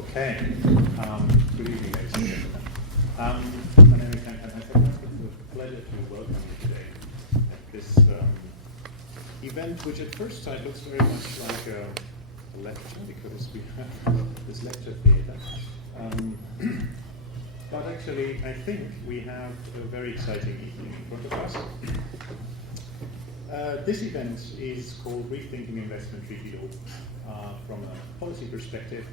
Okay. Good evening, ladies and gentlemen. My name is Jansen. It's a pleasure to welcome you today at this event, which at first sight looks very much like a lecture, because we have this lecture theatre. But actually, I think we have a very exciting evening in front of us. This event is called Rethinking Investment Treaty Law from a policy perspective.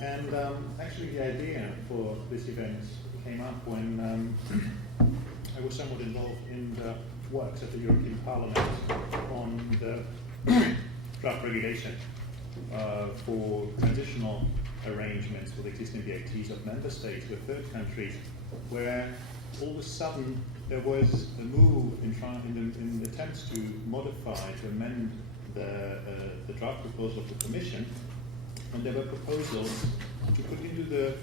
And actually the idea for this event came up when I was somewhat involved in the works at the European Parliament on the draft regulation for transitional arrangements with existing VATs of member states with third countries, where all of a sudden there was a move in attempts to modify, to amend the draft proposal of the Commission, and there were proposals to put into the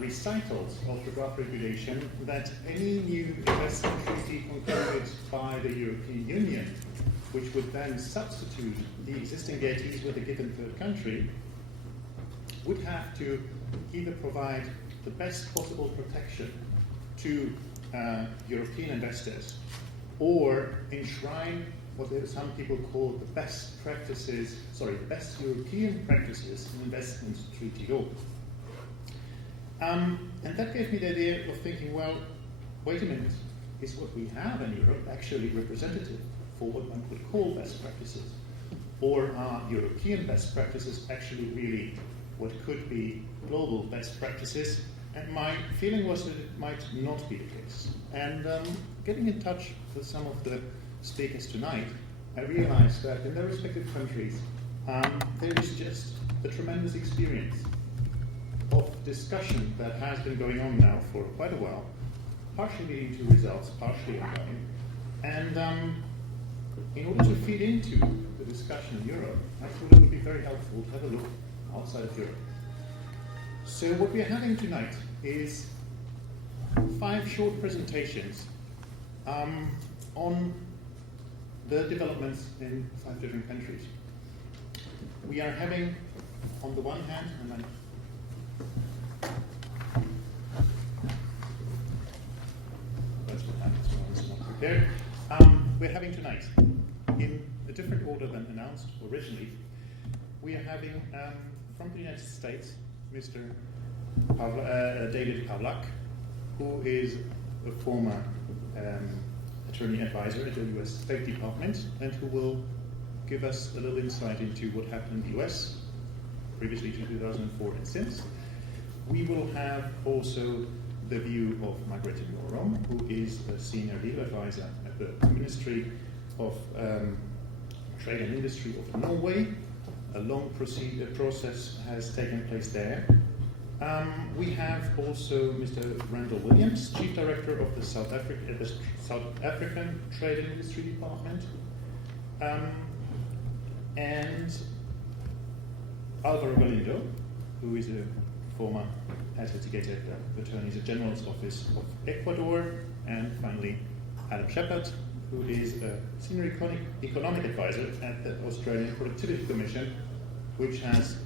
recitals of the draft regulation that any new investment treaty concluded by the European Union, which would then substitute the existing VATs with a given third country, would have to either provide the best possible protection to European investors or enshrine what some people call the best practices, the best European practices in investment treaty law. And that gave me the idea of thinking, well, wait a minute, is what we have in Europe actually representative for what one could call best practices? Or are European best practices actually really what could be global best practices? And my feeling was that it might not be the case. And getting in touch with some of the speakers tonight, I realized that in their respective countries, there is just a tremendous experience of discussion that has been going on now for quite a while, partially leading to results, partially ongoing. And in order to feed into the discussion in Europe, I thought it would be very helpful to have a look outside of Europe. So what we are having tonight is 5 short presentations on the developments in 5 different countries. We are having, on the one hand, that's what happens when one's not prepared. We're having tonight, in a different order than announced originally, we are having from the United States, Mr. David Pavlak, who is a former attorney advisor at the U.S. State Department, and who will give us a little insight into what happened in the U.S. previously to 2004 and since. We will have also the view of Margrethe Norum, who is a senior legal advisor at the Ministry of Trade and Industry of Norway. A long process has taken place there. We have also Mr. Randall Williams, Chief Director of the South African Trade and Industry Department, and Alvaro Galindo, who is a former head litigator at the Attorney General's Office of Ecuador, and finally Adam Sheppard, who is a senior economic advisor at the Australian Productivity Commission, which has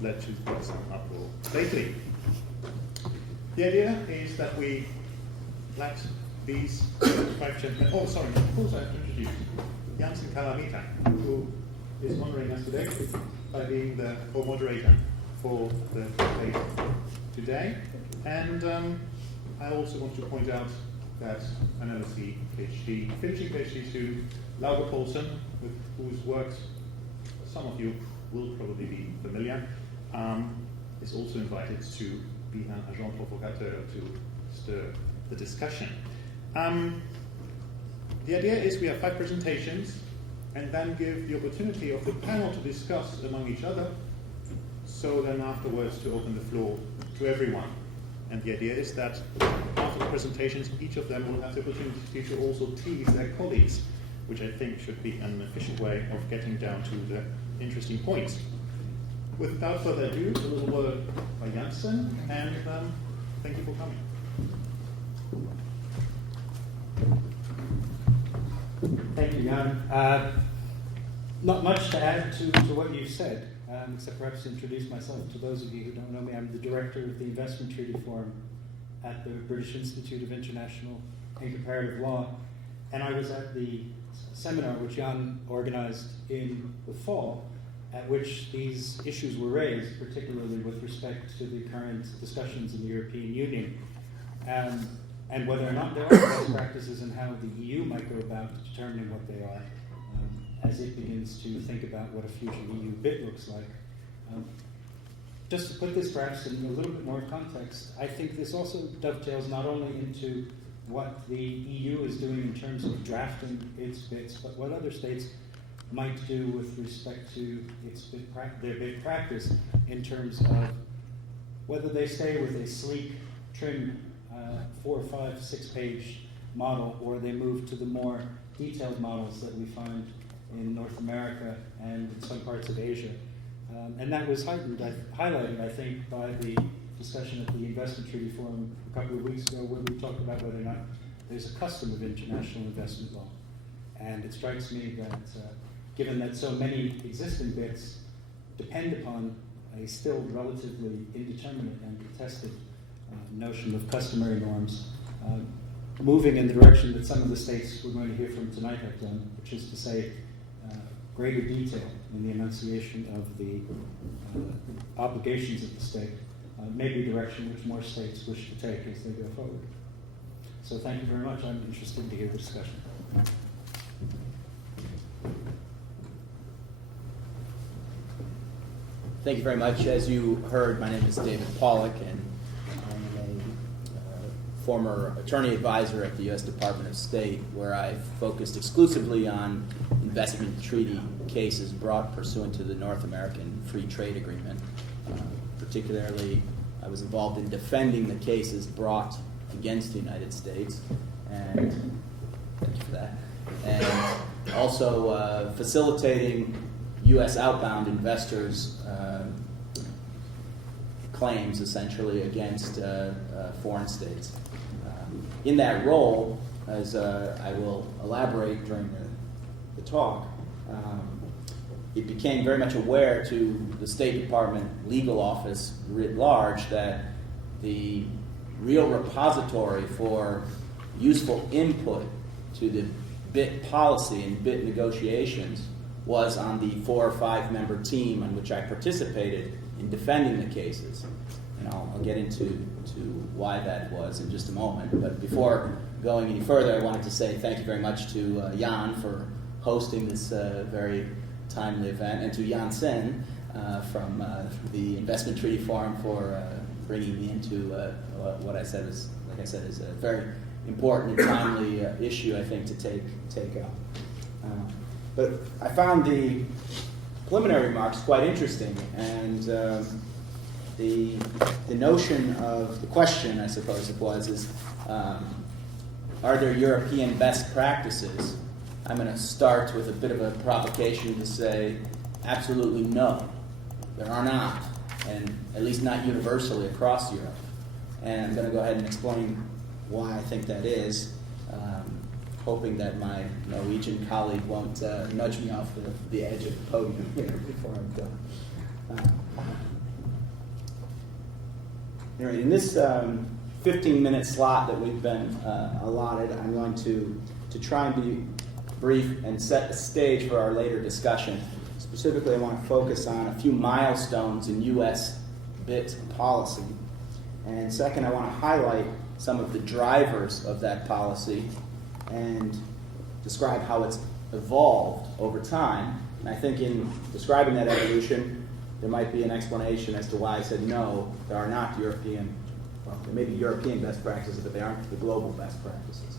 led to quite some uproar lately. The idea is that we let these 5 gentlemen, of course I have to introduce Jansen Calamita, who is honoring us today by being the co-moderator for the debate today. And I also want to point out that an LSE PhD, finishing PhD student, Laura Paulsen, with whose works some of you will probably be familiar, is also invited to be an agent provocateur to stir the discussion. The idea is we have 5 presentations and then give the opportunity of the panel to discuss among each other, so then afterwards to open the floor to everyone. And the idea is that after the presentations, each of them will have the opportunity to also tease their colleagues, which I think should be an efficient way of getting down to the interesting points. Without further ado, a little word by Jansen, and thank you for coming. Thank you, Jan. Not much to add to what you've said. except perhaps to introduce myself to those of you who don't know me. I'm the director of the Investment Treaty Forum at the British Institute of International and Comparative Law. And I was at the seminar which Jan organized in the fall, at which these issues were raised, particularly with respect to the current discussions in the European Union, and whether or not there are best practices and how the EU might go about determining what they are, as it begins to think about what a future EU BIT looks like. Just to put this perhaps in a little bit more context, I think this also dovetails not only into what the EU is doing in terms of drafting its BITs, but what other states might do with respect to their BIT practice in terms of whether they stay with a sleek, trim, 4, 5, 6-page model, or they move to the more detailed models that we find in North America and in some parts of Asia. And that was highlighted, I think, by the discussion at the Investment Treaty Forum a couple of weeks ago, where we talked about whether or not there's a custom of international investment law. And it strikes me that given that so many existing BITs depend upon a still relatively indeterminate and contested notion of customary norms, moving in the direction that some of the states we're going to hear from tonight have done, which is to say greater detail in the enunciation of the obligations of the state, may be a direction which more states wish to take as they go forward. So thank you very much. I'm interested to hear the discussion. Thank you very much. As you heard, my name is David Pollack, and I'm a former attorney advisor at the U.S. Department of State, where I've focused exclusively on investment treaty cases brought pursuant to the North American Free Trade Agreement. Particularly, I was involved in defending the cases brought against the United States, and thank you for that, and also facilitating U.S. outbound investors' claims, essentially, against foreign states. In that role, as I will elaborate during the talk, it became very much aware to the State Department legal office writ large that the real repository for useful input to the BIT policy and BIT negotiations was on the 4 or 5 member team on which I participated in defending the cases. And I'll get into why that was in just a moment. But before going any further, I wanted to say thank you very much to Jan for hosting this very timely event, and to Jansen from the Investment Treaty Forum for bringing me into what I said is, like I said, is a very important and timely issue, I think, to take up. But I found the preliminary remarks quite interesting, and the notion of the question, I suppose it was, is are there European best practices? I'm going to start with a bit of a provocation to say absolutely no, there are not, and at least not universally across Europe. And I'm going to go ahead and explain why I think that is, hoping that my Norwegian colleague won't nudge me off the edge of the podium here before I'm done. Anyway, in this 15-minute slot that we've been allotted, I'm going to try and be brief and set the stage for our later discussion. Specifically, I want to focus on a few milestones in U.S. BIT policy. And second, I want to highlight some of the drivers of that policy and describe how it's evolved over time. And I think in describing that evolution, there might be an explanation as to why I said no, there are not European, well, there may be European best practices, but they aren't the global best practices.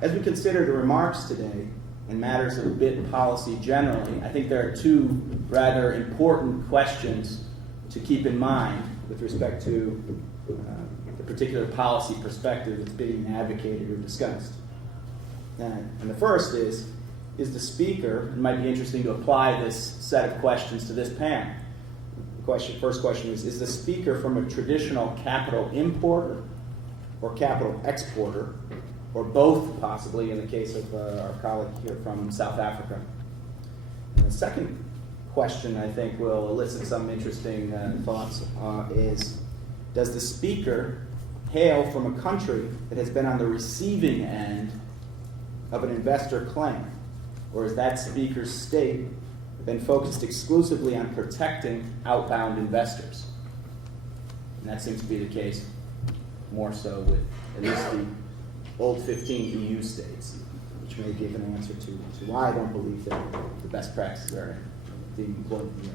As we consider the remarks today in matters of BIT policy generally, I think there are 2 rather important questions to keep in mind with respect to the particular policy perspective that's being advocated or discussed. And the first is the speaker, it might be interesting to apply this set of questions to this panel. The first question is the speaker from a traditional capital importer or capital exporter, or both possibly in the case of our colleague here from South Africa? The second question I think will elicit some interesting thoughts is, does the speaker hail from a country that has been on the receiving end of an investor claim? Or has that speaker's state been focused exclusively on protecting outbound investors? And that seems to be the case more so with at least the old 15 EU states, which may give an answer to why I don't believe that the best practices are being employed here.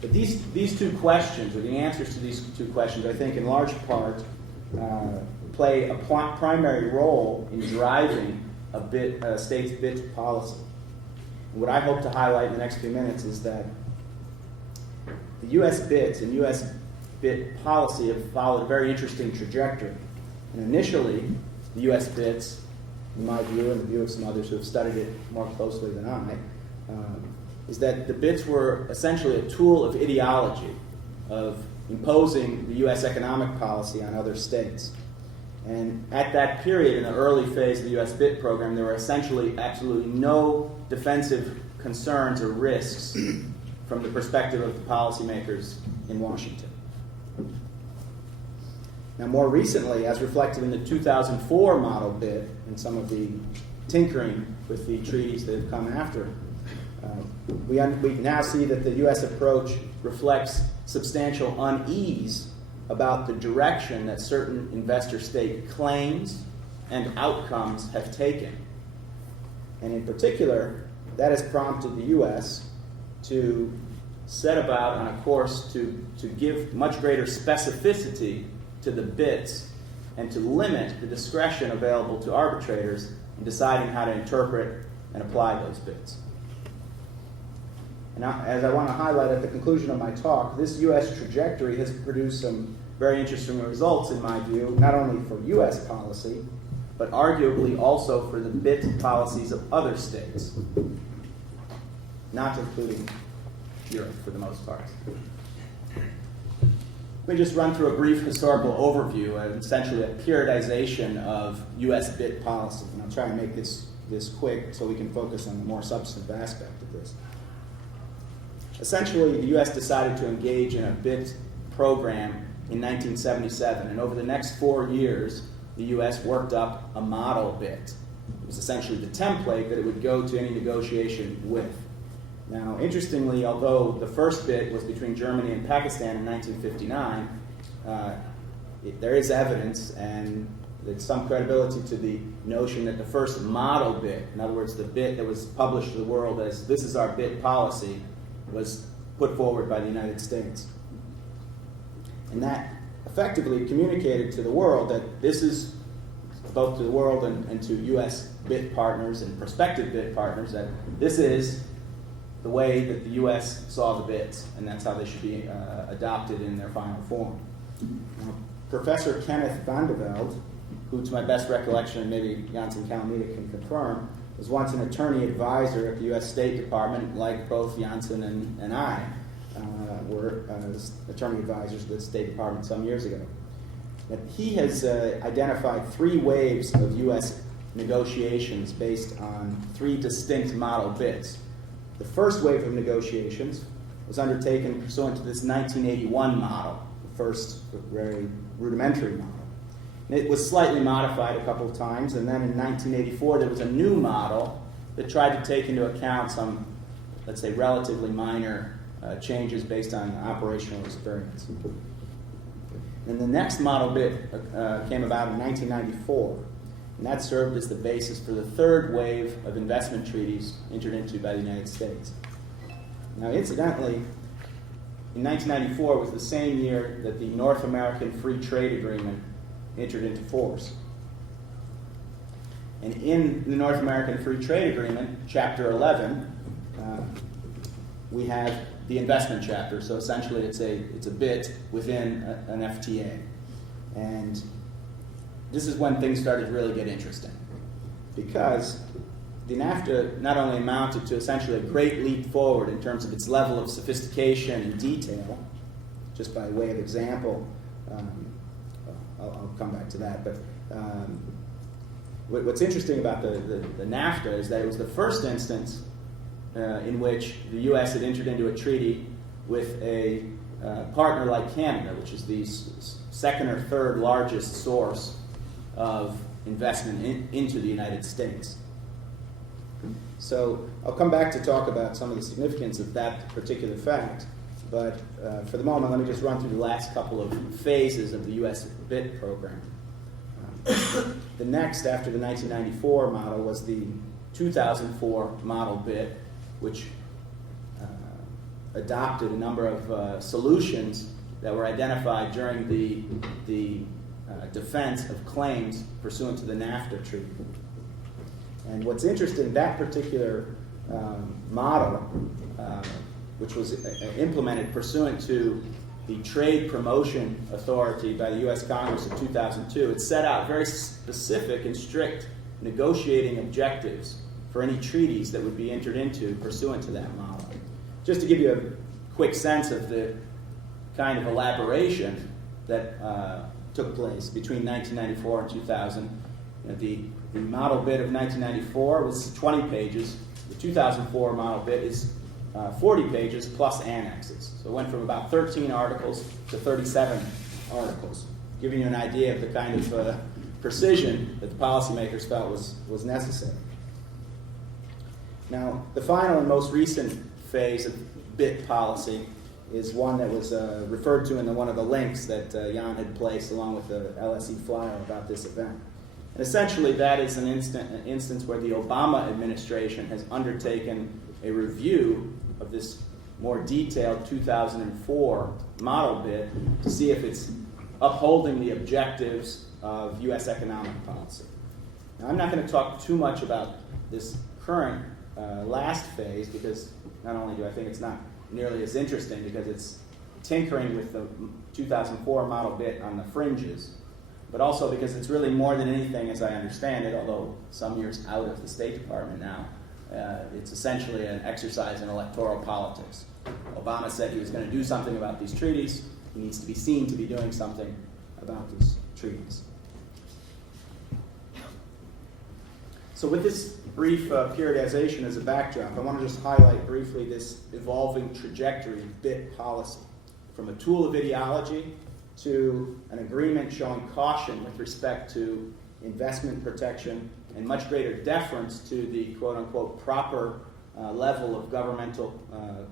But these two questions, or the answers to these two questions, I think in large part play a primary role in driving a state's BIT policy. And what I hope to highlight in the next few minutes is that the U.S. BITs and U.S. BIT policy have followed a very interesting trajectory. And initially, the U.S. BITs, in my view and the view of some others who have studied it more closely than I, is that the BITs were essentially a tool of ideology, of imposing the U.S. economic policy on other states. And at that period, in the early phase of the U.S. BIT program, there were essentially absolutely no defensive concerns or risks from the perspective of the policymakers in Washington. Now, more recently, as reflected in the 2004 model BIT and some of the tinkering with the treaties that have come after, we now see that the U.S. approach reflects substantial unease about the direction that certain investor-state claims and outcomes have taken. And in particular, that has prompted the U.S. to set about on a course to give much greater specificity to the BITs and to limit the discretion available to arbitrators in deciding how to interpret and apply those BITs. And as I want to highlight at the conclusion of my talk, this U.S. trajectory has produced some very interesting results, in my view, not only for U.S. policy, but arguably also for the BIT policies of other states, not including Europe for the most part. Let me just run through a brief historical overview, essentially a periodization of U.S. BIT policy. And I'll try and make this quick so we can focus on the more substantive aspect of this. Essentially, the U.S. decided to engage in a BIT program in 1977, and over the next 4 years, the U.S. worked up a model BIT. It was essentially the template that it would go to any negotiation with. Now, interestingly, although the first BIT was between Germany and Pakistan in 1959, there is evidence and there's some credibility to the notion that the first model BIT, in other words, the BIT that was published to the world as this is our BIT policy, was put forward by the United States. And that effectively communicated to the world that this is, both to the world and to U.S. BIT partners and prospective BIT partners, that this is the way that the U.S. saw the BITs, and that's how they should be adopted in their final form. Now, Professor Kenneth Van de Velde, who to my best recollection, and maybe Jansen Calamita can confirm, was once an attorney advisor at the U.S. State Department, like both Jansen and I were attorney advisors to the State Department some years ago. But he has identified 3 waves of U.S. negotiations based on 3 distinct model BITs. The first wave of negotiations was undertaken pursuant to this 1981 model, the first very rudimentary model. And it was slightly modified a couple of times, and then in 1984 there was a new model that tried to take into account some, let's say, relatively minor changes based on operational experience. And the next model BIT came about in 1994, and that served as the basis for the third wave of investment treaties entered into by the United States. Now, incidentally, in 1994 was the same year that the North American Free Trade Agreement entered into force. And in the North American Free Trade Agreement, Chapter 11, we have the investment chapter. So essentially it's a BIT within an FTA. And this is when things started to really get interesting, because the NAFTA not only amounted to essentially a great leap forward in terms of its level of sophistication and detail, just by way of example, I'll come back to that, but what's interesting about the NAFTA is that it was the first instance in which the U.S. had entered into a treaty with a partner like Canada, which is the second or third largest source of investment into the United States. So I'll come back to talk about some of the significance of that particular fact, but for the moment, let me just run through the last couple of phases of the U.S. BIT program. The next, after the 1994 model, was the 2004 model BIT, which adopted a number of solutions that were identified during the defense of claims pursuant to the NAFTA treaty. And what's interesting, that particular model, which was implemented pursuant to the Trade Promotion Authority by the U.S. Congress in 2002, it set out very specific and strict negotiating objectives for any treaties that would be entered into pursuant to that model. Just to give you a quick sense of the kind of elaboration that took place between 1994 and 2000, the model bid of 1994 was 20 pages. The 2004 model bid is 40 pages plus annexes. So it went from about 13 articles to 37 articles, giving you an idea of the kind of precision that the policymakers felt was necessary. Now, the final and most recent phase of BIT policy is one that was referred to in one of the links that Jan had placed along with the LSE flyer about this event. And essentially, that is an instance where the Obama administration has undertaken a review of this more detailed 2004 model bid to see if it's upholding the objectives of U.S. economic policy. Now, I'm not going to talk too much about this current last phase, because not only do I think it's not nearly as interesting because it's tinkering with the 2004 model bit on the fringes, but also because it's really more than anything, as I understand it, although some years out of the State Department now, it's essentially an exercise in electoral politics. Obama said he was going to do something about these treaties. He needs to be seen to be doing something about these treaties. So with this brief periodization as a backdrop, I want to just highlight briefly this evolving trajectory of BIT policy, from a tool of ideology to an agreement showing caution with respect to investment protection and much greater deference to the quote-unquote proper level of governmental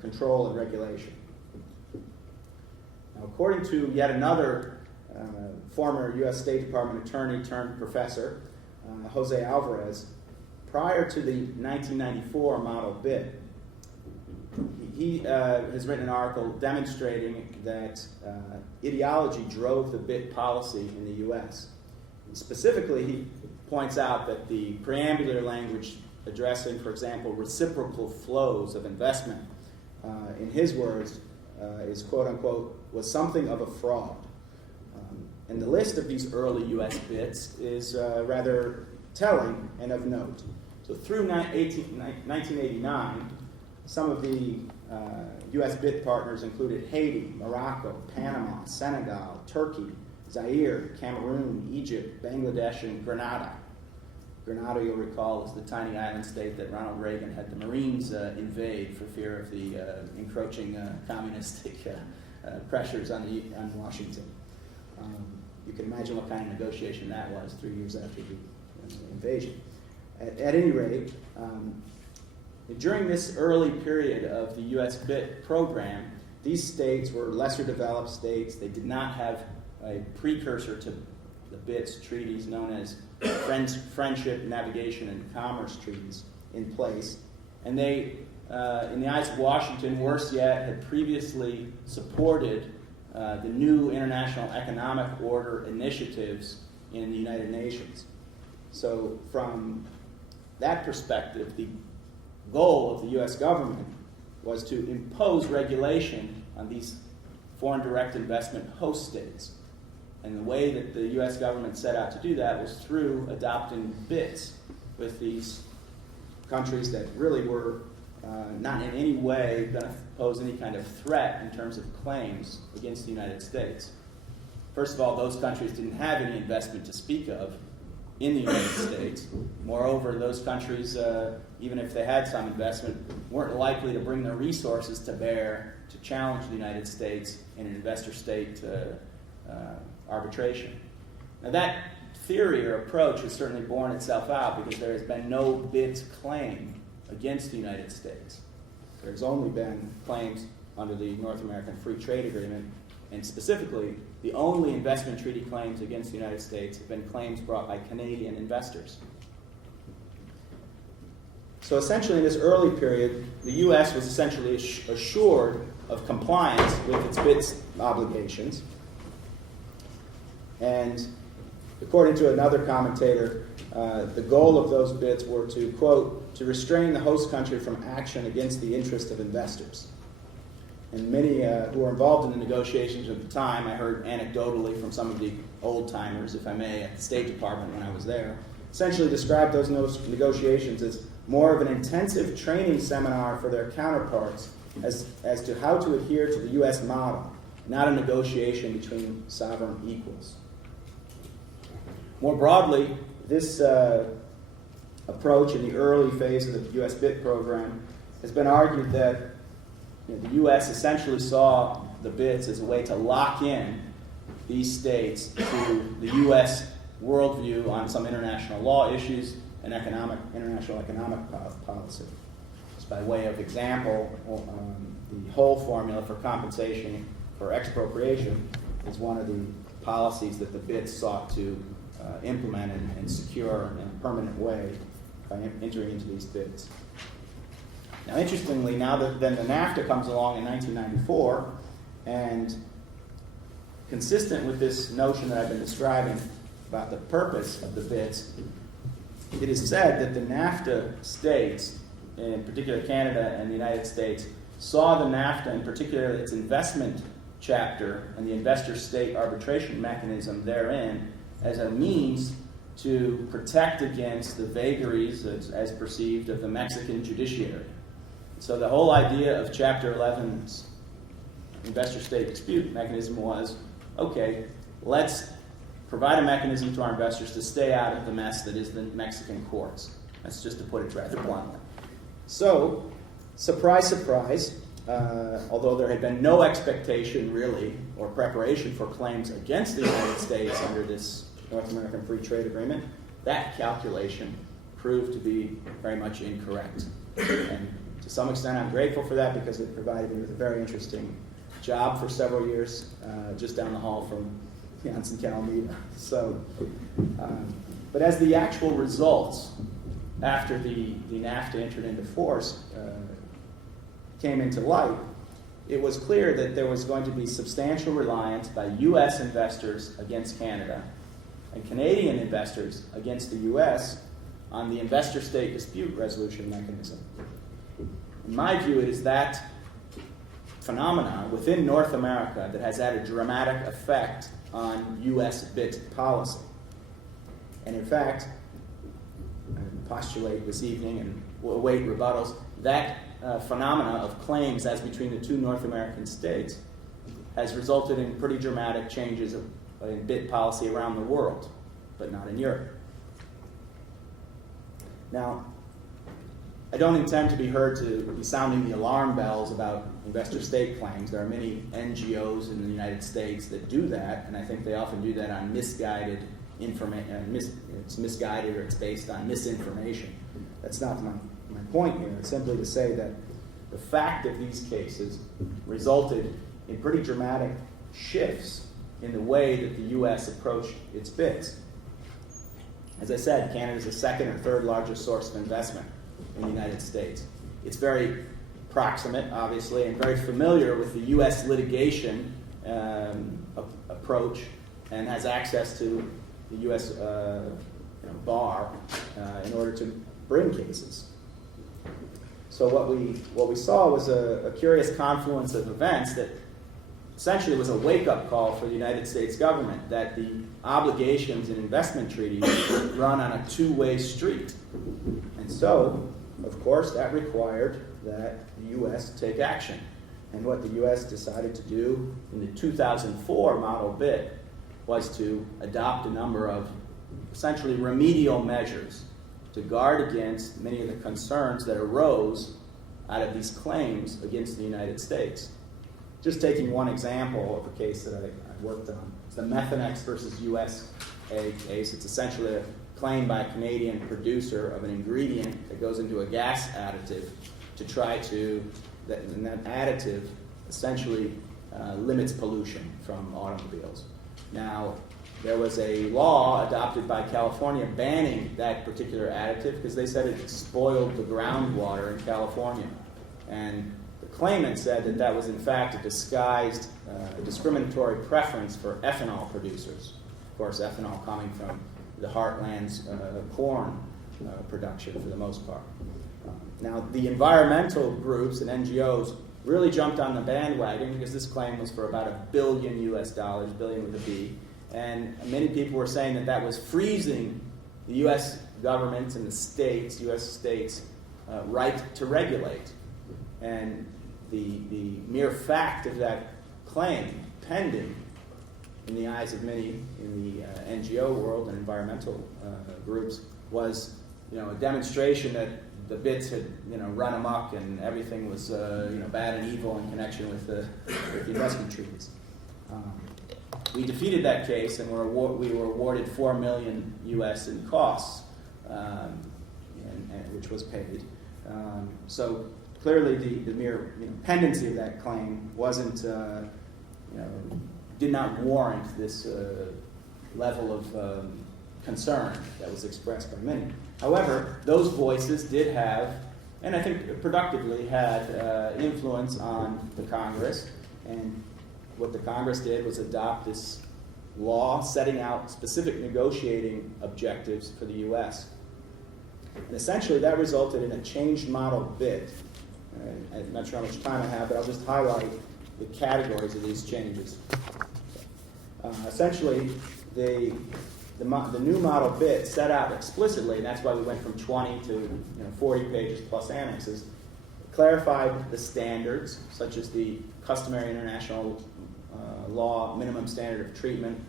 control and regulation. Now, according to yet another former U.S. State Department attorney turned professor, Jose Alvarez, prior to the 1994 model BIT, he has written an article demonstrating that ideology drove the BIT policy in the U.S. Specifically, he points out that the preambular language addressing, for example, reciprocal flows of investment, in his words, is quote-unquote, was something of a fraud. And the list of these early U.S. BITs is rather telling and of note. So through 1989, some of the U.S. BIT partners included Haiti, Morocco, Panama, Senegal, Turkey, Zaire, Cameroon, Egypt, Bangladesh, and Grenada. Grenada, you'll recall, is the tiny island state that Ronald Reagan had the Marines invade for fear of the encroaching communistic pressures on Washington. You can imagine what kind of negotiation that was 3 years after the invasion. At any rate, during this early period of the U.S. BIT program, these states were lesser developed states. They did not have a precursor to the BITS treaties known as Friendship, Navigation, and Commerce treaties in place. And they, in the eyes of Washington, worse yet, had previously supported the new international economic order initiatives in the United Nations. So from that perspective, the goal of the U.S. government was to impose regulation on these foreign direct investment host states. And the way that the U.S. government set out to do that was through adopting BITs with these countries that really were not in any way going to pose any kind of threat in terms of claims against the United States. First of all, those countries didn't have any investment to speak of in the United States. Moreover, those countries even if they had some investment, weren't likely to bring their resources to bear to challenge the United States in an investor-state arbitration. Now that theory or approach has certainly borne itself out because there has been no BITS claim against the United States. There's only been claims under the North American Free Trade Agreement, and specifically, the only investment treaty claims against the United States have been claims brought by Canadian investors. So essentially, in this early period, the U.S. was essentially assured of compliance with its BITS obligations. And according to another commentator, the goal of those BITS were to, quote, to restrain the host country from action against the interest of investors. And many who were involved in the negotiations at the time, I heard anecdotally from some of the old-timers, if I may, at the State Department when I was there, essentially described those negotiations as more of an intensive training seminar for their counterparts as to how to adhere to the U.S. model, not a negotiation between sovereign equals. More broadly, this approach in the early phase of the U.S. BIT program has been argued that the U.S. essentially saw the BITs as a way to lock in these states to the U.S. worldview on some international law issues and international economic policy. Just by way of example, the whole formula for compensation for expropriation is one of the policies that the BITs sought to implement and secure in a permanent way by entering into these BITs. Now, interestingly, now that then the NAFTA comes along in 1994, and consistent with this notion that I've been describing about the purpose of the BITs, it is said that the NAFTA states, in particular Canada and the United States, saw the NAFTA, in particular its investment chapter and the investor-state-arbitration mechanism therein, as a means to protect against the vagaries as perceived of the Mexican judiciary. So the whole idea of Chapter 11's investor-state dispute mechanism was, okay, let's provide a mechanism to our investors to stay out of the mess that is the Mexican courts. That's just to put it rather bluntly. So, surprise, surprise, although there had been no expectation really or preparation for claims against the United States under this North American Free Trade Agreement, that calculation proved to be very much incorrect. And to some extent, I'm grateful for that because it provided me with a very interesting job for several years, just down the hall from Jansen, Calamita. So, but as the actual results after the NAFTA entered into force came into light, it was clear that there was going to be substantial reliance by U.S. investors against Canada and Canadian investors against the U.S. on the investor-state dispute resolution mechanism. In my view, it is that phenomenon within North America that has had a dramatic effect on U.S. BIT policy. And in fact, I postulate this evening and we'll await rebuttals, that phenomena of claims as between the two North American states has resulted in pretty dramatic changes in BIT policy around the world, but not in Europe. Now, I don't intend to be heard to be sounding the alarm bells about investor-state claims. There are many NGOs in the United States that do that, and I think they often do that on misguided information. It's misguided or it's based on misinformation. That's not my point here. It's simply to say that the fact of these cases resulted in pretty dramatic shifts in the way that the U.S. approached its BITs. As I said, Canada is the second or third largest source of investment in the United States. It's very proximate, obviously, and very familiar with the U.S. litigation approach and has access to the U.S. bar in order to bring cases. So what we saw was a curious confluence of events that essentially was a wake-up call for the United States government that the obligations in investment treaties run on a two-way street. And so, of course, that required that the U.S. take action. And what the U.S. decided to do in the 2004 model BIT was to adopt a number of essentially remedial measures to guard against many of the concerns that arose out of these claims against the United States. Just taking one example of a case that I worked on, it's the Methanex versus U.S. case. It's essentially a claim by a Canadian producer of an ingredient that goes into a gas additive to try to, and that additive essentially limits pollution from automobiles. Now, there was a law adopted by California banning that particular additive because they said it spoiled the groundwater in California. And the claimant said that that was in fact a disguised discriminatory preference for ethanol producers. Of course, ethanol coming from the heartland's corn production for the most part. Now, the environmental groups and NGOs really jumped on the bandwagon because this claim was for about $1 billion US, billion with a B. And many people were saying that that was freezing the U.S. government and the states, U.S. states, right to regulate. And the mere fact of that claim pending in the eyes of many in the NGO world and environmental groups was, a demonstration that the bits had, run amok and everything was, bad and evil in connection with the investment treaties. We defeated that case, and we were awarded $4 million US in costs, which was paid. So clearly, the mere pendency of that claim wasn't, did not warrant this level of concern that was expressed by many. However, those voices did have, and I think productively had, influence on the Congress. And what the Congress did was adopt this law setting out specific negotiating objectives for the U.S. And essentially that resulted in a changed model bid. I'm not sure how much time I have, but I'll just highlight the categories of these changes. Essentially, the new model bid set out explicitly, and that's why we went from 20 to 40 pages plus annexes, clarified the standards, such as the customary international law minimum standard of treatment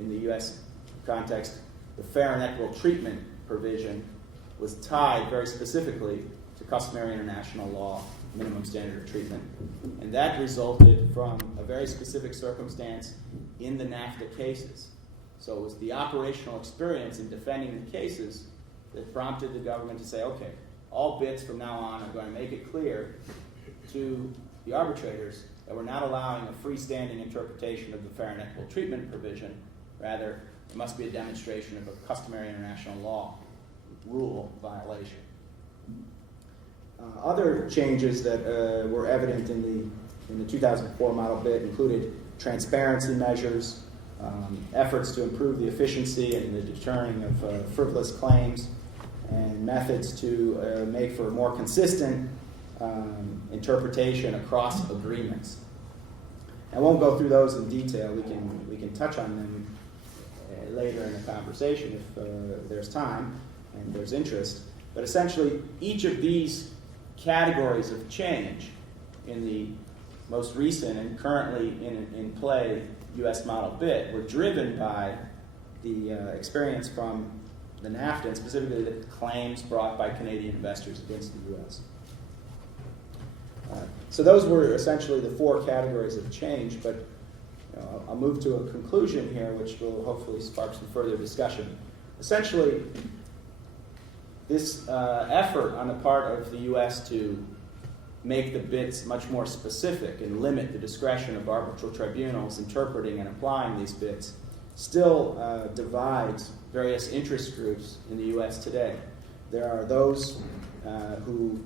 in the U.S. context. The fair and equitable treatment provision was tied very specifically to customary international law minimum standard of treatment. And that resulted from a very specific circumstance in the NAFTA cases. So it was the operational experience in defending the cases that prompted the government to say, okay, all bits from now on are going to make it clear to the arbitrators that we're not allowing a freestanding interpretation of the fair and equitable treatment provision. Rather, it must be a demonstration of a customary international law rule violation. Other changes that were evident in the 2004 model bid included transparency measures, efforts to improve the efficiency and the deterring of frivolous claims, and methods to make for a more consistent interpretation across agreements. I won't go through those in detail. We can touch on them later in the conversation if there's time and there's interest. But essentially, each of these categories of change in the most recent and currently in play U.S. model bid were driven by the experience from the NAFTA, and specifically the claims brought by Canadian investors against the U.S. So those were essentially the four categories of change, but I'll move to a conclusion here, which will hopefully spark some further discussion. Essentially, this effort on the part of the U.S. to make the bits much more specific and limit the discretion of arbitral tribunals interpreting and applying these bits still divides various interest groups in the U.S. today. There are those who,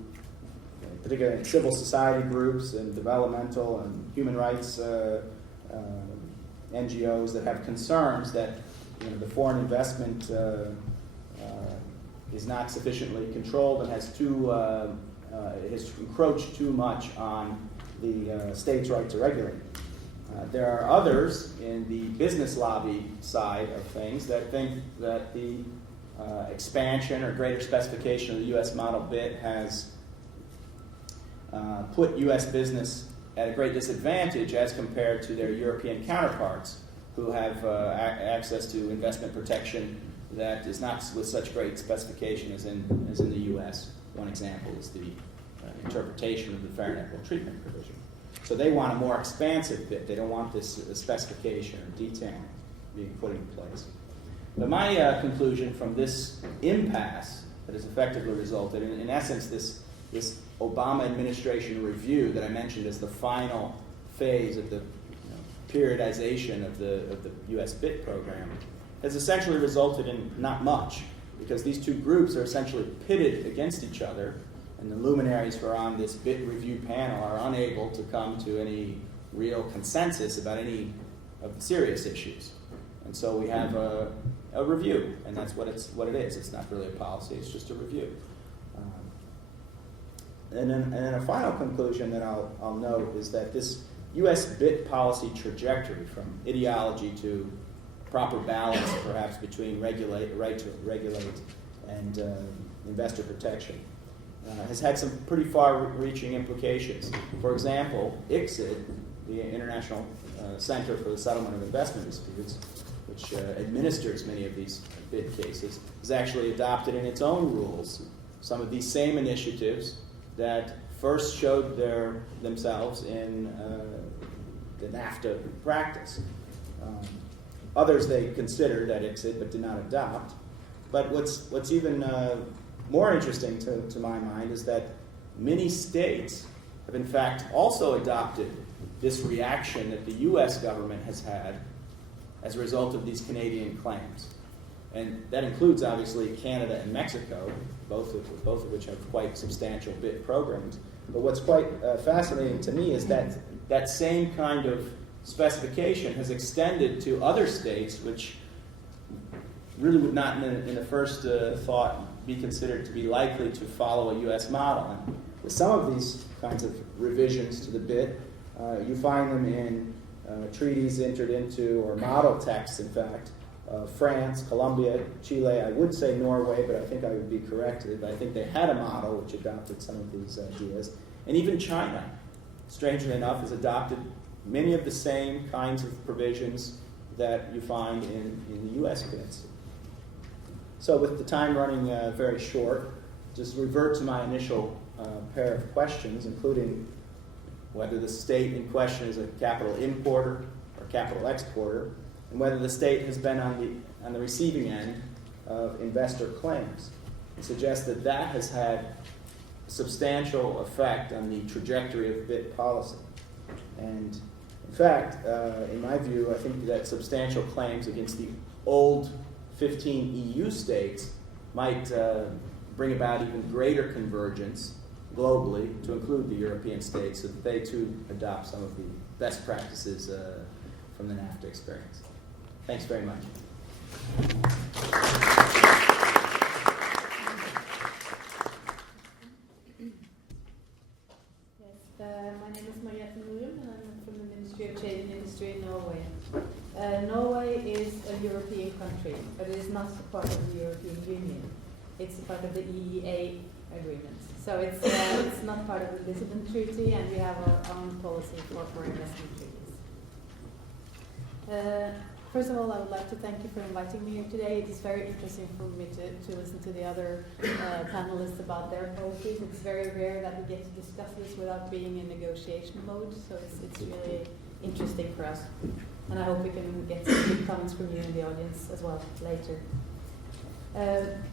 particularly civil society groups and developmental and human rights NGOs, that have concerns that the foreign investment is not sufficiently controlled and has encroached too much on the state's right to regulate. There are others in the business lobby side of things that think that the expansion or greater specification of the U.S. model bid has put U.S. business at a great disadvantage as compared to their European counterparts, who have access to investment protection that is not with such great specification as in the U.S. One example is the interpretation of the fair and equitable treatment provision. So they want a more expansive bit. They don't want this specification or detailing being put in place. But my conclusion from this impasse that has effectively resulted in essence, this Obama administration review that I mentioned as the final phase of the periodization of the U.S. BIT program has essentially resulted in not much, because these two groups are essentially pitted against each other, and the luminaries who are on this BIT review panel are unable to come to any real consensus about any of the serious issues. And so we have a review, and that's what it is. It's not really a policy, it's just a review. And then a final conclusion that I'll note is that this U.S. BIT policy trajectory from ideology to proper balance, perhaps, between right to regulate and investor protection has had some pretty far-reaching implications. For example, ICSID, the International Center for the Settlement of Investment Disputes, which administers many of these BIT cases, has actually adopted in its own rules some of these same initiatives that first showed themselves in the NAFTA practice. Others they considered at ICSID but did not adopt. But what's even more interesting to my mind is that many states have in fact also adopted this reaction that the U.S. government has had as a result of these Canadian claims. And that includes, obviously, Canada and Mexico, both of which have quite substantial BIT programs. But what's quite fascinating to me is that same kind of specification has extended to other states which really would not, in the first thought, be considered to be likely to follow a U.S. model. And with some of these kinds of revisions to the BIT, you find them in treaties entered into, or model texts, in fact, France, Colombia, Chile. I would say Norway, but I think I would be corrected. I think they had a model which adopted some of these ideas. And even China, strangely enough, has adopted many of the same kinds of provisions that you find in the U.S. BITs. So with the time running very short, just revert to my initial pair of questions, including whether the state in question is a capital importer or capital exporter, and whether the state has been on the receiving end of investor claims. It suggests that has had a substantial effect on the trajectory of BIT policy. And in fact, in my view, I think that substantial claims against the old 15 EU states might bring about even greater convergence globally to include the European states so that they too adopt some of the best practices from the NAFTA experience. Thanks very much. My name is Margrethe, and I'm from the Ministry of Trade and Industry in Norway. Norway is a European country, but it is not a part of the European Union. It's a part of the EEA agreement. So it's not part of the Lisbon Treaty, and we have our own policy for investment treaties. First of all, I would like to thank you for inviting me here today. It is very interesting for me to listen to the other panelists about their policies. It's very rare that we get to discuss this without being in negotiation mode, so it's really interesting for us. And I hope we can get some good comments from you in the audience as well later.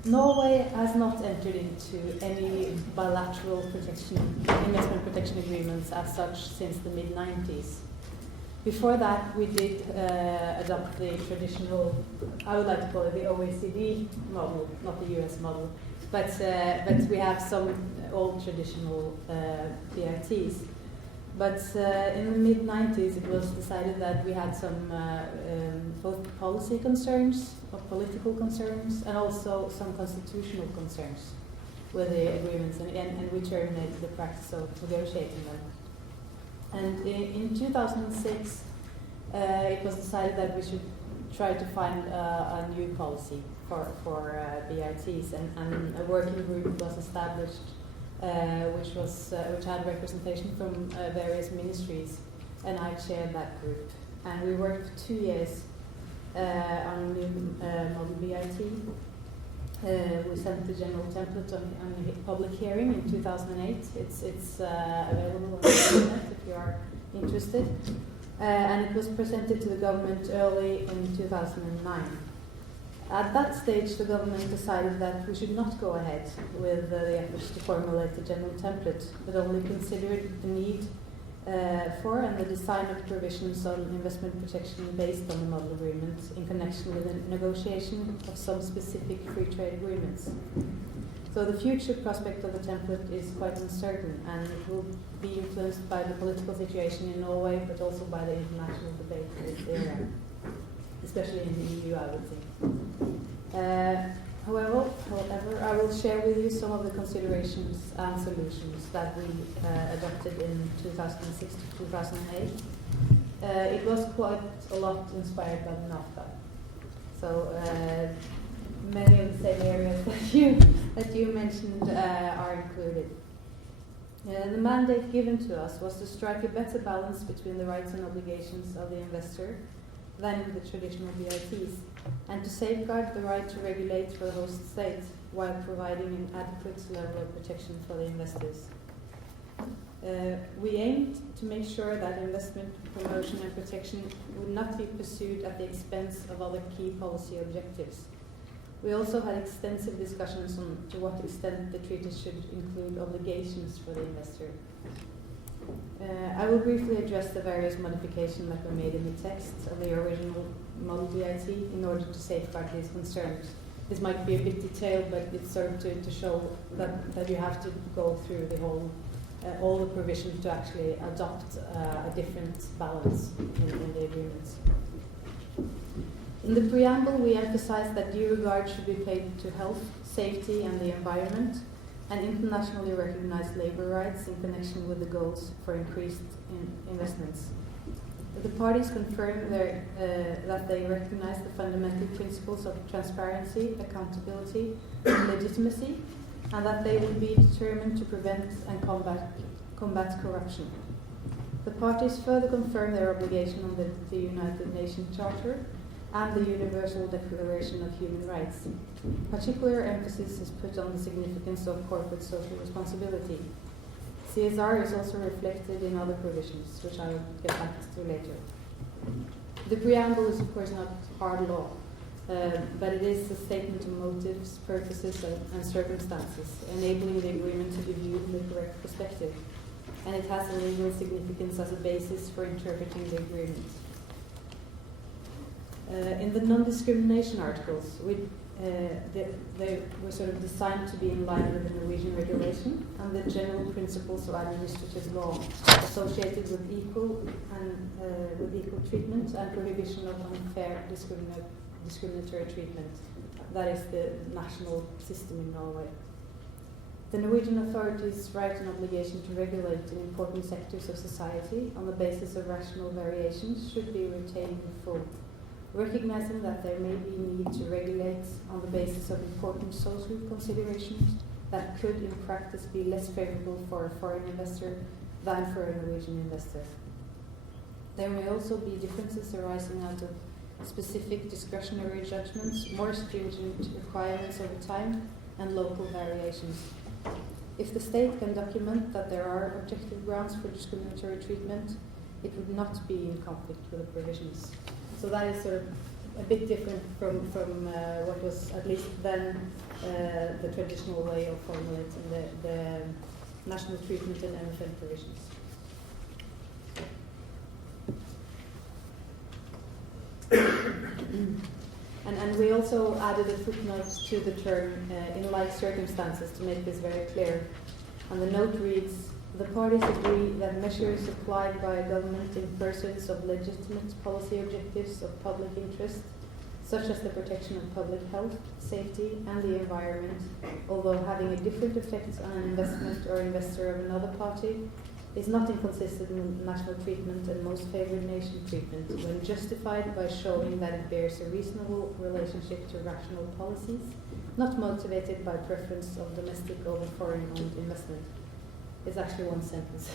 Norway has not entered into any bilateral investment protection agreements as such since the mid-90s. Before that, we did adopt the traditional, I would like to call it the OECD model, not the US model, but we have some old traditional PRTs. But in the mid-90s, it was decided that we had some both policy concerns, or political concerns, and also some constitutional concerns with the agreements, and we terminated the practice of negotiating them. And in 2006, it was decided that we should try to find a new policy for BRTs, and a working group was established, which had representation from various ministries, and I chaired that group. And we worked for 2 years on new model BIT. We sent the general template on the public hearing in 2008. It's available on the internet if you are interested. And it was presented to the government early in 2009. At that stage, the government decided that we should not go ahead with the efforts to formulate the general template, but only considered the need for and the design of provisions on investment protection based on the model agreement in connection with the negotiation of some specific free trade agreements. So the future prospect of the template is quite uncertain, and it will be influenced by the political situation in Norway, but also by the international debate in this area, especially in the EU, I would think. However, I will share with you some of the considerations and solutions that we adopted in 2006 to 2008. It was quite a lot inspired by the NAFTA. So many of the same areas that you mentioned are included. The mandate given to us was to strike a better balance between the rights and obligations of the investor than in the traditional BITs, and to safeguard the right to regulate for the host state while providing an adequate level of protection for the investors. We aimed to make sure that investment promotion and protection would not be pursued at the expense of other key policy objectives. We also had extensive discussions on to what extent the treaty should include obligations for the investor. I will briefly address the various modifications that were made in the text of the original model DIT in order to safeguard these concerns. This might be a bit detailed, but it's sort of to show that you have to go through the whole, all the provisions to actually adopt a different balance in the agreements. In the preamble, we emphasize that due regard should be paid to health, safety, and the environment, and internationally recognized labor rights in connection with the goals for increased investments. The parties confirm that they recognize the fundamental principles of transparency, accountability, and legitimacy, and that they will be determined to prevent and combat corruption. The parties further confirm their obligation under the United Nations Charter and the Universal Declaration of Human Rights. Particular emphasis is put on the significance of corporate social responsibility. CSR is also reflected in other provisions, which I will get back to later. The preamble is, of course, not hard law, but it is a statement of motives, purposes, and circumstances, enabling the agreement to be viewed in the correct perspective. And it has a legal significance as a basis for interpreting the agreement. In the non-discrimination articles, they were sort of designed to be in line with the Norwegian regulation and the general principles of administrative law associated with equal treatment and prohibition of unfair discriminatory treatment. That is the national system in Norway. The Norwegian authorities' right and obligation to regulate in important sectors of society on the basis of rational variations should be retained in full, recognizing that there may be need to regulate on the basis of important social considerations that could in practice be less favorable for a foreign investor than for a Norwegian investor. There may also be differences arising out of specific discretionary judgments, more stringent requirements over time, and local variations. If the state can document that there are objective grounds for discriminatory treatment, it would not be in conflict with the provisions. So that is sort of a bit different from what was, at least then, the traditional way of formulating the national treatment and MFN provisions. And we also added a footnote to the term in like circumstances to make this very clear. And the note reads, the parties agree that measures applied by a government in pursuit of legitimate policy objectives of public interest, such as the protection of public health, safety, and the environment, although having a different effect on an investment or investor of another party, is not inconsistent with national treatment and most favored nation treatment when justified by showing that it bears a reasonable relationship to rational policies, not motivated by preference of domestic over foreign-owned investment. It's actually one sentence.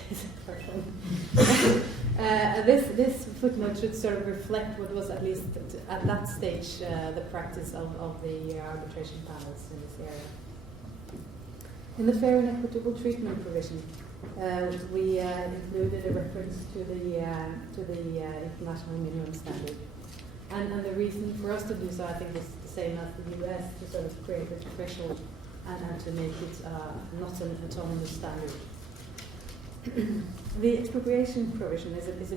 This footnote should sort of reflect what was, at least at that stage, the practice of the arbitration panels in this area. In the fair and equitable treatment provision, we included a reference to the international minimum standard. And the reason for us to do so, I think, is the same as the U.S., to sort of create a threshold and to make it not an autonomous standard. The expropriation provision is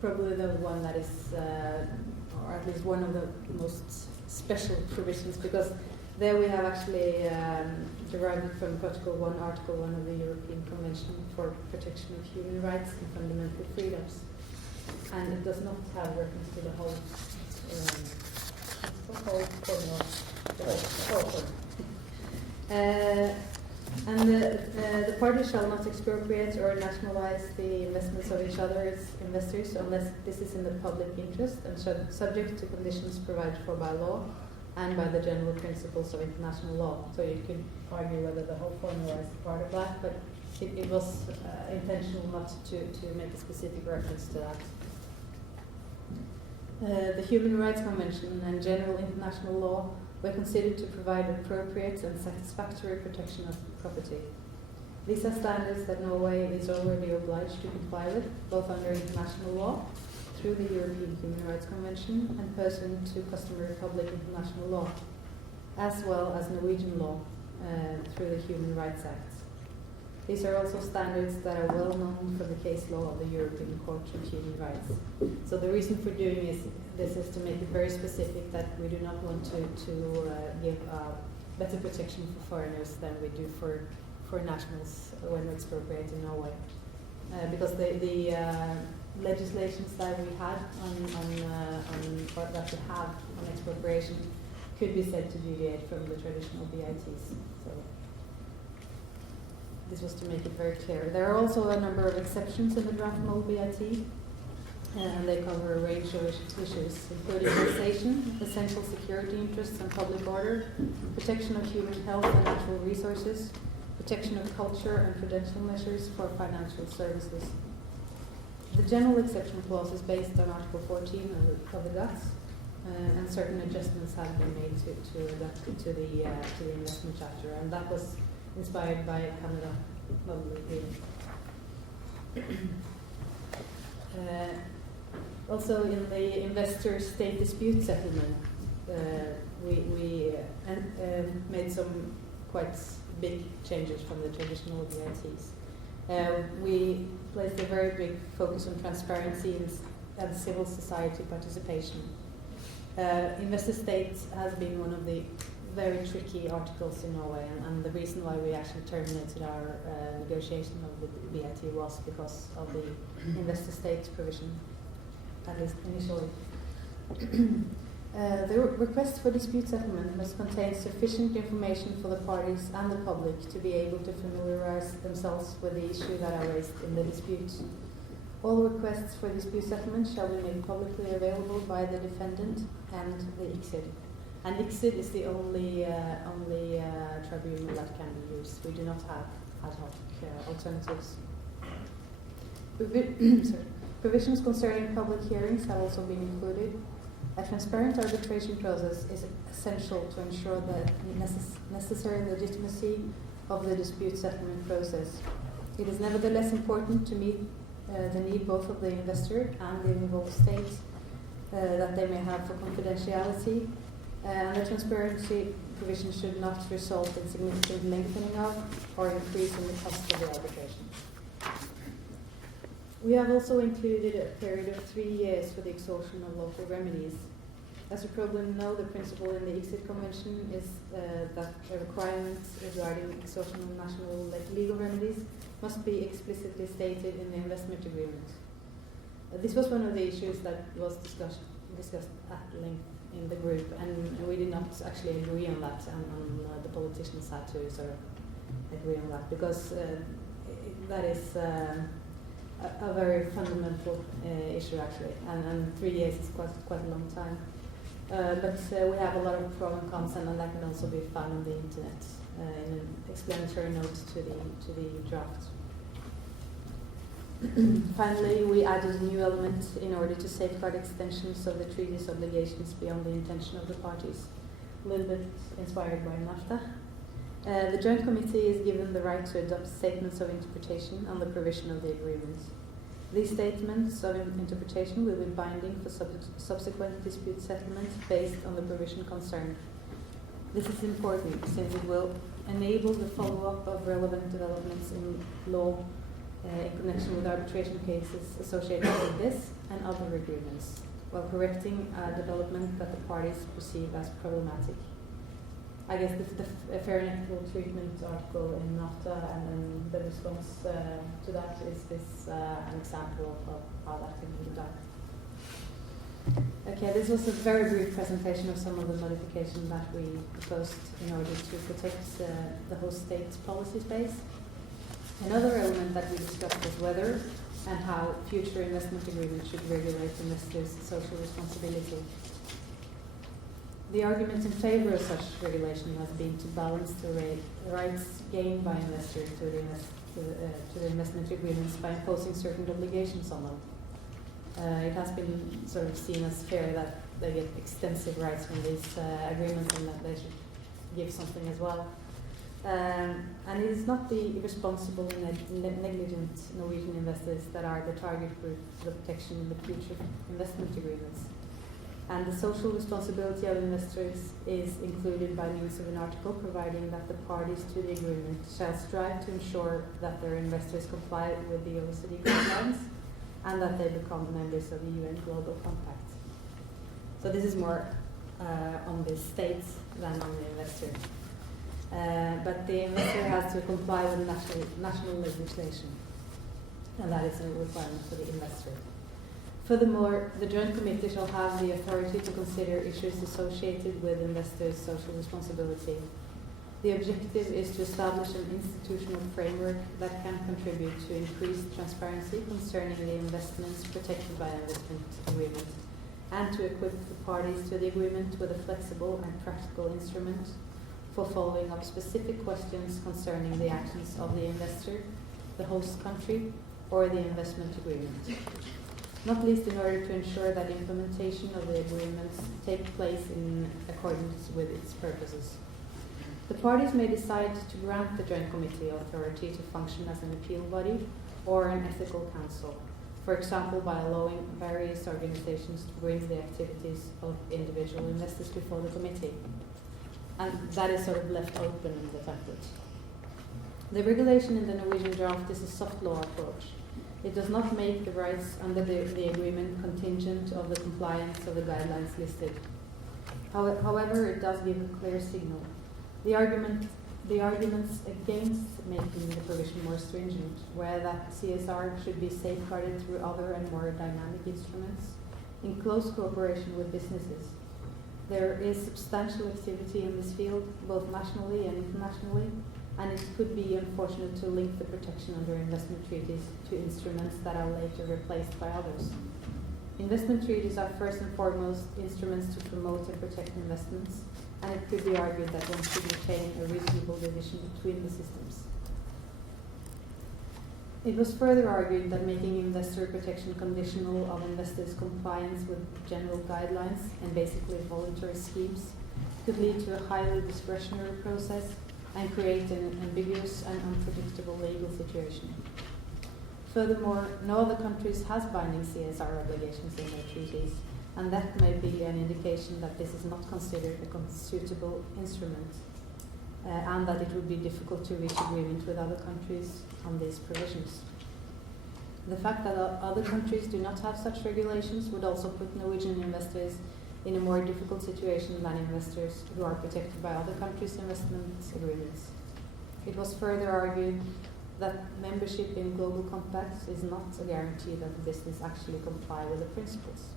probably the one that is, or at least one of the most special provisions, because there we have actually derived from Protocol 1, Article 1 of the European Convention for Protection of Human Rights and Fundamental Freedoms. And it does not have reference to the whole and the parties shall not expropriate or nationalize the investments of each other's investors unless this is in the public interest and subject to conditions provided for by law and by the general principles of international law. So you could argue whether the whole formula is part of that, but it was intentional not to make a specific reference to that. The Human Rights Convention and general international law were considered to provide appropriate and satisfactory protection of property. These are standards that Norway is already obliged to comply with, both under international law, through the European Human Rights Convention, and pursuant to customary public international law, as well as Norwegian law through the Human Rights Act. These are also standards that are well known from the case law of the European Court of Human Rights. So the reason for doing this is to make it very specific that we do not want to give better protection for foreigners than we do for nationals when we expropriate in Norway. Because the legislations that we had or that we have on expropriation could be said to deviate from the traditional BITs. So this was to make it very clear. There are also a number of exceptions in the draft null BIT, and they cover a range of issues, including taxation, essential security interests and public order, protection of human health and natural resources, protection of culture and prudential measures for financial services. The general exception clause is based on Article 14 of the GATS, and certain adjustments have been made to adapt it to the investment chapter, and that was inspired by Canada model agreement. Also, in the investor-state dispute settlement, we made some quite big changes from the traditional BITs. We placed a very big focus on transparency and civil society participation. Investor-state has been one of the very tricky articles in Norway, and the reason why we actually terminated our negotiation of the BIT was because of the investor-state provision, at least initially. The request for dispute settlement must contain sufficient information for the parties and the public to be able to familiarize themselves with the issue that are raised in the dispute. All requests for dispute settlement shall be made publicly available by the defendant and the ICSID. And ICSID is the only tribunal that can be used. We do not have ad hoc alternatives. Provisions concerning public hearings have also been included. A transparent arbitration process is essential to ensure the necessary legitimacy of the dispute settlement process. It is nevertheless important to meet the need both of the investor and the involved state that they may have for confidentiality, and the transparency provision should not result in significant lengthening of or increase in the cost of the arbitration. We have also included a period of 3 years for the exhaustion of local remedies. As you probably know, the principle in the ICSID Convention is that the requirements regarding exhaustion of national legal remedies must be explicitly stated in the investment agreement. This was one of the issues that was discussed at length in the group, and we did not actually agree on that, and the politicians had to sort of agree on that, because that is a very fundamental issue actually, and 3 years is quite a long time. But we have a lot of pros and cons, and that can also be found on the internet in an explanatory note to the draft. Finally, we added a new element in order to safeguard extensions of the treaty's obligations beyond the intention of the parties, a little bit inspired by NAFTA. The Joint Committee is given the right to adopt statements of interpretation on the provision of the agreement. These statements of interpretation will be binding for subsequent dispute settlements based on the provision concerned. This is important since it will enable the follow-up of relevant developments in law in connection with arbitration cases associated with this and other agreements, while correcting a development that the parties perceive as problematic. I guess this is the fair and equitable treatment article in NAFTA, and then the response to that is this an example of how that can be done. Okay, this was a very brief presentation of some of the modifications that we proposed in order to protect the host state's policy space. Another element that we discussed was whether and how future investment agreements should regulate investors' social responsibility. The argument in favor of such regulation has been to balance the rights gained by investors to the investment agreements by imposing certain obligations on them. It has been sort of seen as fair that they get extensive rights from these agreements and that they should give something as well. And it is not the irresponsible and negligent Norwegian investors that are the target group for the protection in the future investment agreements. And the social responsibility of investors is included by means of an article providing that the parties to the agreement shall strive to ensure that their investors comply with the OECD guidelines and that they become members of the UN Global Compact. So this is more on the states than on the investor. But the investor has to comply with national legislation, and that is a requirement for the investor. Furthermore, the Joint Committee shall have the authority to consider issues associated with investors' social responsibility. The objective is to establish an institutional framework that can contribute to increased transparency concerning the investments protected by an investment agreement, and to equip the parties to the agreement with a flexible and practical instrument for following up specific questions concerning the actions of the investor, the host country, or the investment agreement. Not least in order to ensure that implementation of the agreements take place in accordance with its purposes. The parties may decide to grant the Joint Committee authority to function as an appeal body or an ethical council, for example by allowing various organizations to bring the activities of individual investors before the committee. And that is sort of left open in the template. The regulation in the Norwegian draft is a soft law approach. It does not make the rights under the agreement contingent of the compliance of the guidelines listed. However, it does give a clear signal. The arguments against making the provision more stringent were that CSR should be safeguarded through other and more dynamic instruments in close cooperation with businesses. There is substantial activity in this field, both nationally and internationally, and it could be unfortunate to link the protection under investment treaties to instruments that are later replaced by others. Investment treaties are first and foremost instruments to promote and protect investments, and it could be argued that one should retain a reasonable division between the systems. It was further argued that making investor protection conditional on investors' compliance with general guidelines and basically voluntary schemes could lead to a highly discretionary process and create an ambiguous and unpredictable legal situation. Furthermore, no other countries has binding CSR obligations in their treaties, and that may be an indication that this is not considered a suitable instrument, and that it would be difficult to reach agreement with other countries on these provisions. The fact that other countries do not have such regulations would also put Norwegian investors in a more difficult situation than investors who are protected by other countries' investment agreements. It was further argued that membership in global compacts is not a guarantee that the business actually comply with the principles.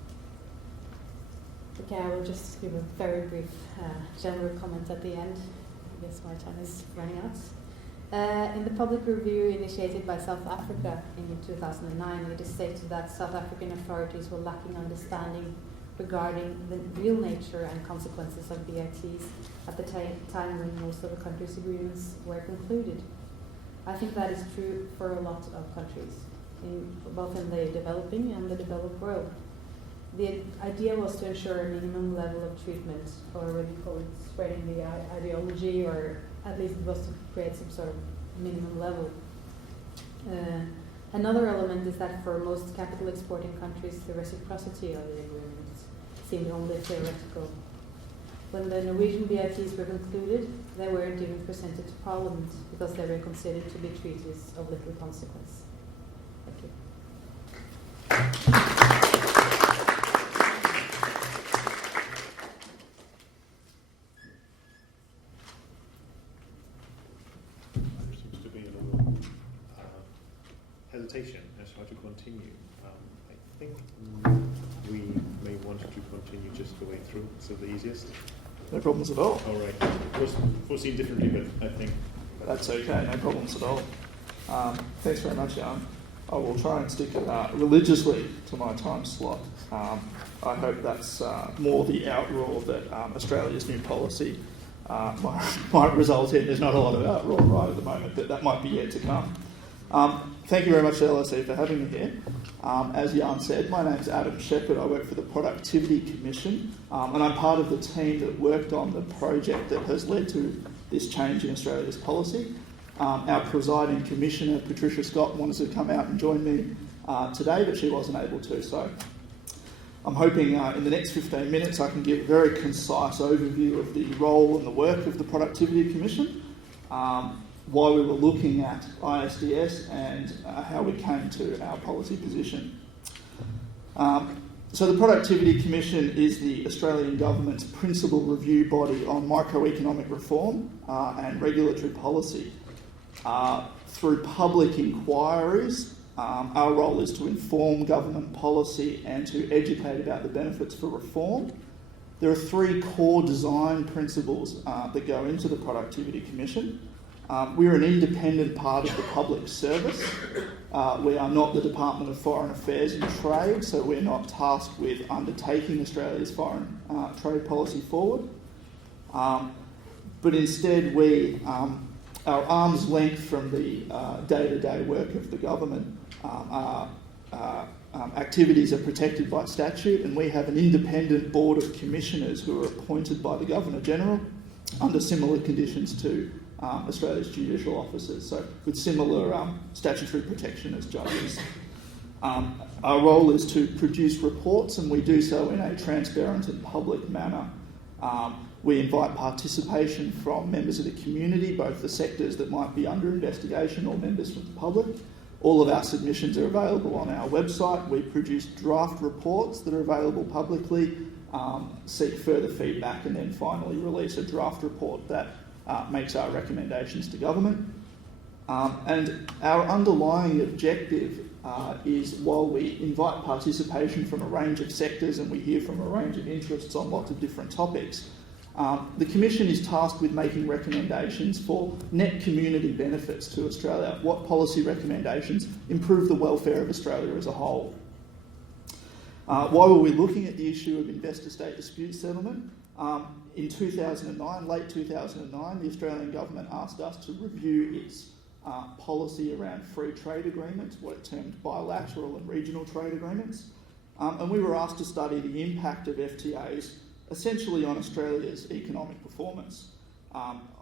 Okay, I will just give a very brief general comment at the end. I guess my time is running out. In the public review initiated by South Africa in 2009, it is stated that South African authorities were lacking understanding regarding the real nature and consequences of BITs at the time when most of the countries' agreements were concluded. I think that is true for a lot of countries. both in the developing and the developed world. The idea was to ensure a minimum level of treatment, or what you call it, spreading the ideology, or at least it was to create some sort of minimum level. Another element is that for most capital exporting countries, the reciprocity of the agreements seemed only theoretical. When the Norwegian BITs were concluded, they weren't even presented to Parliament because they were considered to be treaties of little consequence. Thank you. There seems to be a little hesitation as to how to continue. I think we may want to continue just the way through, so the easiest. No problems at all. All right. It was foreseen differently, but I think That's okay, no problems at all. Thanks very much, Jan. I will try and stick religiously to my time slot. I hope that's more the outroar that Australia's new policy might result in. There's not a lot of outroar right at the moment, but that might be yet to come. Thank you very much, LSE, for having me here. As Jan said, my name's Adam Sheppard. I work for the Productivity Commission, and I'm part of the team that worked on the project that has led to this change in Australia's policy. Our presiding commissioner, Patricia Scott, wanted to come out and join me today, but she wasn't able to. So I'm hoping in the next 15 minutes I can give a very concise overview of the role and the work of the Productivity Commission, why we were looking at ISDS, and how we came to our policy position. So the Productivity Commission is the Australian Government's principal review body on microeconomic reform and regulatory policy. Through public inquiries, our role is to inform government policy and to educate about the benefits for reform. There are three core design principles that go into the Productivity Commission. We're an independent part of the public service. We are not the Department of Foreign Affairs and Trade, so we're not tasked with undertaking Australia's foreign trade policy forward. But instead, our arm's length from the day-to-day work of the government, activities are protected by statute, and we have an independent board of commissioners who are appointed by the Governor-General under similar conditions to Australia's judicial officers, so with similar statutory protection as judges. Our role is to produce reports, and we do so in a transparent and public manner. We invite participation from members of the community, both the sectors that might be under investigation or members from the public. All of our submissions are available on our website. We produce draft reports that are available publicly, seek further feedback, and then finally release a draft report that makes our recommendations to government. And our underlying objective is, while we invite participation from a range of sectors and we hear from a range of interests on lots of different topics, the Commission is tasked with making recommendations for net community benefits to Australia. What policy recommendations improve the welfare of Australia as a whole? Why were we looking at the issue of investor-state dispute settlement? In 2009, late 2009, the Australian Government asked us to review its policy around free trade agreements, what it termed bilateral and regional trade agreements. And we were asked to study the impact of FTAs essentially on Australia's economic performance.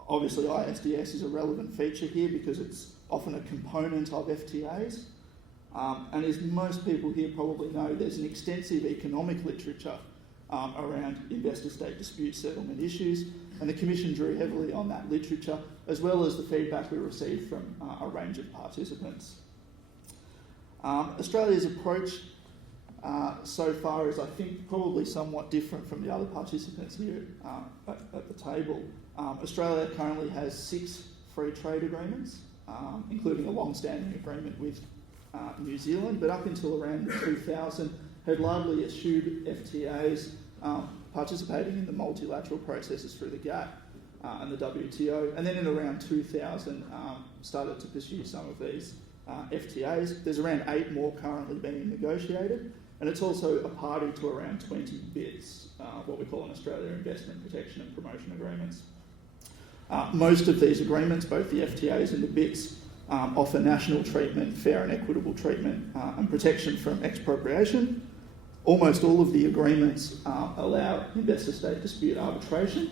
Obviously, ISDS is a relevant feature here because it's often a component of FTAs. And as most people here probably know, there's an extensive economic literature around investor-state dispute settlement issues, and the Commission drew heavily on that literature, as well as the feedback we received from a range of participants. Australia's approach so far is, I think, probably somewhat different from the other participants here at the table. Australia currently has 6 free trade agreements, including a long-standing agreement with New Zealand, but up until around 2000 had largely eschewed FTAs, participating in the multilateral processes through the GATT and the WTO, and then in around 2000 started to pursue some of these FTAs. There's around 8 more currently being negotiated, and it's also a party to around 20 BITs, what we call in Australia investment protection and promotion agreements. Most of these agreements, both the FTAs and the BITs, offer national treatment, fair and equitable treatment, and protection from expropriation. Almost all of the agreements allow investor-state dispute arbitration.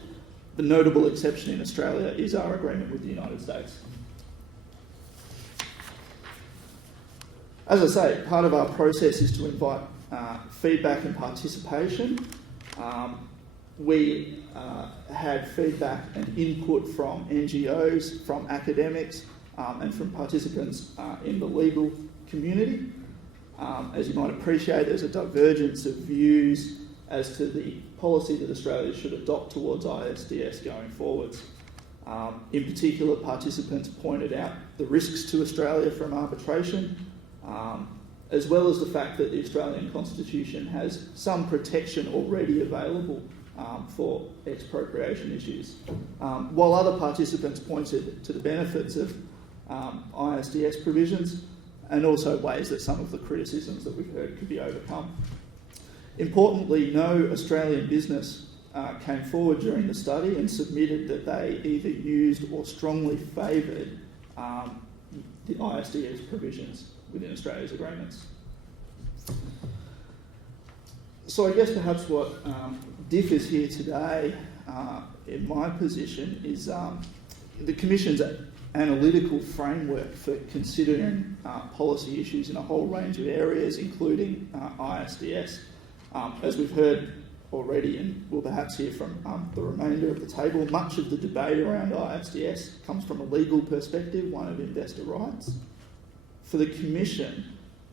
The notable exception in Australia is our agreement with the United States. As I say, part of our process is to invite feedback and participation. We had feedback and input from NGOs, from academics, and from participants in the legal community. As you might appreciate, there's a divergence of views as to the policy that Australia should adopt towards ISDS going forwards. In particular, participants pointed out the risks to Australia from arbitration, as well as the fact that the Australian Constitution has some protection already available for expropriation issues. While other participants pointed to the benefits of ISDS provisions and also ways that some of the criticisms that we've heard could be overcome. Importantly, no Australian business came forward during the study and submitted that they either used or strongly favoured the ISDS provisions within Australia's agreements. So I guess perhaps what differs here today in my position is the Commission's analytical framework for considering policy issues in a whole range of areas, including ISDS. As we've heard already, and we'll perhaps hear from the remainder of the table, much of the debate around ISDS comes from a legal perspective, one of investor rights. For the Commission,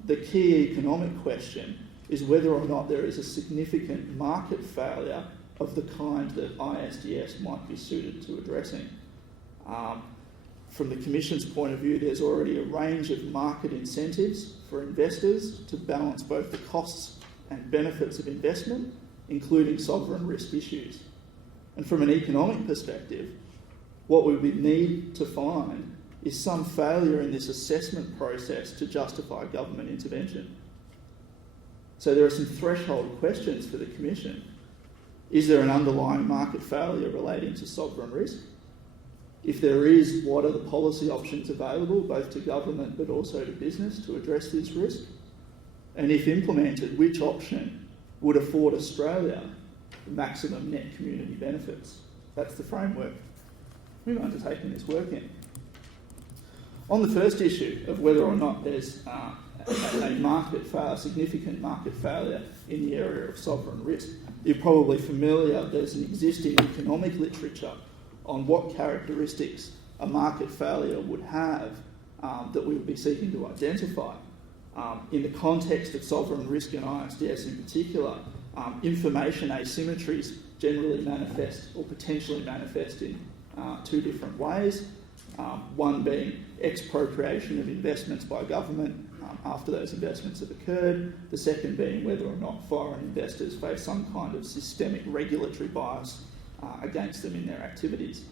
the key economic question is whether or not there is a significant market failure of the kind that ISDS might be suited to addressing. From the Commission's point of view, there's already a range of market incentives for investors to balance both the costs and benefits of investment, including sovereign risk issues. And from an economic perspective, what we would need to find is some failure in this assessment process to justify government intervention. So there are some threshold questions for the Commission. Is there an underlying market failure relating to sovereign risk? If there is, what are the policy options available, both to government but also to business, to address this risk? And if implemented, which option would afford Australia the maximum net community benefits? That's the framework we're undertaking this work in. On the first issue of whether or not there's a significant market failure in the area of sovereign risk, you're probably familiar, there's an existing economic literature on what characteristics a market failure would have that we would be seeking to identify. In the context of sovereign risk and ISDS in particular, information asymmetries generally manifest or potentially manifest in two different ways. One being expropriation of investments by government after those investments have occurred. The second being whether or not foreign investors face some kind of systemic regulatory bias against them in their activities.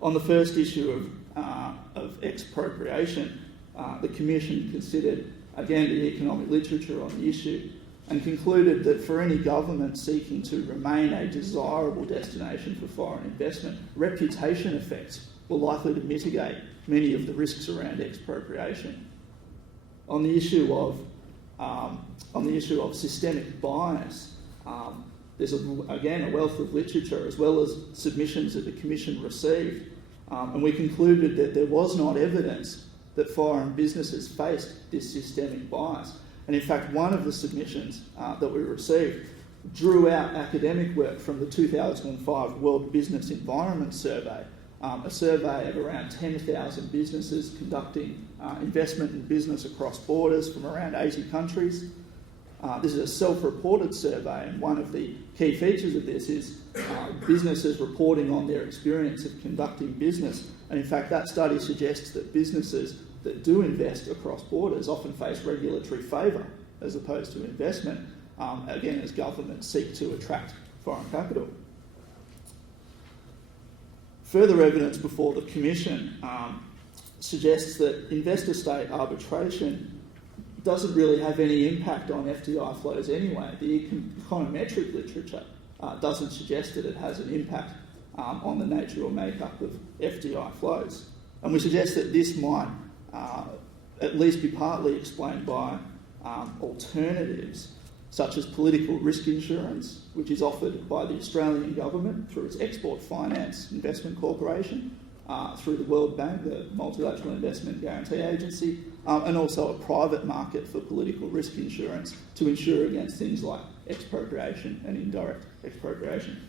On the first issue of expropriation, the Commission considered, again, the economic literature on the issue and concluded that for any government seeking to remain a desirable destination for foreign investment, reputation effects were likely to mitigate many of the risks around expropriation. On the issue of systemic bias, there's again a wealth of literature as well as submissions that the Commission received, and we concluded that there was not evidence that foreign businesses faced this systemic bias. And in fact, one of the submissions that we received drew out academic work from the 2005 World Business Environment Survey, a survey of around 10,000 businesses conducting investment in business across borders from around 80 countries. This is a self-reported survey, and one of the key features of this is businesses reporting on their experience of conducting business. And in fact, that study suggests that businesses that do invest across borders often face regulatory favour as opposed to investment, again, as governments seek to attract foreign capital. Further evidence before the Commission suggests that investor-state arbitration doesn't really have any impact on FDI flows anyway. The econometric literature doesn't suggest that it has an impact on the nature or makeup of FDI flows. And we suggest that this might at least be partly explained by alternatives such as political risk insurance, which is offered by the Australian government through its Export Finance Investment Corporation, through the World Bank, the Multilateral Investment Guarantee Agency, and also a private market for political risk insurance to insure against things like expropriation and indirect expropriation.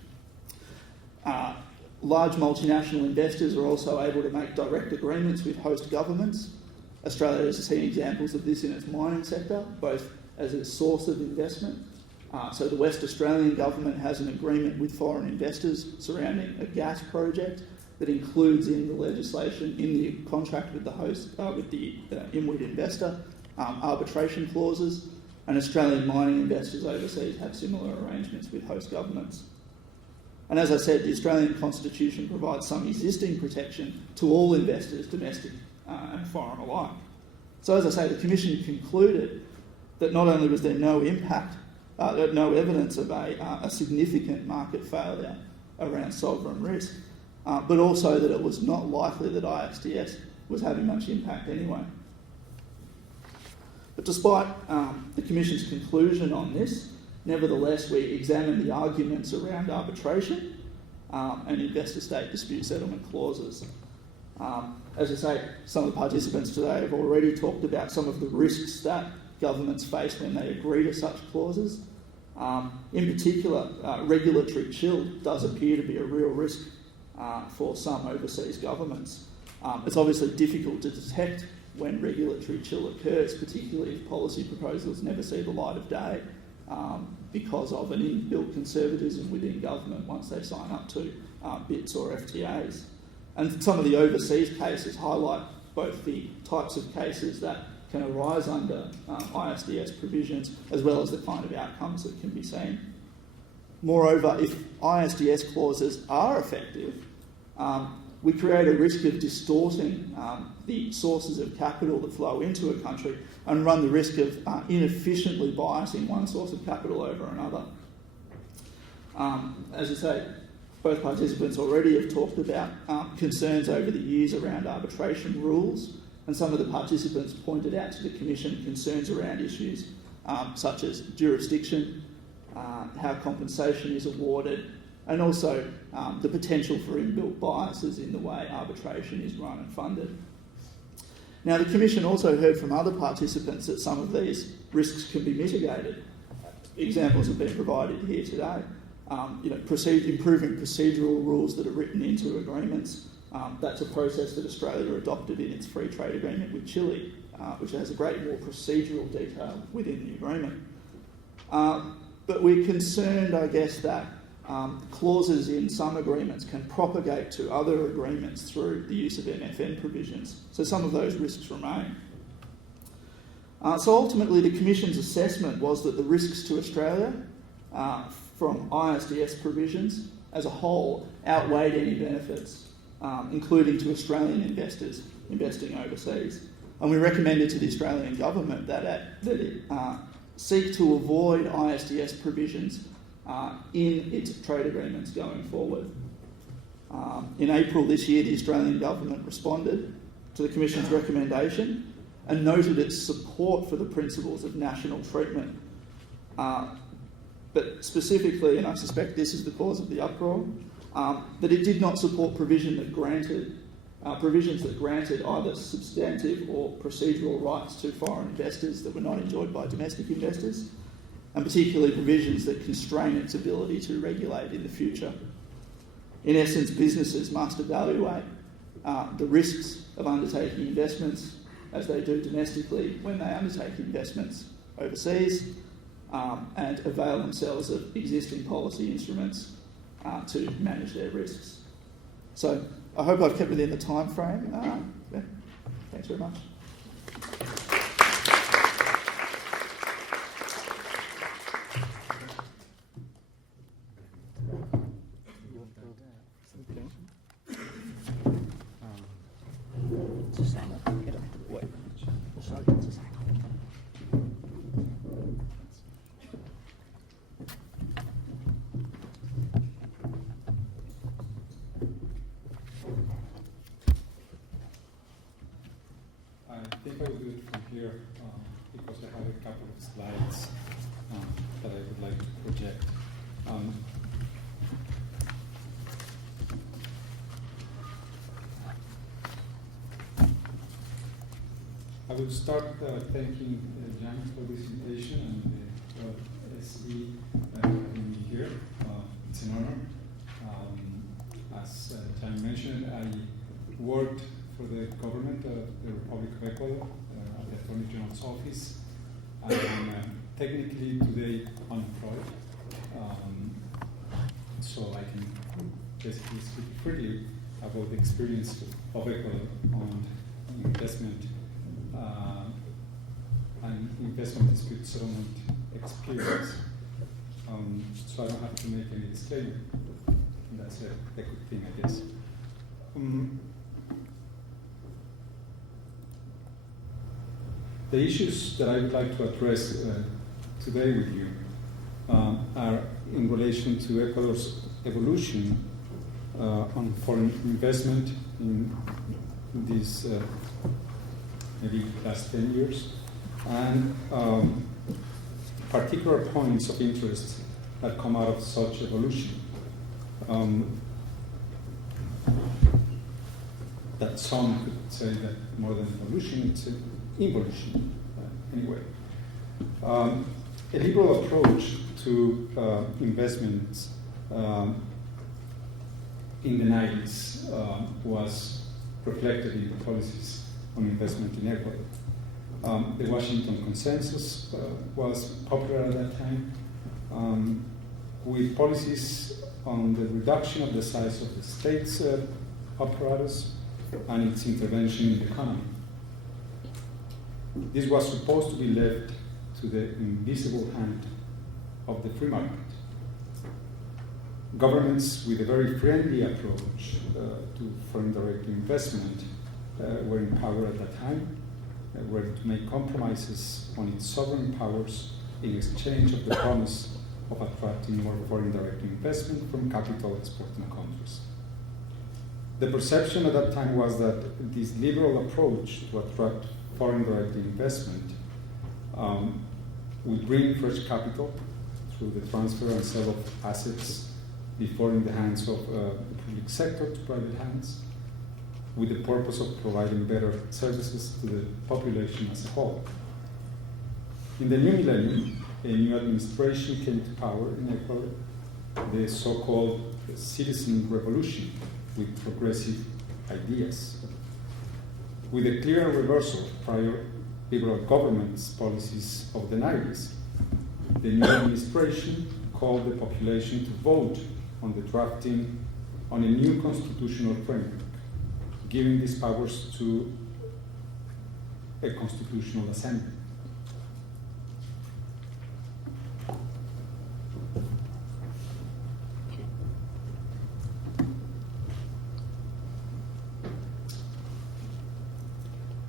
Large multinational investors are also able to make direct agreements with host governments. Australia has seen examples of this in its mining sector, both as a source of investment. So the West Australian government has an agreement with foreign investors surrounding a gas project that includes in the legislation, in the contract with the host, with the inward investor, arbitration clauses, and Australian mining investors overseas have similar arrangements with host governments. And as I said, the Australian Constitution provides some existing protection to all investors, domestic and foreign alike. So as I say, the Commission concluded that not only was there no impact, no evidence of a significant market failure around sovereign risk, but also that it was not likely that ISDS was having much impact anyway. But despite the Commission's conclusion on this, nevertheless, we examined the arguments around arbitration and investor-state dispute settlement clauses. As I say, some of the participants today have already talked about some of the risks that governments face when they agree to such clauses. In particular, regulatory chill does appear to be a real risk for some overseas governments. It's obviously difficult to detect when regulatory chill occurs, particularly if policy proposals never see the light of day, because of an inbuilt conservatism within government once they sign up to BITs or FTAs. And some of the overseas cases highlight both the types of cases that can arise under ISDS provisions, as well as the kind of outcomes that can be seen. Moreover, if ISDS clauses are effective, we create a risk of distorting the sources of capital that flow into a country and run the risk of inefficiently biasing one source of capital over another. As I say, both participants already have talked about concerns over the years around arbitration rules, and some of the participants pointed out to the Commission concerns around issues such as jurisdiction, how compensation is awarded, and also the potential for inbuilt biases in the way arbitration is run and funded. Now, the Commission also heard from other participants that some of these risks can be mitigated. Examples have been provided here today. Improving procedural rules that are written into agreements. That's a process that Australia adopted in its free trade agreement with Chile, which has a great more procedural detail within the agreement. But we're concerned, I guess, that clauses in some agreements can propagate to other agreements through the use of MFN provisions. So some of those risks remain. So ultimately, the Commission's assessment was that the risks to Australia from ISDS provisions as a whole outweighed any benefits, including to Australian investors investing overseas. And we recommended to the Australian government that it seek to avoid ISDS provisions in its trade agreements going forward. In April this year, the Australian government responded to the Commission's recommendation and noted its support for the principles of national treatment. But specifically, and I suspect this is the cause of the uproar, that it did not support provisions that granted either substantive or procedural rights to foreign investors that were not enjoyed by domestic investors, and particularly provisions that constrain its ability to regulate in the future. In essence, businesses must evaluate the risks of undertaking investments as they do domestically when they undertake investments overseas, and avail themselves of existing policy instruments to manage their risks. So I hope I've kept within the time frame. Thanks very much. I will do it from here because I have a couple of slides that I would like to project. I will start thanking Jansen for this invitation and the SE having me here. It's an honor. As Jan mentioned, I worked for the government of the Republic of Ecuador at the Attorney General's office. I am technically today unemployed, so I can basically speak freely about the experience of Ecuador on investment and investment dispute settlement experience. So I don't have to make any disclaimer. That's a good thing, I guess. The issues that I would like to address today with you are in relation to Ecuador's evolution on foreign investment in these maybe last 10 years, and particular points of interest that come out of such evolution. That some could say that more than evolution, it's an involution, anyway. A liberal approach to investments in the 90s was reflected in the policies on investment in Ecuador. The Washington Consensus was popular at that time, with policies on the reduction of the size of the state's apparatus and its intervention in the economy. This was supposed to be left to the invisible hand of the free market. Governments with a very friendly approach to foreign direct investment were in power at that time, were to make compromises on its sovereign powers in exchange of the promise of attracting more foreign direct investment from capital exporting countries. The perception at that time was that this liberal approach to attract foreign direct investment would bring fresh capital through the transfer and sale of assets before in the hands of the public sector to private hands, with the purpose of providing better services to the population as a whole. In the new millennium, a new administration came to power in Ecuador, the so-called citizen revolution, with progressive ideas. With a clear reversal of prior liberal government's policies of the 90s, the new administration called the population to vote on the drafting on a new constitutional framework, giving these powers to a constitutional assembly.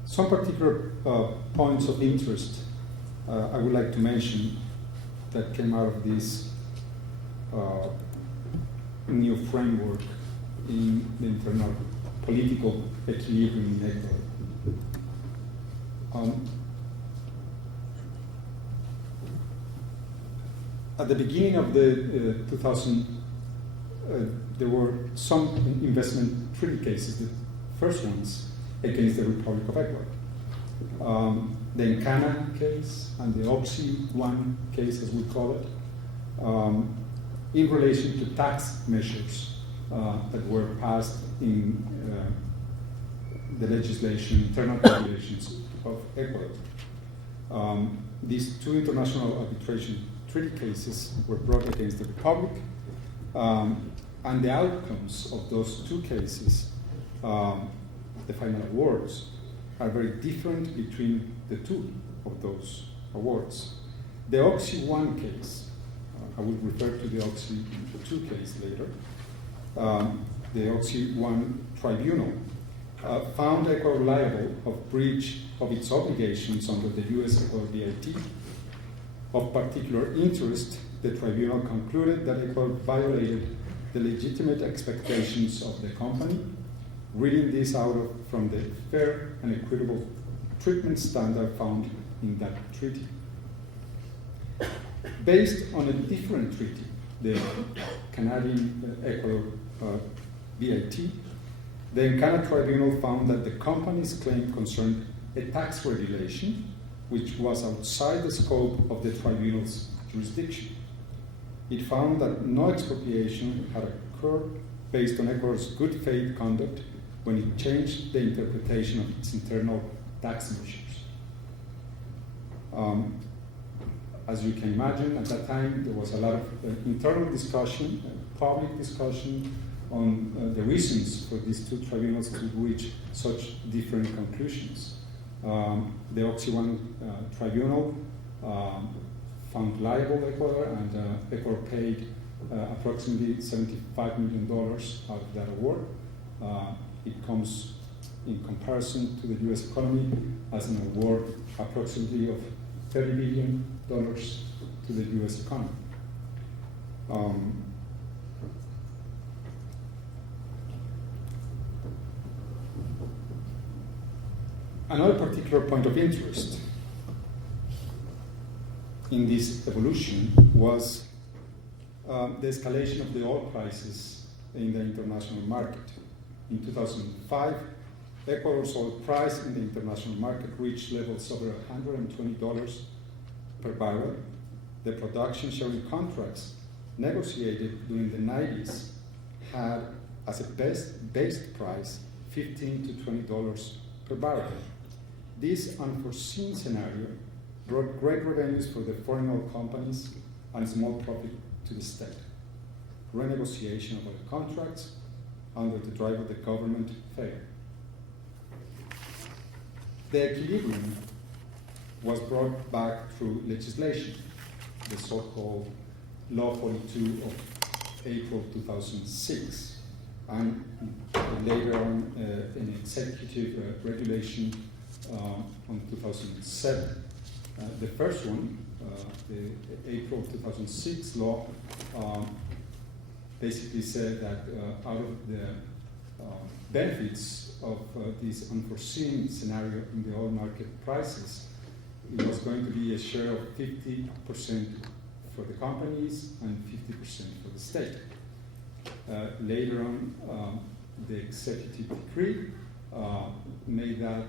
Some particular points of interest I would like to mention that came out of this new framework in the internal political equilibrium in Ecuador. At the beginning of the 2000, there were some investment treaty cases, the first ones against the Republic of Ecuador. The Encana case and the Oxy 1 case, as we call it, in relation to tax measures that were passed in the legislation, internal regulations of Ecuador. These two international arbitration treaty cases were brought against the Republic, and the outcomes of those two cases, the final awards, are very different between the two of those awards. The Oxy 1 case, I will refer to the Oxy 2 case later. The Oxy 1 tribunal found Ecuador liable of breach of its obligations under the U.S. Ecuador DIT. Of particular interest, the tribunal concluded that Ecuador violated the legitimate expectations of the company, reading this out from the fair and equitable treatment standard found in that treaty. Based on a different treaty, the Canadian-Ecuador BIT, the Encana Tribunal found that the company's claim concerned a tax regulation which was outside the scope of the tribunal's jurisdiction. It found that no expropriation had occurred based on Ecuador's good faith conduct when it changed the interpretation of its internal tax measures. As you can imagine, at that time there was a lot of internal discussion, public discussion on the reasons for these two tribunals to reach such different conclusions. The OXI-1 tribunal found liable Ecuador, and Ecuador paid approximately $75 million out of that award. It comes in comparison to the U.S. economy as an award approximately of $30 billion to the U.S. economy. Another particular point of interest in this evolution was the escalation of the oil prices in the international market. In 2005, Ecuador's oil price in the international market reached levels over $120 per barrel. The production sharing contracts negotiated during the 90s had as a base price $15 to $20 per barrel. This unforeseen scenario brought great revenues for the foreign oil companies and small profit to the state. Renegotiation of oil contracts under the drive of the government failed. The equilibrium was brought back through legislation, the so-called Law 42 of April 2006, and later on an executive regulation on 2007. The first one, the April 2006 law, basically said that out of the benefits of this unforeseen scenario in the oil market prices, it was going to be a share of 50% for the companies and 50% for the state. Later on, the executive decree made that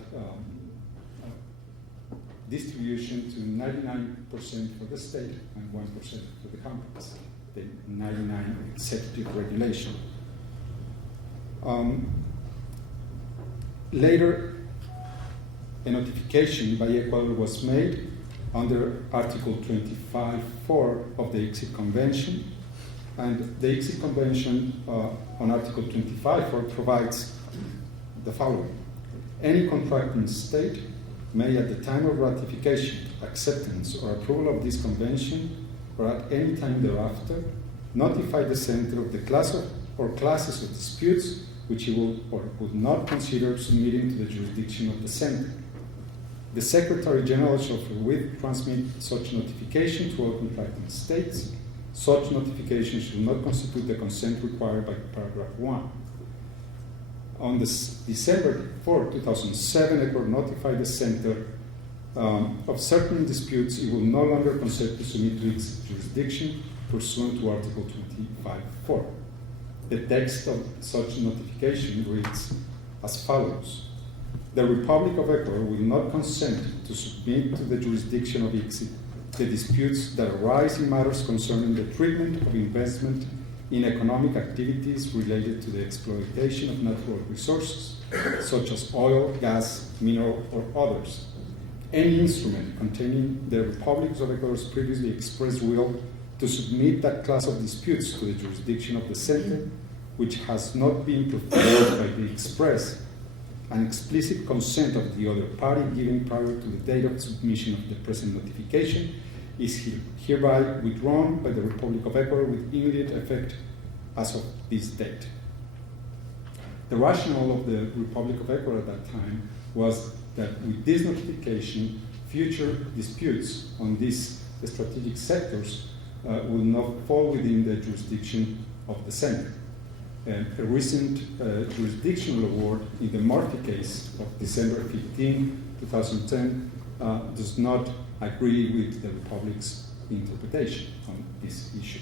distribution to 99% for the state and 1% for the companies, the 99 executive regulation. Later, a notification by Ecuador was made under Article 25.4 of the ICSID Convention, and the ICSID Convention on Article 25.4 provides the following. Any contracting state may, at the time of ratification, acceptance, or approval of this convention, or at any time thereafter, notify the center of the class of, or classes of disputes which he will or would not consider submitting to the jurisdiction of the center. The Secretary General shall forthwith transmit such notification to all contracting states. Such notification should not constitute the consent required by paragraph 1. On December 4, 2007, Ecuador notified the center of certain disputes it will no longer consent to submit to its jurisdiction pursuant to Article 25.4. The text of such notification reads as follows. The Republic of Ecuador will not consent to submit to the jurisdiction of ICSID the disputes that arise in matters concerning the treatment of investment in economic activities related to the exploitation of natural resources, such as oil, gas, mineral, or others. Any instrument containing the Republic of Ecuador's previously expressed will to submit that class of disputes to the jurisdiction of the center, which has not been preferred by the express and explicit consent of the other party given prior to the date of submission of the present notification, is hereby withdrawn by the Republic of Ecuador with immediate effect as of this date. The rationale of the Republic of Ecuador at that time was that with this notification, future disputes on these strategic sectors will not fall within the jurisdiction of the Center. A recent jurisdictional award in the Margrethe case of December 15, 2010 does not agree with the Republic's interpretation on this issue.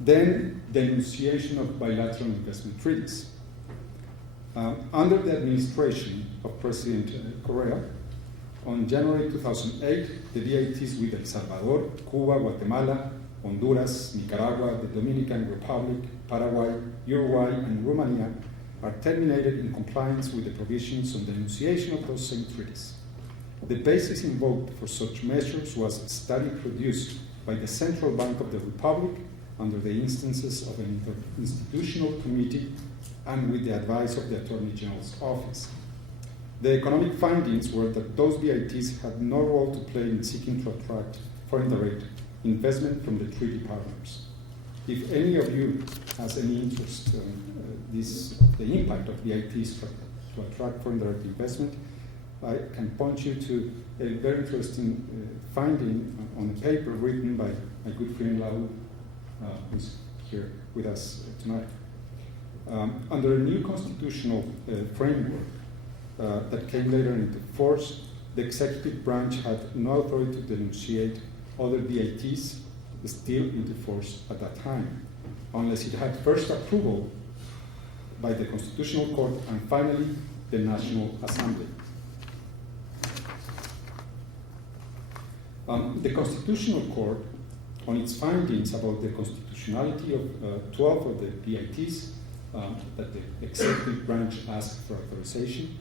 Then, denunciation of bilateral investment treaties. Under the administration of President Correa, on January 2008, the VITs with El Salvador, Cuba, Guatemala, Honduras, Nicaragua, the Dominican Republic, Paraguay, Uruguay, and Romania are terminated in compliance with the provisions on the denunciation of those same treaties. The basis invoked for such measures was a study produced by the Central Bank of the Republic under the instances of an interinstitutional committee and with the advice of the Attorney General's office. The economic findings were that those VITs had no role to play in seeking to attract foreign direct investment from the treaty partners. If any of you has any interest in the impact of VITs to attract foreign direct investment, I can point you to a very interesting finding on a paper written by my good friend Raul, who's here with us tonight. Under a new constitutional framework that came later into force, the executive branch had no authority to denunciate other VITs still into force at that time, unless it had first approval by the Constitutional Court and finally the National Assembly. The Constitutional Court, on its findings about the constitutionality of 12 of the VITs that the executive branch asked for authorization,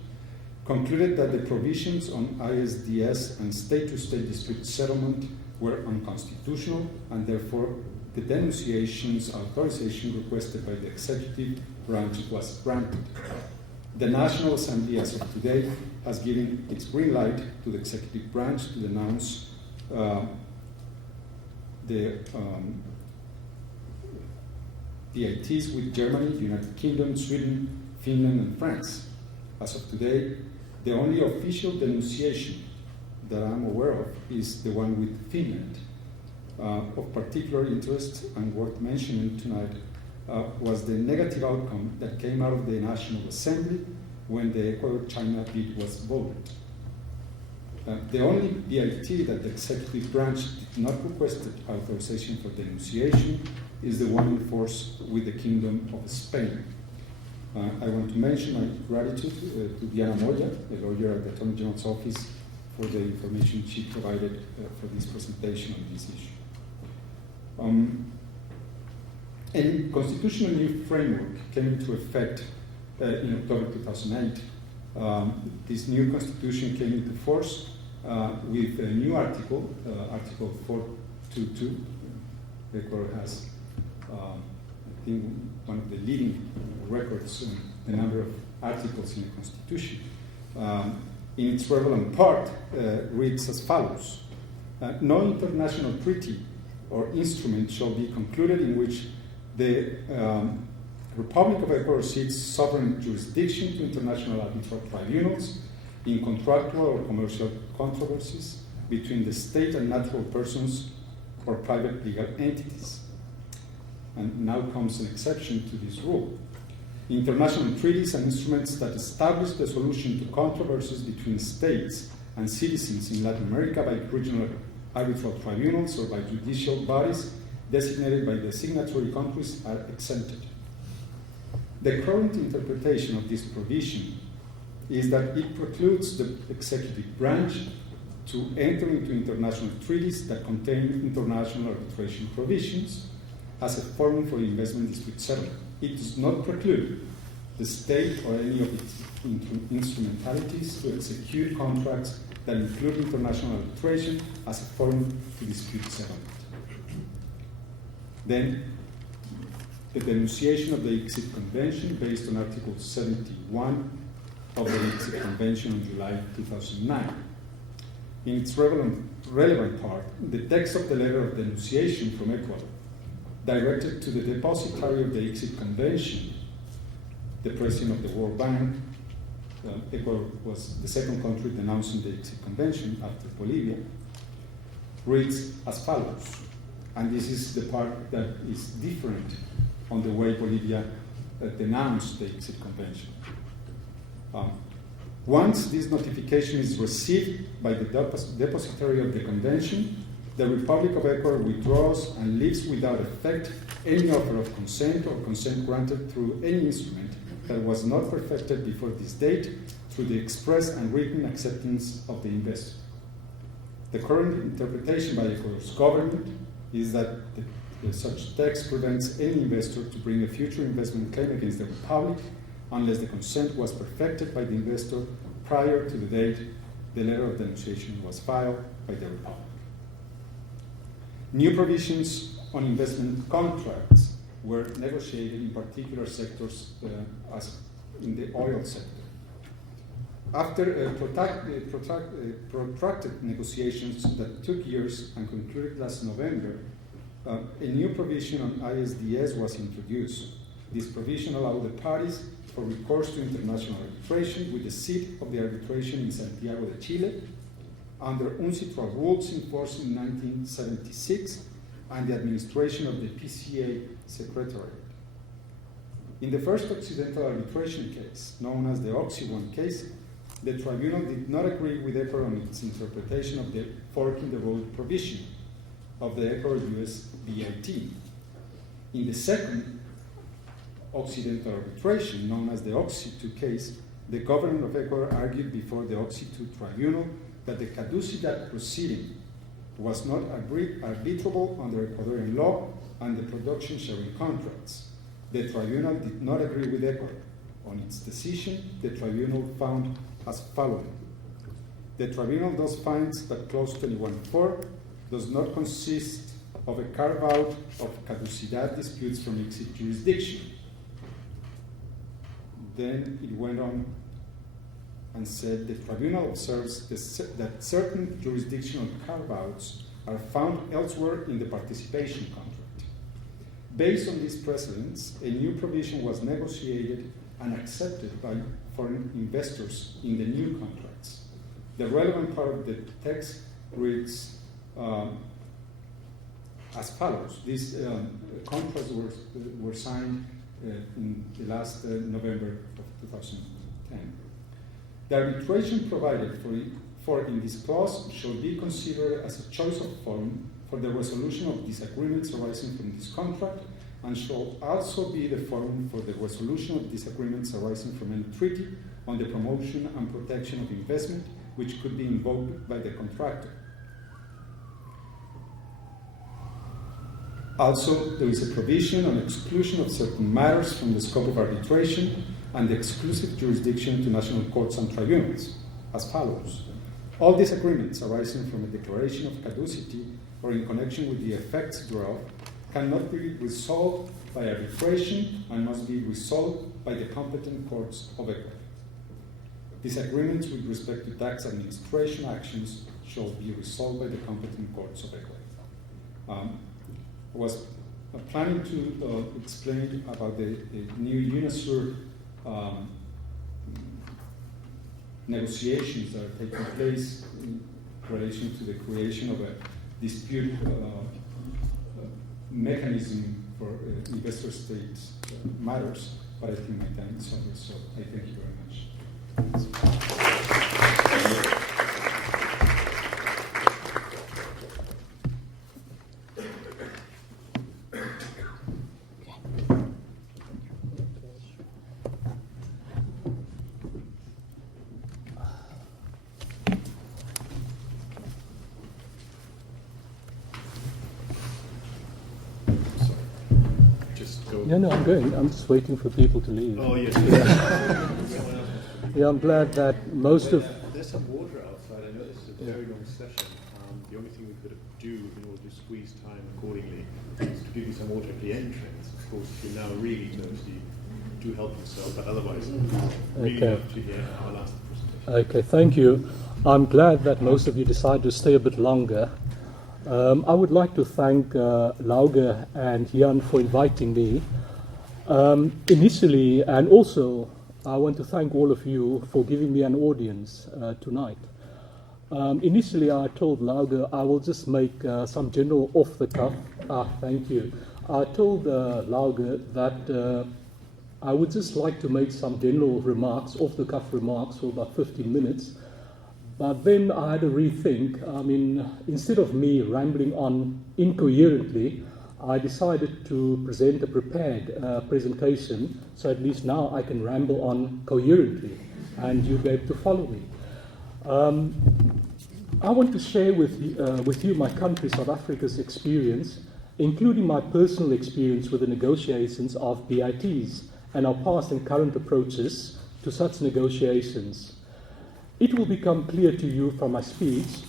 concluded that the provisions on ISDS and state-to-state dispute settlement were unconstitutional, and therefore the denunciation's authorization requested by the executive branch was granted. The National Assembly, as of today, has given its green light to the executive branch to denounce the VITs with Germany, the United Kingdom, Sweden, Finland, and France. As of today, the only official denunciation that I'm aware of is the one with Finland. Of particular interest and worth mentioning tonight was the negative outcome that came out of the National Assembly when the Ecuador-China bid was voted. The only VIT that the executive branch did not request authorization for denunciation is the one in force with the Kingdom of Spain. I want to mention my gratitude to Diana Moya, the lawyer at the Attorney General's office, for the information she provided for this presentation on this issue. A constitutional new framework came into effect in October 2008. This new constitution came into force with a new article, Article 422. Ecuador has, I think, one of the leading records in the number of articles in the Constitution. In its relevant part, reads as follows. No international treaty or instrument shall be concluded in which the Republic of Ecuador cedes sovereign jurisdiction to international arbitral tribunals in contractual or commercial controversies between the state and natural persons or private legal entities. And now comes an exception to this rule. International treaties and instruments that establish the solution to controversies between states and citizens in Latin America by regional arbitral tribunals or by judicial bodies designated by the signatory countries are exempted. The current interpretation of this provision is that it precludes the executive branch to enter into international treaties that contain international arbitration provisions as a forum for investment dispute settlement. It does not preclude the state or any of its instrumentalities to execute contracts that include international arbitration as a forum to dispute settlement. Then, the denunciation of the ICSID Convention based on Article 71 of the ICSID Convention on July 2009. In its relevant part, the text of the letter of denunciation from Ecuador directed to the depositary of the ICSID Convention, the President of the World Bank. Ecuador was the second country denouncing the ICSID Convention after Bolivia, reads as follows. And this is the part that is different on the way Bolivia denounced the ICSID Convention. Once this notification is received by the depositary of the convention, the Republic of Ecuador withdraws and leaves without effect any offer of consent or consent granted through any instrument that was not perfected before this date through the express and written acceptance of the investor. The current interpretation by Ecuador's government is that such text prevents any investor to bring a future investment claim against the Republic unless the consent was perfected by the investor prior to the date the letter of denunciation was filed by the Republic. New provisions on investment contracts were negotiated in particular sectors as in the oil sector. After protracted negotiations that took years and concluded last November, a new provision on ISDS was introduced. This provision allowed the parties for recourse to international arbitration with the seat of the arbitration in Santiago de Chile under UNCITRAL rules in force in 1976 and the administration of the PCA Secretariat. In the first Occidental arbitration case, known as the Oxy-1 case, the tribunal did not agree with Ecuador on its interpretation of the fork in the road provision of the Ecuador-U.S. BIT. In the second Occidental arbitration, known as the Oxy-2 case, the government of Ecuador argued before the Oxy-2 tribunal that the caducidad proceeding was not arbitrable under Ecuadorian law and the production sharing contracts. The tribunal did not agree with Ecuador. On its decision, the tribunal found as following. The tribunal thus finds that Clause 21.4 does not consist of a carve-out of caducidad disputes from ICSID jurisdiction. Then it went on and said the tribunal observes that certain jurisdictional carve-outs are found elsewhere in the participation contract. Based on these precedents, a new provision was negotiated and accepted by foreign investors in the new contracts. The relevant part of the text reads as follows. These contracts were signed in the last November of 2010. The arbitration provided for in this clause shall be considered as a choice of forum for the resolution of disagreements arising from this contract and shall also be the forum for the resolution of disagreements arising from any treaty on the promotion and protection of investment which could be invoked by the contractor. Also, there is a provision on exclusion of certain matters from the scope of arbitration and the exclusive jurisdiction to national courts and tribunals, as follows. All disagreements arising from a declaration of caducity or in connection with the effects thereof cannot be resolved by arbitration and must be resolved by the competent courts of Ecuador. Disagreements with respect to tax administration actions shall be resolved by the competent courts of Ecuador. I was planning to explain about the new UNASUR negotiations that are taking place in relation to the creation of a dispute mechanism for investor-state matters, but I think my time is over, so I thank you very much. No, I'm going. I'm just waiting for people to leave. Oh, yes. Yeah, I'm glad that most of... There's some water outside. I know this is a very long session. The only thing we could do in order to squeeze time accordingly is to give you some water at the entrance. Of course, if you're now really thirsty, do help yourself, but otherwise, really love to hear our last presentation. Okay, thank you. I'm glad that most of you decided to stay a bit longer. I would like to thank Lauge and Jan for inviting me. Initially, and also I want to thank all of you for giving me an audience tonight. Initially, I told Lauge I will just make some general off-the-cuff. Thank you. I told Lauge that I would just like to make some general remarks, off-the-cuff remarks for about 15 minutes. But then I had a rethink. I mean, instead of me rambling on incoherently, I decided to present a prepared presentation, so at least now I can ramble on coherently, and you'll be able to follow me. I want to share with you my country, South Africa's experience, including my personal experience with the negotiations of BITs and our past and current approaches to such negotiations. It will become clear to you from my speech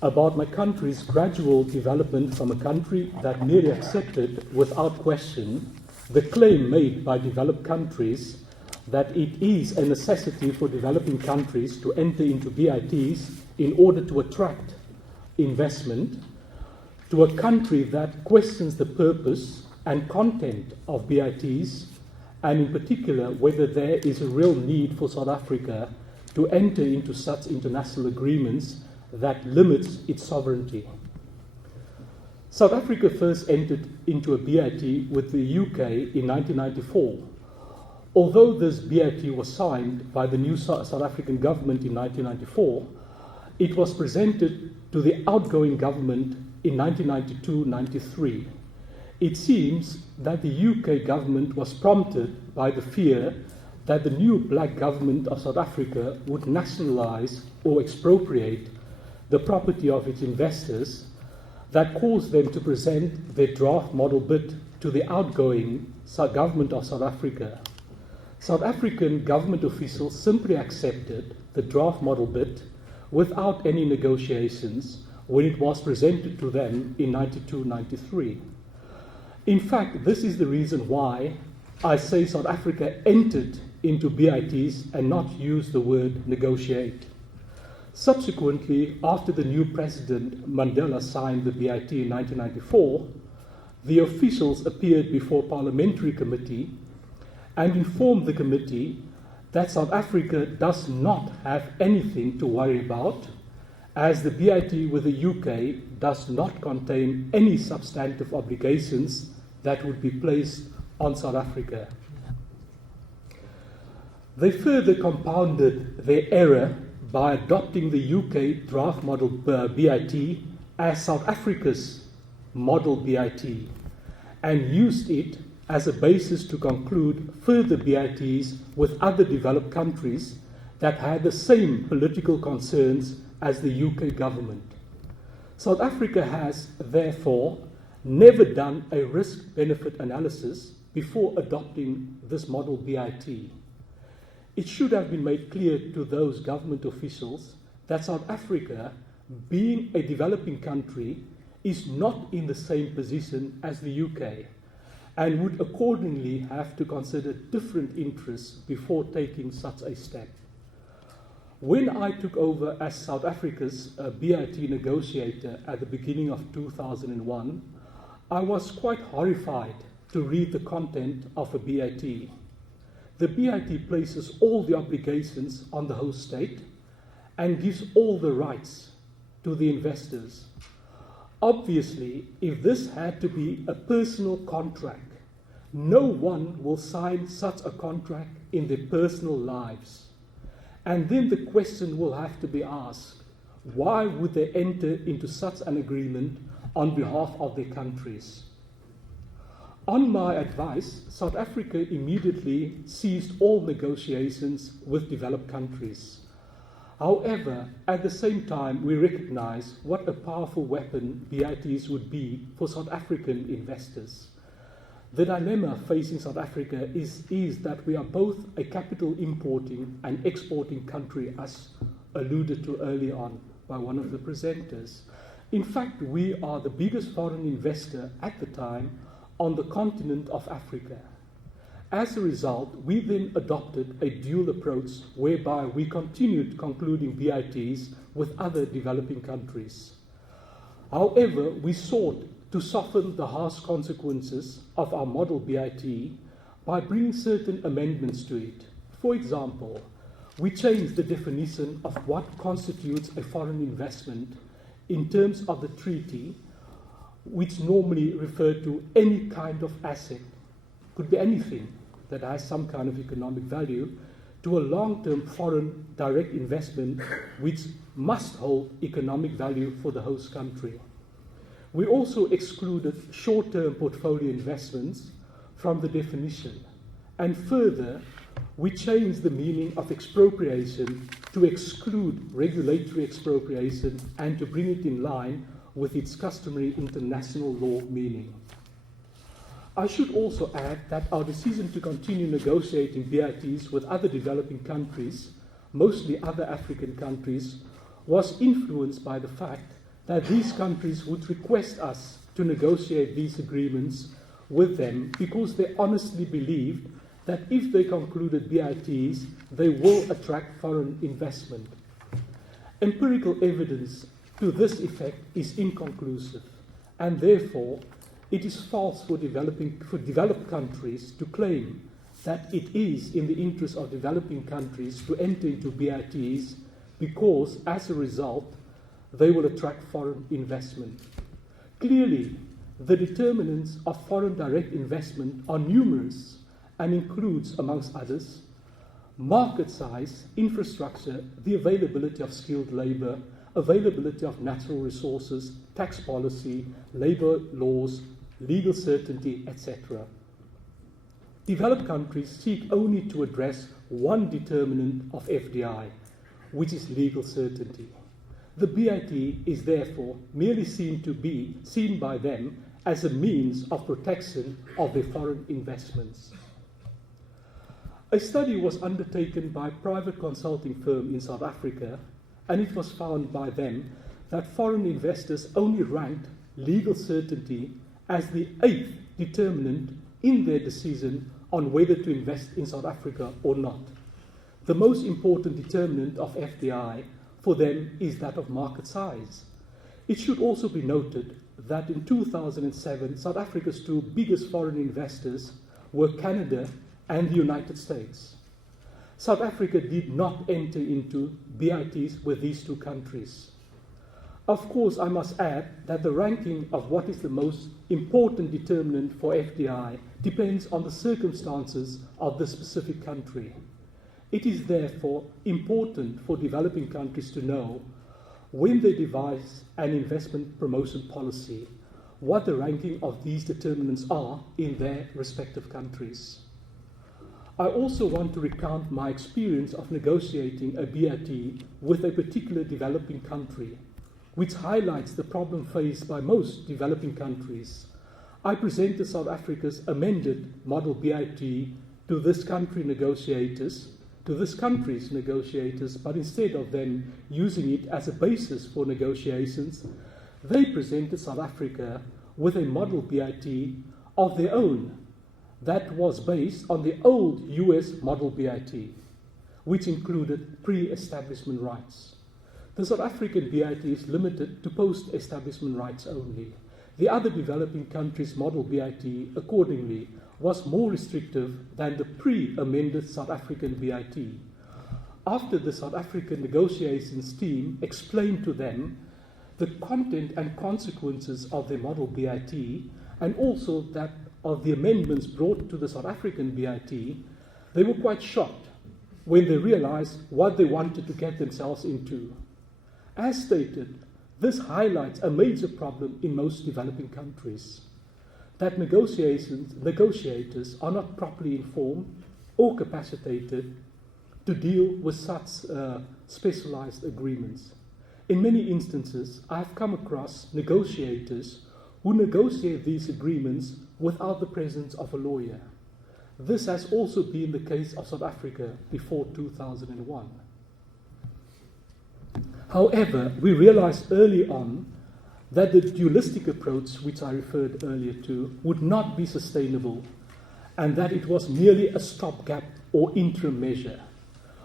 about my country's gradual development from a country that merely accepted without question the claim made by developed countries that it is a necessity for developing countries to enter into BITs in order to attract investment, to a country that questions the purpose and content of BITs, and in particular whether there is a real need for South Africa to enter into such international agreements that limits its sovereignty. South Africa first entered into a BIT with the UK in 1994. Although this BIT was signed by the new South African government in 1994, it was presented to the outgoing government in 1992-93. It seems that the UK government was prompted by the fear that the new black government of South Africa would nationalize or expropriate the property of its investors that caused them to present their draft model bid to the outgoing government of South Africa. South African government officials simply accepted the draft model bid without any negotiations when it was presented to them in 92-93. In fact, this is the reason why I say South Africa entered into BITs and not use the word negotiate. Subsequently, after the new president Mandela signed the BIT in 1994, the officials appeared before parliamentary committee and informed the committee that South Africa does not have anything to worry about, as the BIT with the UK does not contain any substantive obligations that would be placed on South Africa. They further compounded their error by adopting the UK draft model BIT as South Africa's model BIT and used it as a basis to conclude further BITs with other developed countries that had the same political concerns as the UK government. South Africa has, therefore, never done a risk-benefit analysis before adopting this model BIT. It should have been made clear to those government officials that South Africa, being a developing country, is not in the same position as the UK and would accordingly have to consider different interests before taking such a step. When I took over as South Africa's BIT negotiator at the beginning of 2001, I was quite horrified to read the content of a BIT. The BIT places all the obligations on the host state and gives all the rights to the investors. Obviously, if this had to be a personal contract, no one will sign such a contract in their personal lives. And then the question will have to be asked, why would they enter into such an agreement on behalf of their countries? On my advice, South Africa immediately ceased all negotiations with developed countries. However, at the same time, we recognize what a powerful weapon BITs would be for South African investors. The dilemma facing South Africa is that we are both a capital importing and exporting country, as alluded to earlier on by one of the presenters. In fact, we are the biggest foreign investor at the time on the continent of Africa. As a result, we then adopted a dual approach whereby we continued concluding BITs with other developing countries. However, we sought to soften the harsh consequences of our model BIT by bringing certain amendments to it. For example, we changed the definition of what constitutes a foreign investment in terms of the treaty, which normally referred to any kind of asset, could be anything, that has some kind of economic value to a long-term foreign direct investment which must hold economic value for the host country. We also excluded short-term portfolio investments from the definition, and further, we changed the meaning of expropriation to exclude regulatory expropriation and to bring it in line with its customary international law meaning. I should also add that our decision to continue negotiating BITs with other developing countries, mostly other African countries, was influenced by the fact that these countries would request us to negotiate these agreements with them because they honestly believed that if they concluded BITs, they will attract foreign investment. Empirical evidence to this effect is inconclusive, and therefore it is false for developed countries to claim that it is in the interest of developing countries to enter into BITs because, as a result, they will attract foreign investment. Clearly, the determinants of foreign direct investment are numerous and includes, amongst others, market size, infrastructure, the availability of skilled labor, availability of natural resources, tax policy, labor laws, legal certainty, etc. Developed countries seek only to address one determinant of FDI, which is legal certainty. The BIT is therefore merely seen by them as a means of protection of their foreign investments. A study was undertaken by a private consulting firm in South Africa, and it was found by them that foreign investors only ranked legal certainty as the 8th determinant in their decision on whether to invest in South Africa or not. The most important determinant of FDI for them is that of market size. It should also be noted that in 2007, South Africa's two biggest foreign investors were Canada and the United States. South Africa did not enter into BITs with these two countries. Of course, I must add that the ranking of what is the most important determinant for FDI depends on the circumstances of the specific country. It is therefore important for developing countries to know, when they devise an investment promotion policy, what the ranking of these determinants are in their respective countries. I also want to recount my experience of negotiating a BIT with a particular developing country, which highlights the problem faced by most developing countries. I presented South Africa's amended model BIT to this country's negotiators, but instead of them using it as a basis for negotiations, they presented South Africa with a model BIT of their own that was based on the old US model BIT, which included pre-establishment rights. The South African BIT is limited to post-establishment rights only. The other developing countries' model BIT, accordingly, was more restrictive than the pre-amended South African BIT. After the South African negotiations team explained to them the content and consequences of their model BIT, and also that of the amendments brought to the South African BIT, they were quite shocked when they realized what they wanted to get themselves into. As stated, this highlights a major problem in most developing countries, that negotiators are not properly informed or capacitated to deal with such specialized agreements. In many instances, I have come across negotiators who negotiate these agreements without the presence of a lawyer. This has also been the case of South Africa before 2001. However, we realized early on that the dualistic approach, which I referred earlier to, would not be sustainable, and that it was merely a stopgap or interim measure.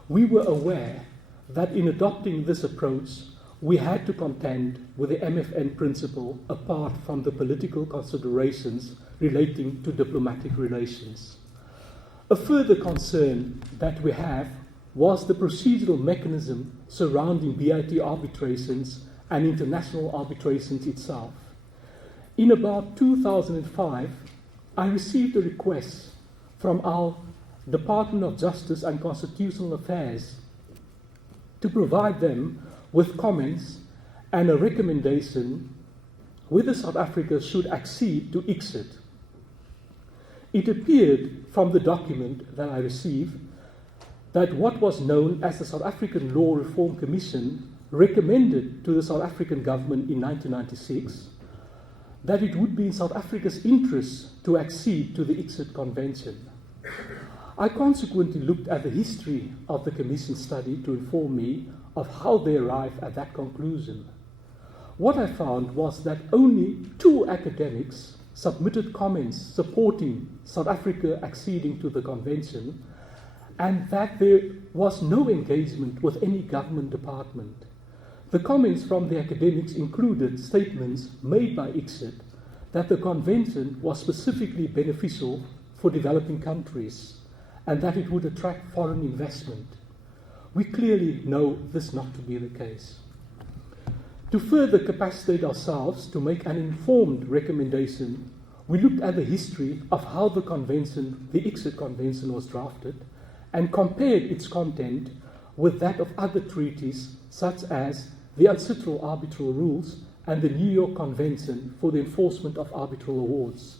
We were aware that in adopting this approach, we had to contend with the MFN principle apart from the political considerations relating to diplomatic relations. A further concern that we have was the procedural mechanism surrounding BIT arbitrations and international arbitrations itself. In about 2005, I received a request from our Department of Justice and Constitutional Affairs to provide them with comments and a recommendation whether South Africa should accede to ICSID. It appeared from the document that I received that what was known as the South African Law Reform Commission recommended to the South African government in 1996 that it would be in South Africa's interest to accede to the ICSID Convention. I consequently looked at the history of the Commission study to inform me of how they arrived at that conclusion. What I found was that only 2 academics submitted comments supporting South Africa acceding to the Convention, and that there was no engagement with any government department. The comments from the academics included statements made by ICSID that the Convention was specifically beneficial for developing countries and that it would attract foreign investment. We clearly know this not to be the case. To further capacitate ourselves to make an informed recommendation, we looked at the history of how the Convention, the ICSID Convention, was drafted and compared its content with that of other treaties such as the UNCITRAL Arbitral Rules and the New York Convention for the Enforcement of Arbitral Awards.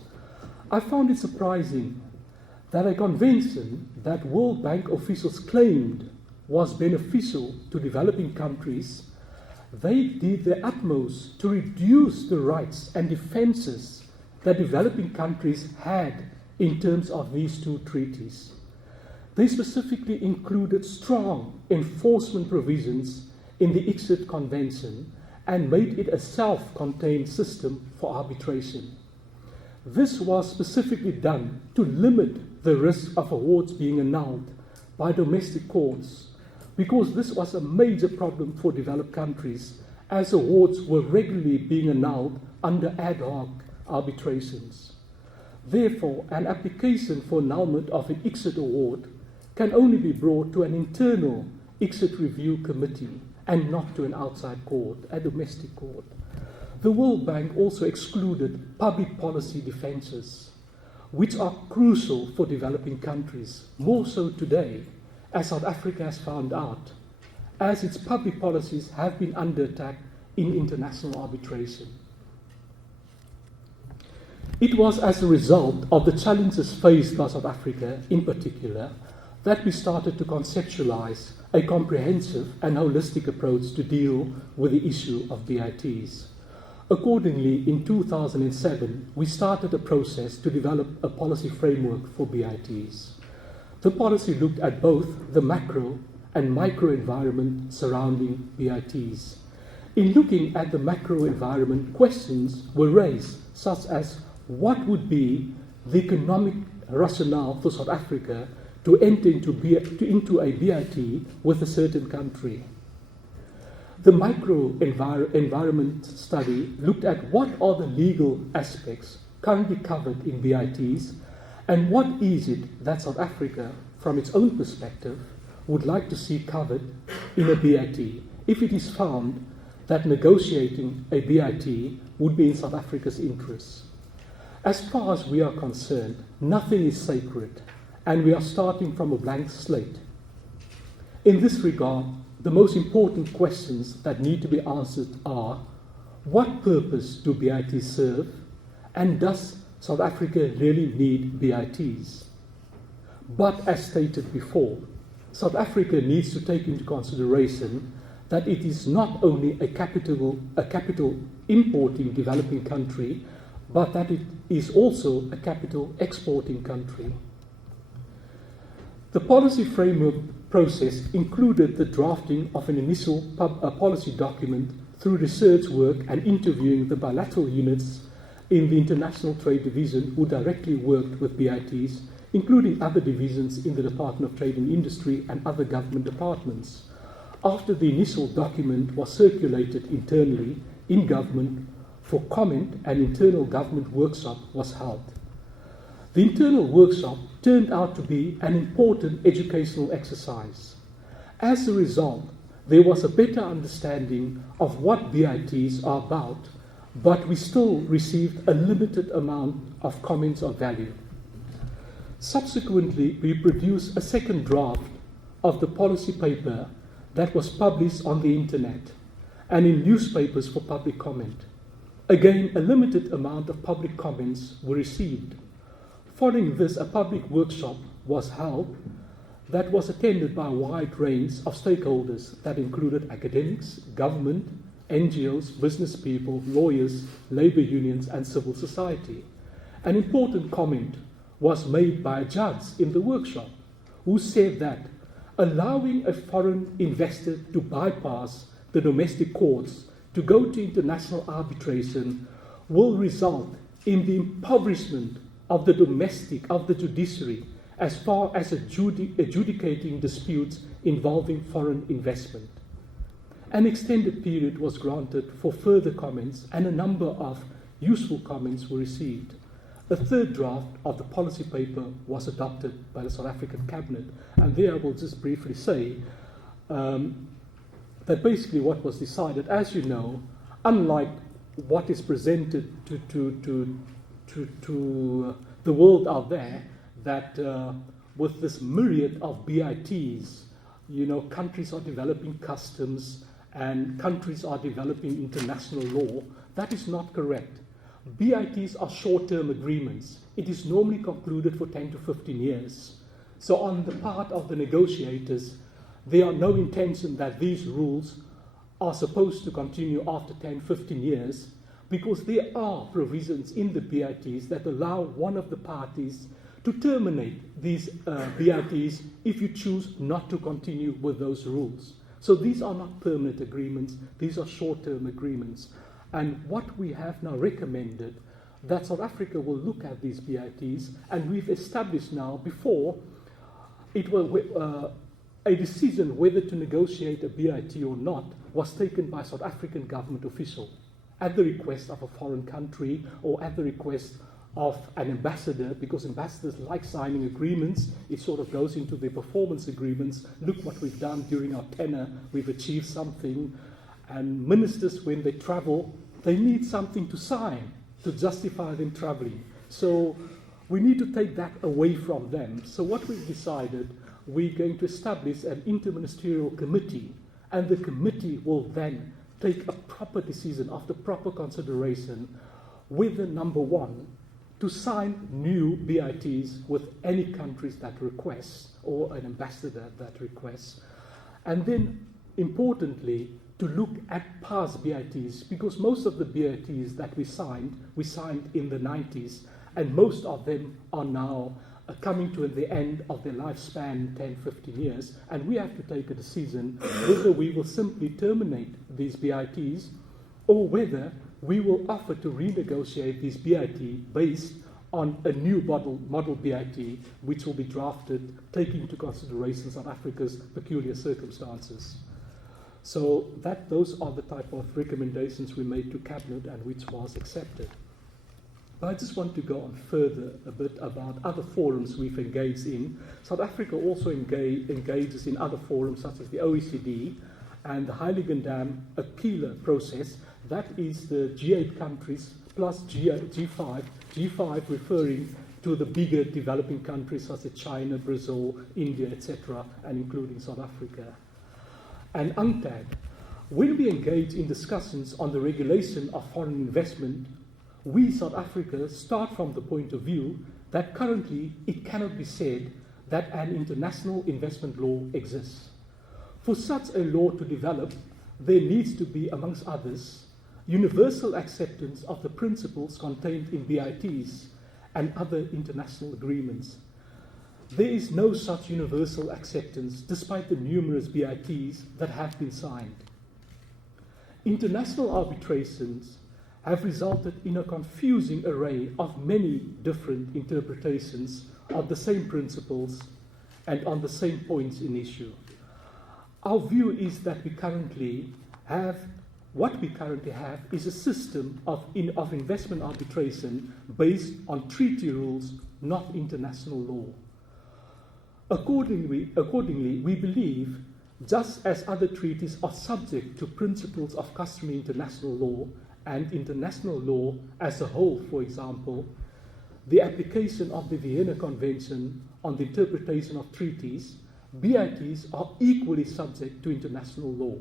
I found it surprising that a convention that World Bank officials claimed was beneficial to developing countries, they did their utmost to reduce the rights and defenses that developing countries had in terms of these 2 treaties. They specifically included strong enforcement provisions in the ICSID Convention and made it a self-contained system for arbitration. This was specifically done to limit the risk of awards being annulled by domestic courts, because this was a major problem for developed countries, as awards were regularly being annulled under ad hoc arbitrations. Therefore, an application for annulment of an ICSID award can only be brought to an internal ICSID review committee and not to an outside court, a domestic court. The World Bank also excluded public policy defenses, which are crucial for developing countries, more so today, as South Africa has found out, as its public policies have been under attack in international arbitration. It was as a result of the challenges faced by South Africa in particular that we started to conceptualize a comprehensive and holistic approach to deal with the issue of BITs. Accordingly, in 2007, we started a process to develop a policy framework for BITs. The policy looked at both the macro and micro environment surrounding BITs. In looking at the macro environment, questions were raised, such as what would be the economic rationale for South Africa to enter into a BIT with a certain country. The micro environment study looked at what are the legal aspects currently covered in BITs and what is it that South Africa, from its own perspective, would like to see covered in a BIT if it is found that negotiating a BIT would be in South Africa's interests. As far as we are concerned, nothing is sacred, and we are starting from a blank slate. In this regard, the most important questions that need to be answered are: what purpose do BITs serve, and does South Africa really need BITs? But as stated before, South Africa needs to take into consideration that it is not only a capital importing developing country, but that it is also a capital exporting country. The policy framework process included the drafting of an initial policy document through research work and interviewing the bilateral units in the International Trade Division who directly worked with BITs, including other divisions in the Department of Trade and Industry and other government departments. After the initial document was circulated internally in government for comment, an internal government workshop was held. The internal workshop turned out to be an important educational exercise. As a result, there was a better understanding of what BITs are about, but we still received a limited amount of comments of value. Subsequently, we produced a second draft of the policy paper that was published on the internet and in newspapers for public comment. Again, a limited amount of public comments were received. Following this, a public workshop was held that was attended by a wide range of stakeholders that included academics, government, NGOs, business people, lawyers, labor unions, and civil society. An important comment was made by a judge in the workshop who said that allowing a foreign investor to bypass the domestic courts to go to international arbitration will result in the impoverishment of the judiciary as far as adjudicating disputes involving foreign investment. An extended period was granted for further comments, and a number of useful comments were received. A third draft of the policy paper was adopted by the South African Cabinet, and there I will just briefly say that basically what was decided, as you know, unlike what is presented to the world out there, that with this myriad of BITs, countries are developing customs and countries are developing international law. That is not correct. BITs are short-term agreements. It is normally concluded for 10 to 15 years. So on the part of the negotiators, there are no intention that these rules are supposed to continue after 10, 15 years, because there are provisions in the BITs that allow one of the parties to terminate these BITs if you choose not to continue with those rules. So these are not permanent agreements, these are short-term agreements. And what we have now recommended, that South Africa will look at these BITs, and we've established now before it will a decision whether to negotiate a BIT or not was taken by a South African government official at the request of a foreign country or at the request of an ambassador, because ambassadors like signing agreements. It sort of goes into their performance agreements. Look what we've done during our tenure, we've achieved something. And ministers, when they travel, they need something to sign to justify them traveling. So we need to take that away from them. So what we've decided, we're going to establish an interministerial committee, and the committee will then take a proper decision after proper consideration whether, number one, to sign new BITs with any countries that request, or an ambassador that requests, and then, importantly, to look at past BITs, because most of the BITs that we signed in the 90s, and most of them are now coming to the end of their lifespan, 10, 15 years, and we have to take a decision whether we will simply terminate these BITs or whether we will offer to renegotiate these BIT based on a new model BIT, which will be drafted taking into consideration South Africa's peculiar circumstances. So those are the type of recommendations we made to Cabinet and which was accepted. But I just want to go on further a bit about other forums we've engaged in. South Africa also engages in other forums such as the OECD and the Heiligendamm appeal process. That is the G8 countries plus G5 referring to the bigger developing countries such as China, Brazil, India, etc., and including South Africa. And UNCTAD, when we engage in discussions on the regulation of foreign investment, we, South Africa, start from the point of view that currently it cannot be said that an international investment law exists. For such a law to develop, there needs to be, amongst others, universal acceptance of the principles contained in BITs and other international agreements. There is no such universal acceptance despite the numerous BITs that have been signed. International arbitrations have resulted in a confusing array of many different interpretations of the same principles and on the same points in issue. Our view is that what we currently have is a system of investment arbitration based on treaty rules, not international law. Accordingly, we believe, just as other treaties are subject to principles of customary international law and international law as a whole, for example, the application of the Vienna Convention on the Interpretation of Treaties, BITs are equally subject to international law.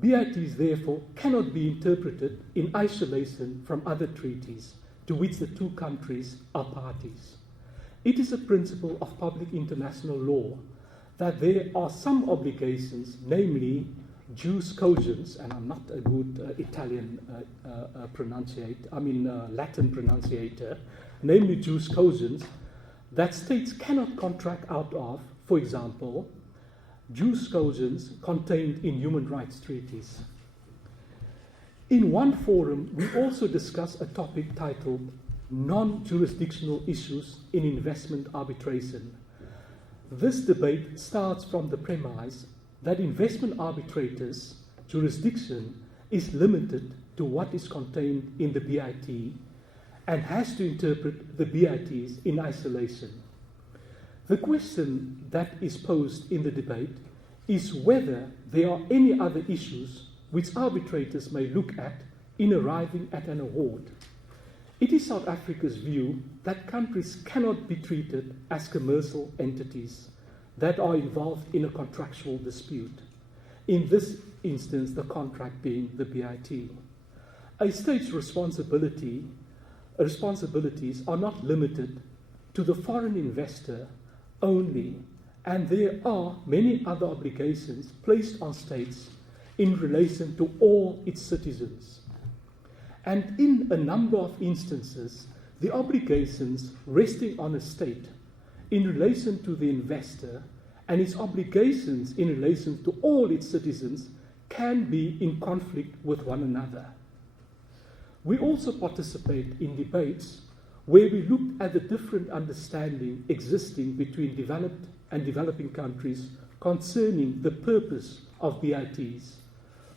BITs, therefore, cannot be interpreted in isolation from other treaties to which the two countries are parties. It is a principle of public international law that there are some obligations, namely jus cogens, and I'm not a good Latin pronunciator, namely jus cogens, that states cannot contract out of, for example, jus cogens contained in human rights treaties. In one forum, we also discuss a topic titled Non-Jurisdictional Issues in Investment Arbitration. This debate starts from the premise that investment arbitrators' jurisdiction is limited to what is contained in the BIT and has to interpret the BITs in isolation. The question that is posed in the debate is whether there are any other issues which arbitrators may look at in arriving at an award. It is South Africa's view that countries cannot be treated as commercial entities that are involved in a contractual dispute. In this instance, the contract being the BIT. A state's responsibilities are not limited to the foreign investor only, and there are many other obligations placed on states in relation to all its citizens. And in a number of instances, the obligations resting on a state in relation to the investor and its obligations in relation to all its citizens can be in conflict with one another. We also participate in debates where we look at the different understanding existing between developed and developing countries concerning the purpose of BITs.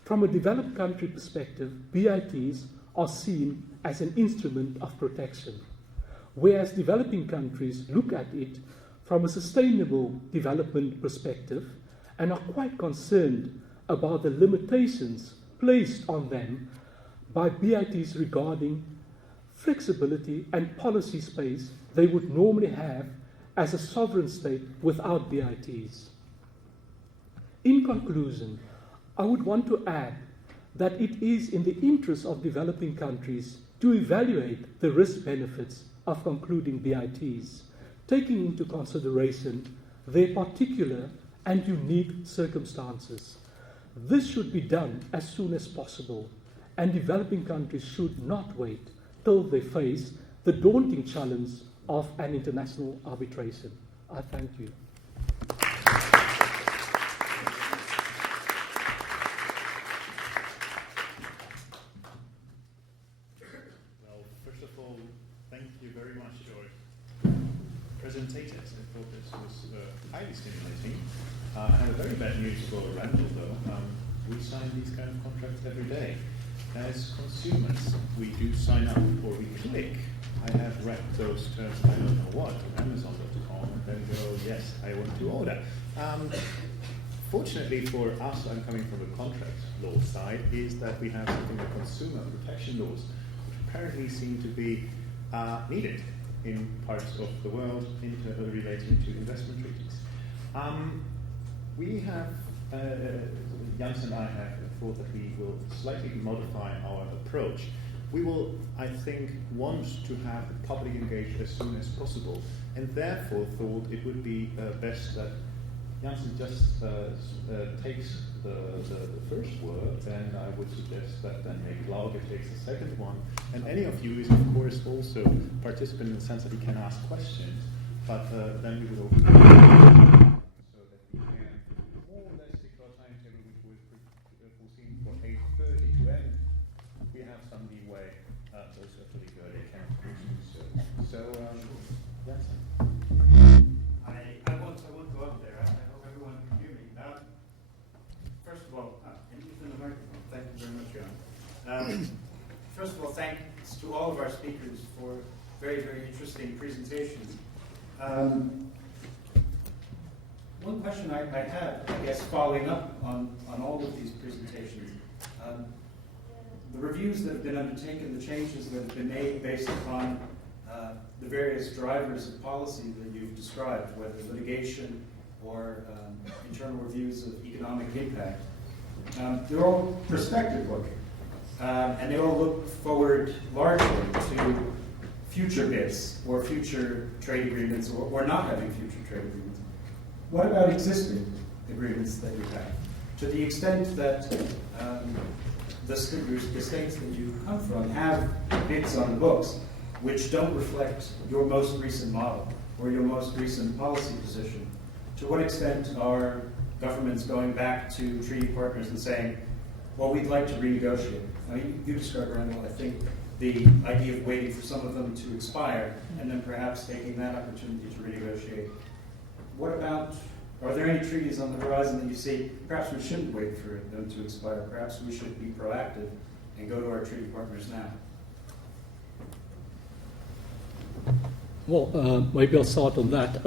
From a developed country perspective, BITs are seen as an instrument of protection, whereas developing countries look at it from a sustainable development perspective and are quite concerned about the limitations placed on them by BITs regarding flexibility and policy space they would normally have as a sovereign state without BITs. In conclusion, I would want to add that it is in the interest of developing countries to evaluate the risk-benefits of concluding BITs, taking into consideration their particular and unique circumstances. This should be done as soon as possible, and developing countries should not wait till they face the daunting challenge of an international arbitration. I thank you. Well, first of all, thank you very much, George. Presentation, I thought this was highly stimulating. I have a very bad news for Randall, though. We sign these kind of contracts every day. As consumers, we do sign up or we click. I have read those terms, I don't know what, on Amazon.com, and then go, yes, I want to order. Fortunately for us, I'm coming from the contract law side, is that we have something like consumer protection laws, which apparently seem to be needed in parts of the world relating to investment treaties. We have, Jansen and I have thought that we will slightly modify our approach. We will, I think, want to have the public engaged as soon as possible, and therefore thought it would be best that Jansen just takes the first word, and I would suggest that then maybe Lauge takes the second one, and any of you is of course also participant in the sense that he can ask questions, but then we would open so that we can more or less stick to our timetable, which was foreseen for 8:30 to end. We have some leeway, those are pretty good, they can do so. So, Jansen. I won't go up there. I hope everyone can hear me. First of all, and using the microphone, thank you very much, John. First of all, thanks to all of our speakers for very, very interesting presentations. One question I have, I guess, following up on all of these presentations, the reviews that have been undertaken, the changes that have been made based upon the various drivers of policy that you've described, whether litigation or internal reviews of economic impact, they're all perspective looking. And they all look forward largely to future bits or future trade agreements or not having future trade agreements. What about existing agreements that you have? To the extent that the states that you come from have bits on the books which don't reflect your most recent model or your most recent policy position, to what extent are governments going back to treaty partners and saying, well, we'd like to renegotiate? Now, you described, Randall, I think, the idea of waiting for some of them to expire and then perhaps taking that opportunity to renegotiate. What about, are there any treaties on the horizon that you see, perhaps we shouldn't wait for them to expire, perhaps we should be proactive and go to our treaty partners now? Well, maybe I'll start on that.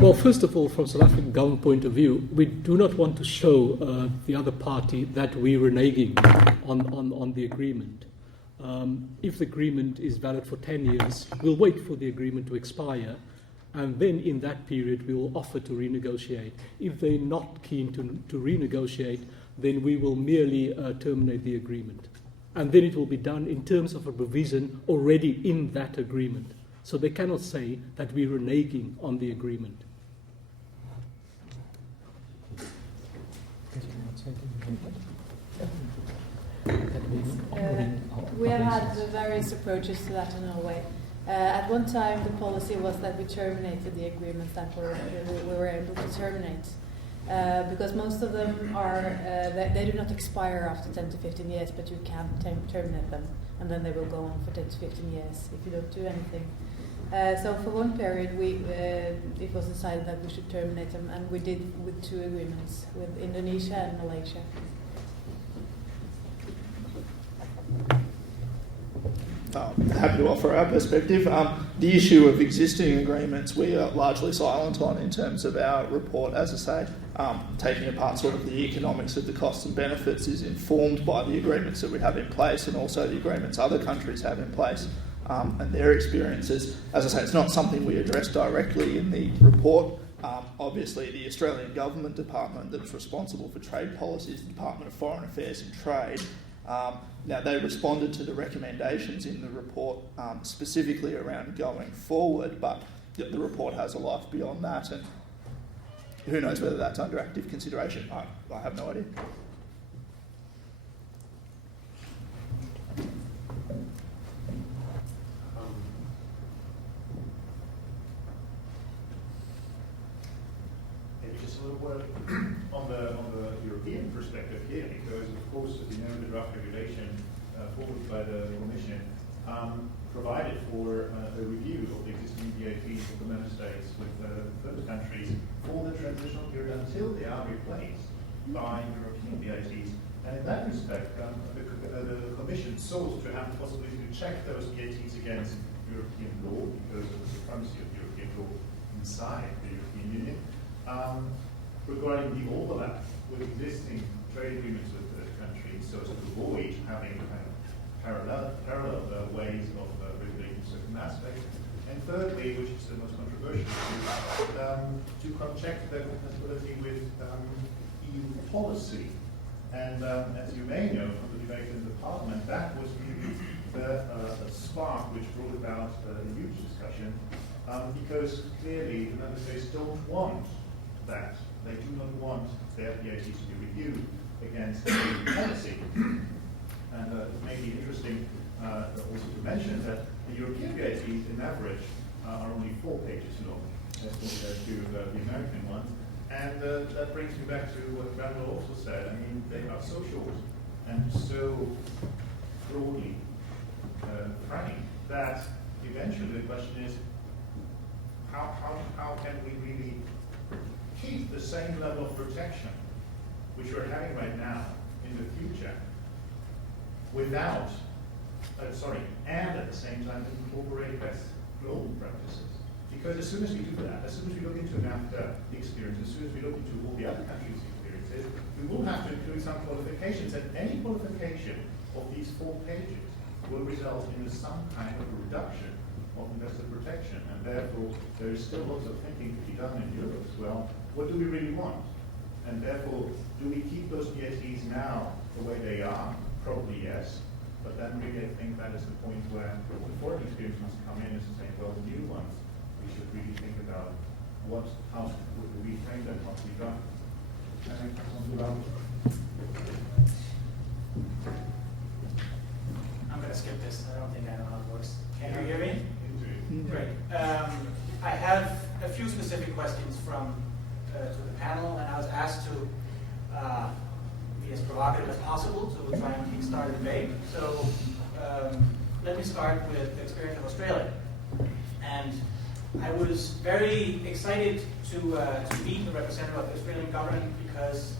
Well, first of all, from South African government point of view, we do not want to show the other party that we're reneging on the agreement. If the agreement is valid for 10 years, we'll wait for the agreement to expire, and then in that period we will offer to renegotiate. If they're not keen to renegotiate, then we will merely terminate the agreement. And then it will be done in terms of a provision already in that agreement. So they cannot say that we're reneging on the agreement. We have had various approaches to that in Norway. At one time, the policy was that we terminated the agreements that we were able to terminate. Because most of them are, they do not expire after 10 to 15 years, but you can terminate them, and then they will go on for 10 to 15 years if you don't do anything. So for one period, it was decided that we should terminate them, and we did with 2 agreements, with Indonesia and Malaysia. Happy to offer our perspective. The issue of existing agreements we are largely silent on in terms of our report. As I say, taking apart sort of the economics of the costs and benefits is informed by the agreements that we have in place and also the agreements other countries have in place and their experiences. As I say, it's not something we address directly in the report. Obviously, the Australian Government Department that's responsible for trade policy is the Department of Foreign Affairs and Trade. Now, they responded to the recommendations in the report specifically around going forward, but the report has a life beyond that, and who knows whether that's under active consideration. I have no idea. Maybe just a little word on the European perspective here, because of course, as you know, the draft regulation forwarded by the Commission provided for a review of the existing BATs of the member states with third countries for the transitional period until they are replaced by European BATs. And in that respect, the Commission sought to have the possibility to check those BATs against European law because of the supremacy of European law inside the European Union. Regarding the overlap with existing trade agreements with third countries, so as to avoid having kind of parallel ways of regulating certain aspects. And thirdly, which is the most controversial, to check the compatibility with EU policy. And as you may know from the debate in the Parliament, that was really the spark which brought about a huge discussion, because clearly the member states don't want that. They do not want their BATs to be reviewed against EU policy. And it may be interesting also to mention that the European BATs, in average, are only 4 pages long as compared to the American ones. And that brings me back to what Randall also said. I mean, they are so short and so broadly framed that eventually the question is, how can we really keep the same level of protection which we're having right now in the future without, and at the same time incorporate best global practices? Because as soon as we do that, as soon as we look into NAFTA experience, as soon as we look into all the other countries' experiences, we will have to include some qualifications, and any qualification of these 4 pages will result in some kind of a reduction of investor protection, and therefore there is still lots of thinking to be done in Europe as well. What do we really want? And therefore, do we keep those VATs now the way they are? Probably yes. But then really I think that is the point where the foreign experience must come in and say, well, the new ones, we should really think about how would we reframe them, what we've done. I'm going to skip this. I don't think I know how it works. Can you hear me? Great. I have a few specific questions from to the panel, and I was asked to be as provocative as possible to try and kickstart a debate. So let me start with the experience of Australia. And I was very excited to meet the representative of the Australian government because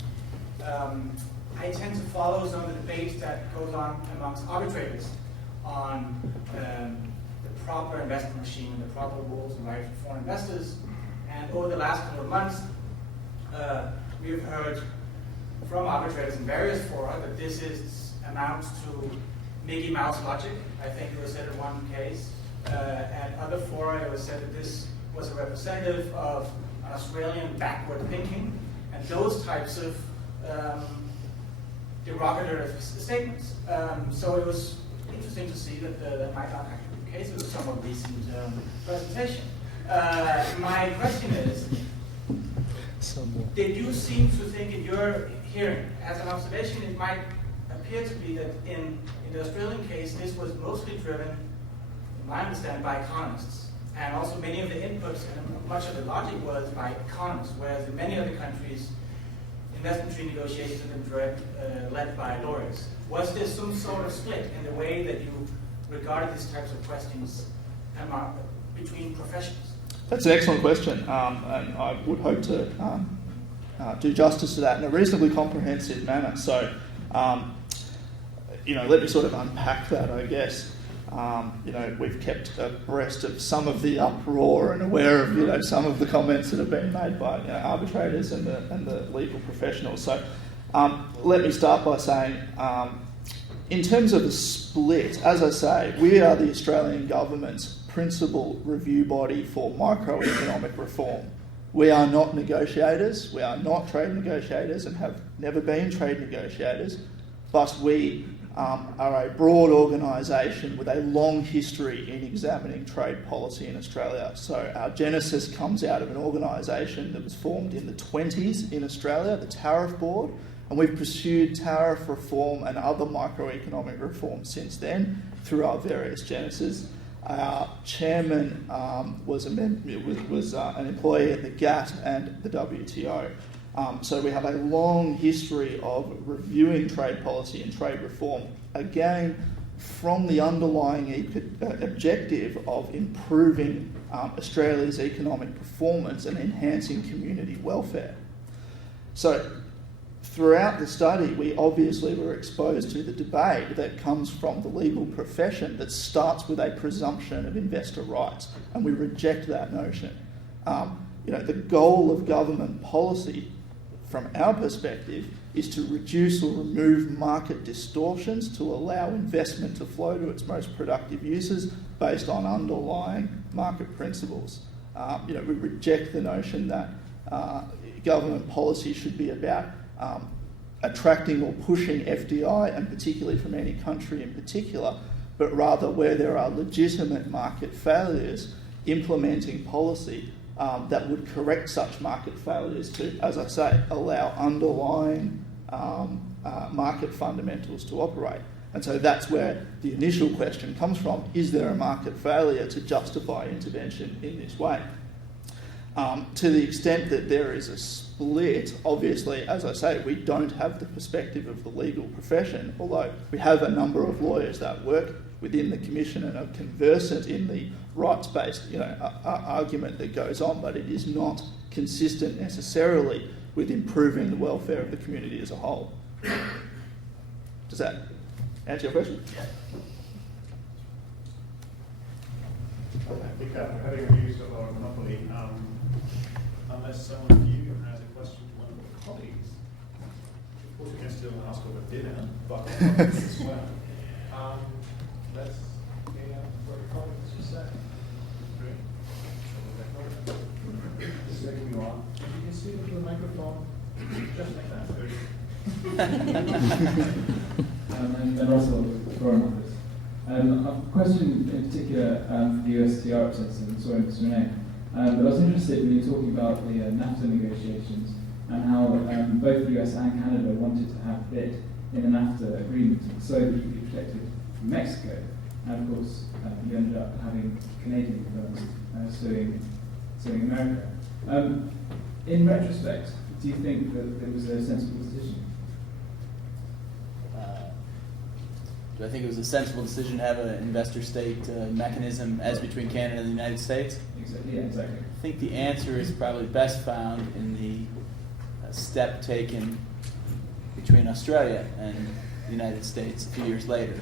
I tend to follow some of the debates that goes on amongst arbitrators on the proper investment regime and the proper rules and rights for foreign investors. And over the last couple of months, we've heard from arbitrators in various fora that this amounts to Mickey Mouse logic. I think it was said in one case. At other fora, it was said that this was a representative of an Australian backward thinking, and those types of derogatory statements. So it was interesting to see that that might not actually be the case. It was a somewhat recent presentation. My question is, did you seem to think in your hearing, as an observation, it might appear to be that in the Australian case, this was mostly driven, in my understanding, by economists. And also many of the inputs and much of the logic was by economists, whereas in many other countries, investment treaty negotiations have been led by lawyers. Was there some sort of split in the way that you regarded these types of questions between professions? That's an excellent question, and I would hope to do justice to that in a reasonably comprehensive manner. So, let me sort of unpack that, I guess. We've kept abreast of some of the uproar and aware of, some of the comments that have been made by arbitrators and the legal professionals. So, let me start by saying, in terms of the split, as I say, we are the Australian government's principal review body for microeconomic reform. We are not negotiators, we are not trade negotiators and have never been trade negotiators, but we are a broad organisation with a long history in examining trade policy in Australia. So our genesis comes out of an organisation that was formed in the 1920s in Australia, the Tariff Board, and we've pursued tariff reform and other microeconomic reform since then through our various genesis. Our chairman was an employee at the GATT and the WTO. So we have a long history of reviewing trade policy and trade reform, again, from the underlying objective of improving Australia's economic performance and enhancing community welfare. So throughout the study, we obviously were exposed to the debate that comes from the legal profession that starts with a presumption of investor rights, and we reject that notion. The goal of government policy, from our perspective, is to reduce or remove market distortions to allow investment to flow to its most productive uses based on underlying market principles. We reject the notion that government policy should be about attracting or pushing FDI, and particularly from any country in particular, but rather where there are legitimate market failures, implementing policy that would correct such market failures to, as I say, allow underlying market fundamentals to operate. And so that's where the initial question comes from: is there a market failure to justify intervention in this way? To the extent that there is a split, obviously, as I say, we don't have the perspective of the legal profession, although we have a number of lawyers that work within the Commission and are conversant in the rights-based argument that goes on, but it is not consistent necessarily with improving the welfare of the community as a whole. Does that answer your question? I think having used of our monopoly, unless someone of you has a question to one of the colleagues, of course you can still ask over dinner, but as well. Let's hear what the colleagues just said. speak into the microphone, just like that. And also foreign office. A question in particular for the USTR representative, sorry, Mr. Renee. But I was interested when you were talking about the NAFTA negotiations and how both the US and Canada wanted to have bid in the NAFTA agreement so that you could be protected from Mexico. And of course, you ended up having Canadian firms suing America. In retrospect, do you think that it was a sensible decision? Do I think it was a sensible decision to have an investor-state mechanism as between Canada and the United States? Yeah, exactly. I think the answer is probably best found in the step taken between Australia and the United States a few years later,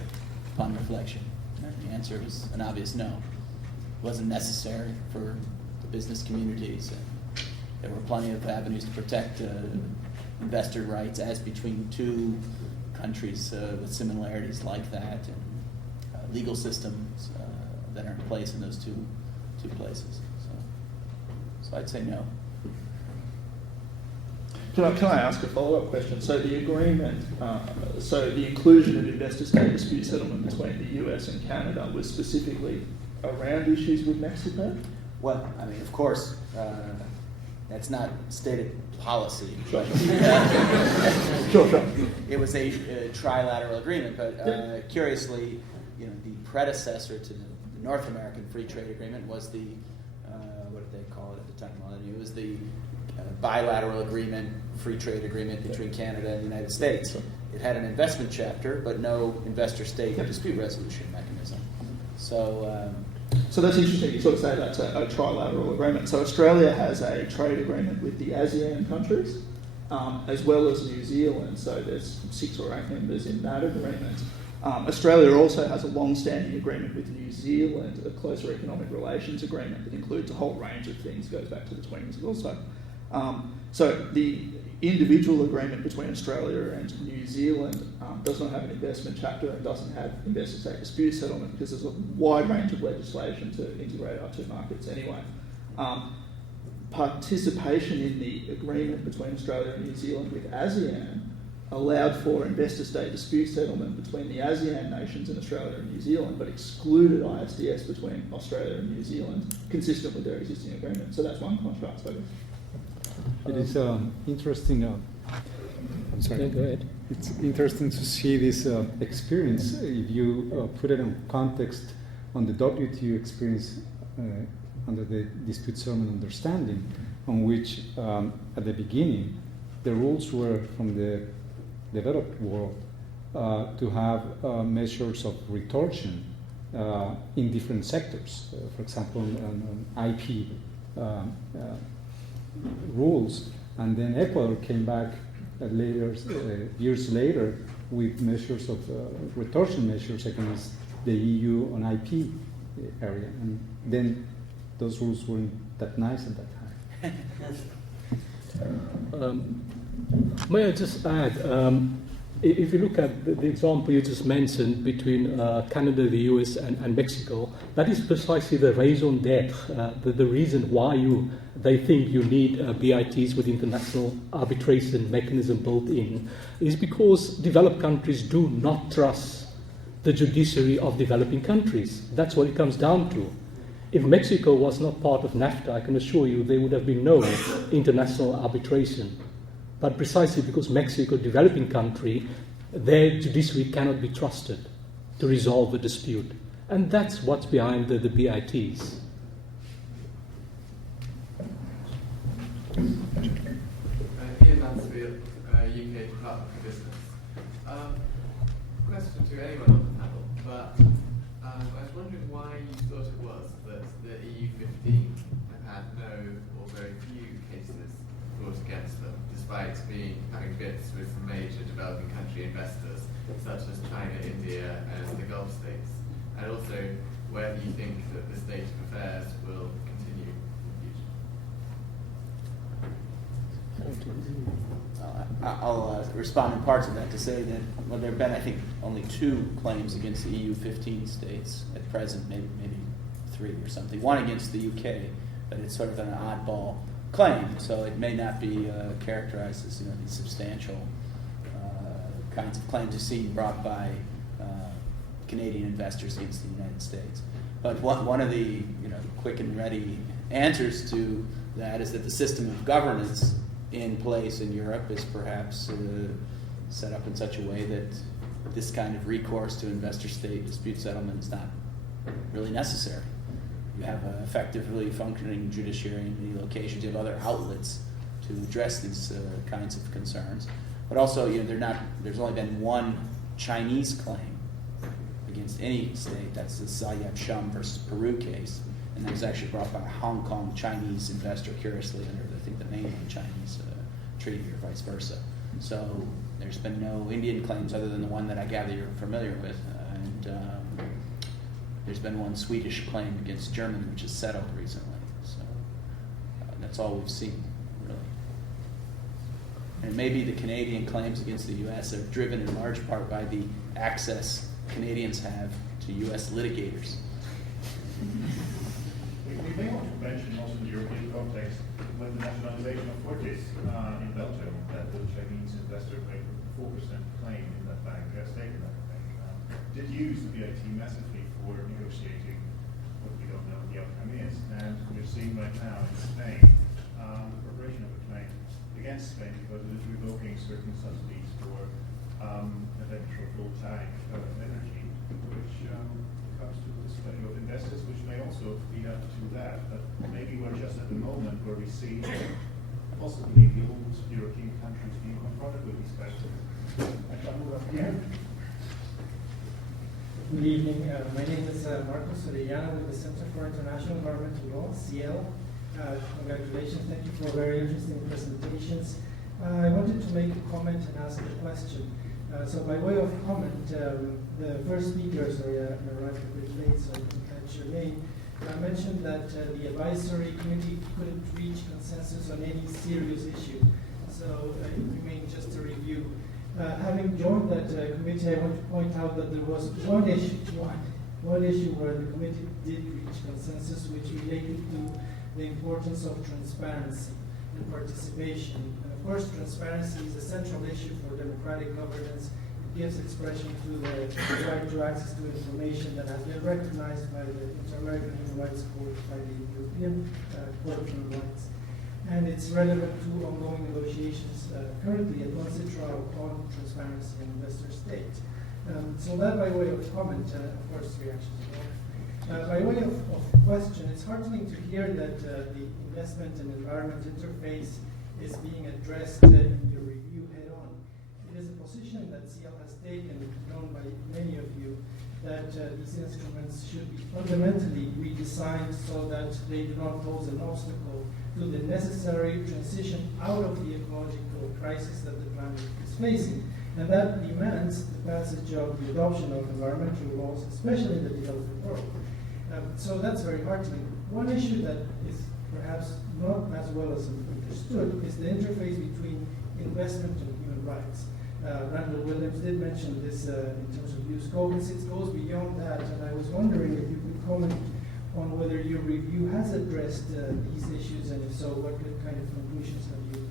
upon reflection. And the answer was an obvious no. It wasn't necessary for the business communities. And there were plenty of avenues to protect investor rights as between two countries with similarities like that, and legal systems that are in place in those two places. So I'd say no. Can I ask a follow-up question? So the agreement, so the inclusion of investor-state dispute settlement between the US and Canada was specifically around issues with Mexico? Well, I mean, of course, that's not stated policy. Sure. But, Sure. It was a trilateral agreement, but curiously, the predecessor to the North American Free Trade Agreement was the what did they call it at the time? Well, it was the bilateral agreement, free trade agreement between Canada and the United States. It had an investment chapter, but no investor-state dispute resolution mechanism. So that's interesting. You sort of say that's a trilateral agreement. So Australia has a trade agreement with the ASEAN countries, as well as New Zealand. So there's 6 or 8 members in that agreement. Australia also has a long-standing agreement with New Zealand, a closer economic relations agreement that includes a whole range of things, goes back to the 20s also. So the individual agreement between Australia and New Zealand does not have an investment chapter and doesn't have investor-state dispute settlement because there's a wide range of legislation to integrate our two markets anyway. Participation in the agreement between Australia and New Zealand with ASEAN allowed for investor-state dispute settlement between the ASEAN nations and Australia and New Zealand, but excluded ISDS between Australia and New Zealand, consistent with their existing agreement. So that's one contrast, I guess. It is interesting. I'm sorry. Yeah, go ahead. It's interesting to see this experience. If you put it in context on the WTO experience under the dispute settlement understanding, on which at the beginning the rules were from the developed world to have measures of retortion in different sectors. For example, on IP rules, and then Ecuador came back later, years later, with measures of retortion measures against the EU on IP area, and then those rules weren't that nice at that time. May I just add, if you look at the example you just mentioned between Canada, the US, and Mexico, that is precisely the raison d'etre, the reason why they think you need BITs with international arbitration mechanism built in, is because developed countries do not trust the judiciary of developing countries. That's what it comes down to. If Mexico was not part of NAFTA, I can assure you there would have been no international arbitration. But precisely because Mexico, developing country, their judiciary cannot be trusted to resolve a dispute. And that's what's behind the BITs. Ian Mansfield, UK Department for Business. Question to anyone on the panel, but I was wondering why you thought it was that the EU15 have had no or very few cases brought against them, despite having bits with some major developing country investors, such as China, India, and the Gulf states, and also whether you think that the state of affairs will continue in the future. I'll respond in parts of that to say that there have been, I think, only 2 claims against the EU 15 states at present, maybe 3 or something. One against the UK, but it's sort of an oddball claim. So it may not be characterized as these substantial kinds of claims you see brought by Canadian investors against the United States. But one of the quick and ready answers to that is that the system of governance in place in Europe is perhaps set up in such a way that this kind of recourse to investor-state dispute settlement is not really necessary. You have an effectively functioning judiciary in many locations. You have other outlets to address these kinds of concerns. But also, there's only been one Chinese claim against any state. That's the Sayab Shum versus Peru case. And that was actually brought by a Hong Kong Chinese investor, curiously, under, I think, the mainland Chinese treaty or vice versa. So there's been no Indian claims other than the one that I gather you're familiar with. And there's been one Swedish claim against Germany, which is settled recently. So that's all we've seen, really. And maybe the Canadian claims against the U.S. are driven in large part by the access Canadians have to U.S. litigators. We may want to mention also in the European context when the nationalization of Fortis in Belgium, that the Chinese investor made a 4% claim in that bank, stake in that bank, did use the BIT massively for negotiating what we don't know what the outcome is. And we're seeing right now in Spain the preparation of a claim against Spain because it is revoking certain subsidies for electro-voltaic energy, which comes to the study of investors, which may also feed up to that. But maybe we're just at the moment where we see possibly the old European countries being confronted with these questions. I shall move up here. Good evening. My name is Marcos Orellana with the Center for International Environmental Law, CL. Congratulations. Thank you for very interesting presentations. I wanted to make a comment and ask a question. So by way of comment, the first speaker, sorry, I arrived a bit late, so I didn't catch your name, mentioned that the advisory committee couldn't reach consensus on any serious issue. So it remained just a review. Having joined that committee, I want to point out that there was one issue where the committee did reach consensus, which related to the importance of transparency and participation. And of course, transparency is a central issue for democratic governance. It gives expression to the right to access to information that has been recognized by the Inter-American Human Rights Court, by the European Court of Human Rights. And it's relevant to ongoing negotiations currently at UNCITRAL on transparency and investor-state. So that by way of comment, of course, reactions as well. By way of question, it's heartening to hear that the investment and environment interface is being addressed in your review head-on. It is a position that CL has taken, known by many of you, that these instruments should be fundamentally redesigned so that they do not pose an obstacle to the necessary transition out of the ecological crisis that the planet is facing. And that demands the passage of the adoption of environmental laws, especially in the developing world. So that's very heartening. One issue that is perhaps not as well as understood is the interface between investment and human rights. Randall Williams did mention this in terms of new scope, and it goes beyond that. And I was wondering if you could comment on whether your review has addressed these issues, and if so, what kind of conclusions have you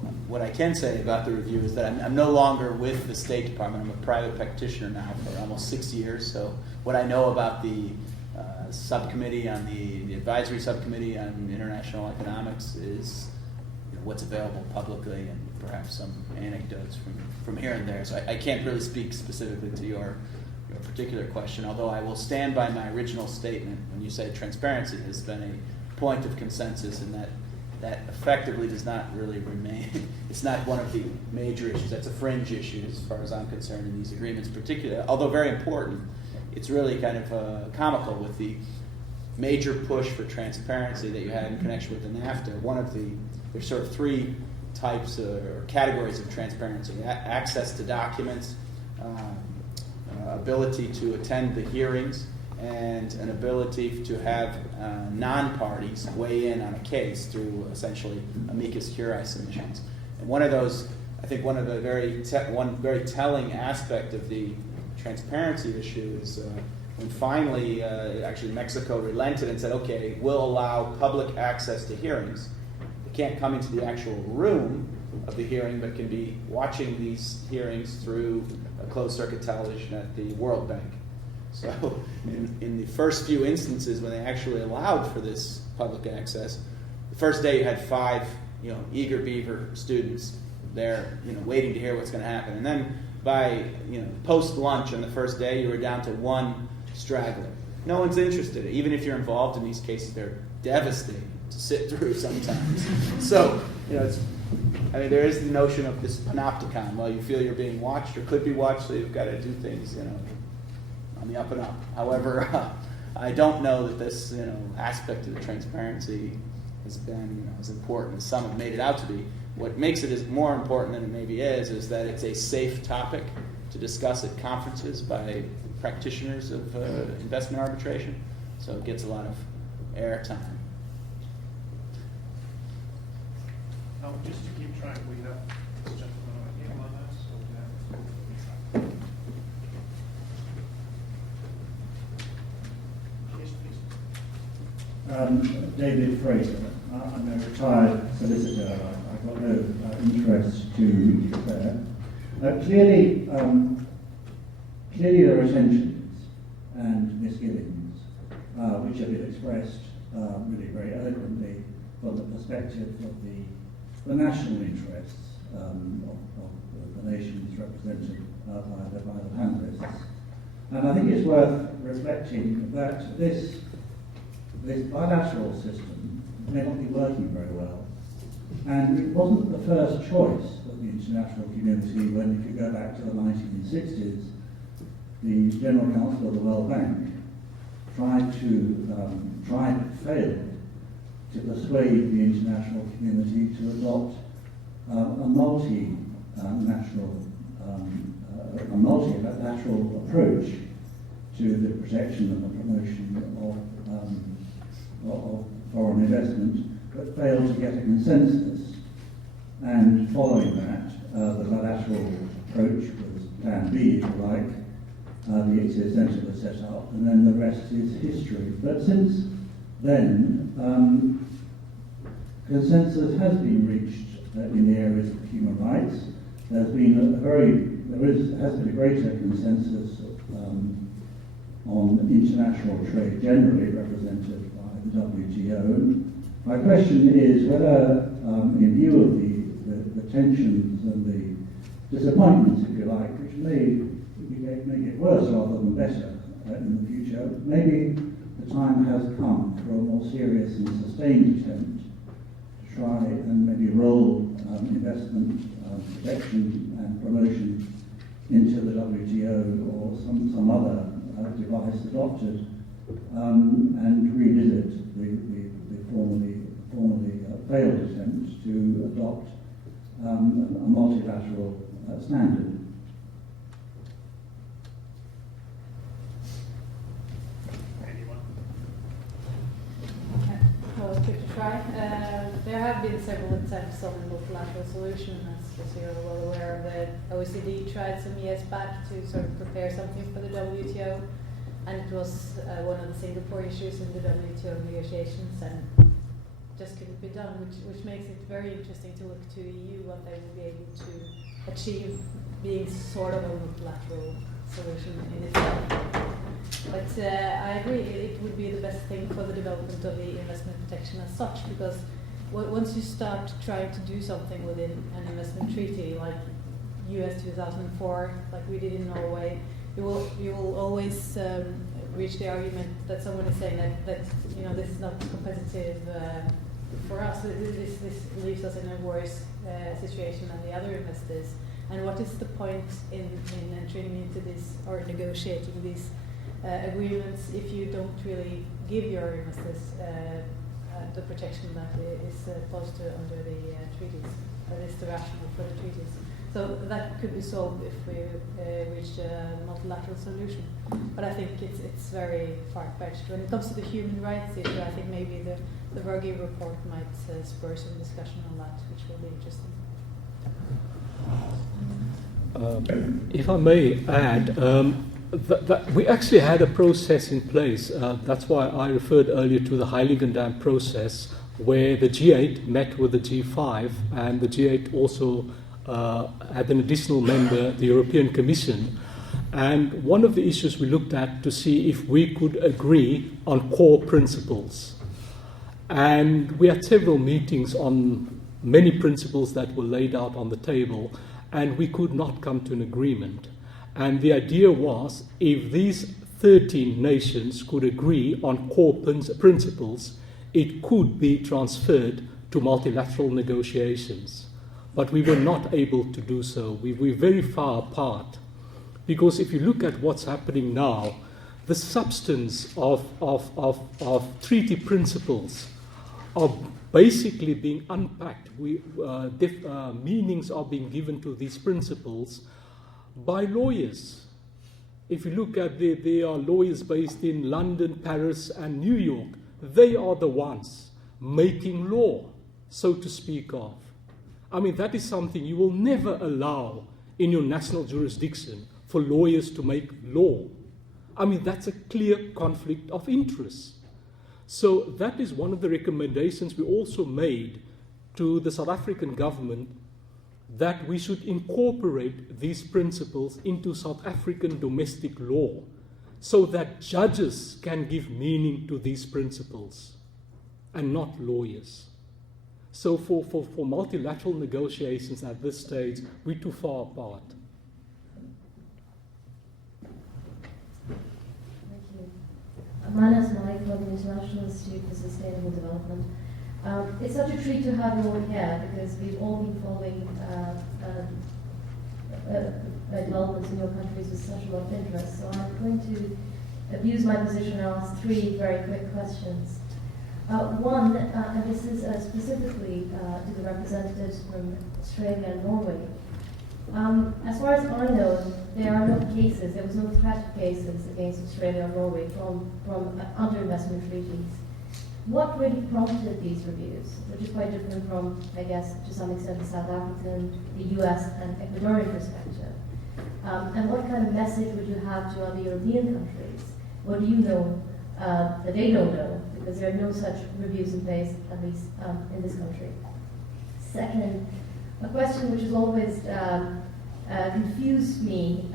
drawn? What I can say about the review is that I'm no longer with the State Department. I'm a private practitioner now for almost 6 years. So what I know about the subcommittee on the advisory subcommittee on international economics is what's available publicly and perhaps some anecdotes from here and there. So I can't really speak specifically to your particular question, although I will stand by my original statement when you say transparency has been a point of consensus, and that effectively does not really remain. It's not one of the major issues. That's a fringe issue as far as I'm concerned in these agreements, particularly, although very important. It's really kind of comical with the major push for transparency that you had in connection with the NAFTA. There's sort of three types or categories of transparency: access to documents, ability to attend the hearings, and an ability to have non-parties weigh in on a case through essentially amicus curiae submissions. And one of those, I think, one very telling aspect of the transparency issue is when finally, actually Mexico relented and said, okay, we'll allow public access to hearings. They can't come into the actual room of the hearing, but can be watching these hearings through a closed circuit television at the World Bank. So in the first few instances when they actually allowed for this public access, the first day you had 5, eager beaver students there, waiting to hear what's going to happen. And then by, post-lunch on the first day, you were down to 1 straggler. No one's interested. Even if you're involved in these cases, they're devastating to sit through sometimes. So, there is the notion of this panopticon. Well, you feel you're being watched or could be watched, so you've got to do things, on the up and up. However, I don't know that this, aspect of the transparency has been, as important as some have made it out to be. What makes it as more important than it maybe is that it's a safe topic to discuss at conferences by practitioners of investment arbitration. So it gets a lot of airtime. Just to keep track, we have this gentleman over here on us. Yes, please. David Fraser. I'm a retired solicitor. I've got no interest to declare. Clearly, there are tensions and misgivings, which have been expressed really very eloquently from the perspective of the national interests of the nations represented by the panelists. And I think it's worth reflecting that this bilateral system may not be working very well. And it wasn't the first choice of the international community when, if you go back to the 1960s, the General Council of the World Bank tried but failed to persuade the international community to adopt a multilateral approach to the protection and the promotion of foreign investment, but failed to get a consensus. And following that, the bilateral approach was Plan B, if you like. The ICSID Centre was set up, and then the rest is history. But since then, consensus has been reached in the areas of human rights. Has been a greater consensus on international trade generally, represented by the WTO. My question is whether, in view of the tensions and the disappointments, if you like, which may get worse rather than better in the future, maybe the time has come for a more serious and sustained attempt to try and maybe roll investment protection and promotion into the WTO or some other device adopted, and revisit the formerly failed attempt to adopt a multilateral standard. Well, good to try. There have been several attempts on a multilateral solution, as you're well aware of. The OECD tried some years back to sort of prepare something for the WTO, and it was one of the Singapore issues in the WTO negotiations, and just couldn't be done, which makes it very interesting to look to EU, what they will be able to achieve being sort of a multilateral solution in itself. But I agree, it would be the best thing for the development of the investment protection as such, because once you start trying to do something within an investment treaty, like US 2004, like we did in Norway, you will always reach the argument that someone is saying that this is not competitive for us. This leaves us in a worse situation than the other investors. And what is the point in entering into this or negotiating these agreements if you don't really give your investors the protection that is supposed to under the treaties? That is the rationale for the treaties. So that could be solved if we reach a multilateral solution. But I think it's very far-fetched. When it comes to the human rights issue, I think maybe the Vergi report might spur some discussion on that, which will be interesting. If I may add, we actually had a process in place. That's why I referred earlier to the Heiligendamm process, where the G8 met with the G5, and the G8 also had an additional member, the European Commission. And one of the issues we looked at to see if we could agree on core principles. And we had several meetings on many principles that were laid out on the table, and we could not come to an agreement. And the idea was, if these 13 nations could agree on core principles, it could be transferred to multilateral negotiations. But we were not able to do so. We were very far apart. Because if you look at what's happening now, the substance of treaty principles are basically being unpacked. Meanings are being given to these principles by lawyers. If you look at there are lawyers based in London, Paris, and New York. They are the ones making law, so to speak of. I mean, that is something you will never allow in your national jurisdiction, for lawyers to make law. I mean, that's a clear conflict of interest. So that is one of the recommendations we also made to the South African government, that we should incorporate these principles into South African domestic law so that judges can give meaning to these principles and not lawyers. So for multilateral negotiations at this stage, we're too far apart. Manas Malik from the International Institute for Sustainable Development. It's such a treat to have you all here because we've all been following developments in your countries with such a lot of interest. So I'm going to abuse my position and ask three very quick questions. One, and this is specifically to the representatives from Australia and Norway. As far as I know, there are no cases, there was no threat of cases against Australia or Norway from under-investment treaties. What really prompted these reviews, which is quite different from, I guess, to some extent, the South African, the U.S. and Ecuadorian perspective? And what kind of message would you have to other European countries? What do you know that they don't know? Because there are no such reviews in place, at least in this country. Second, a question which has always confused me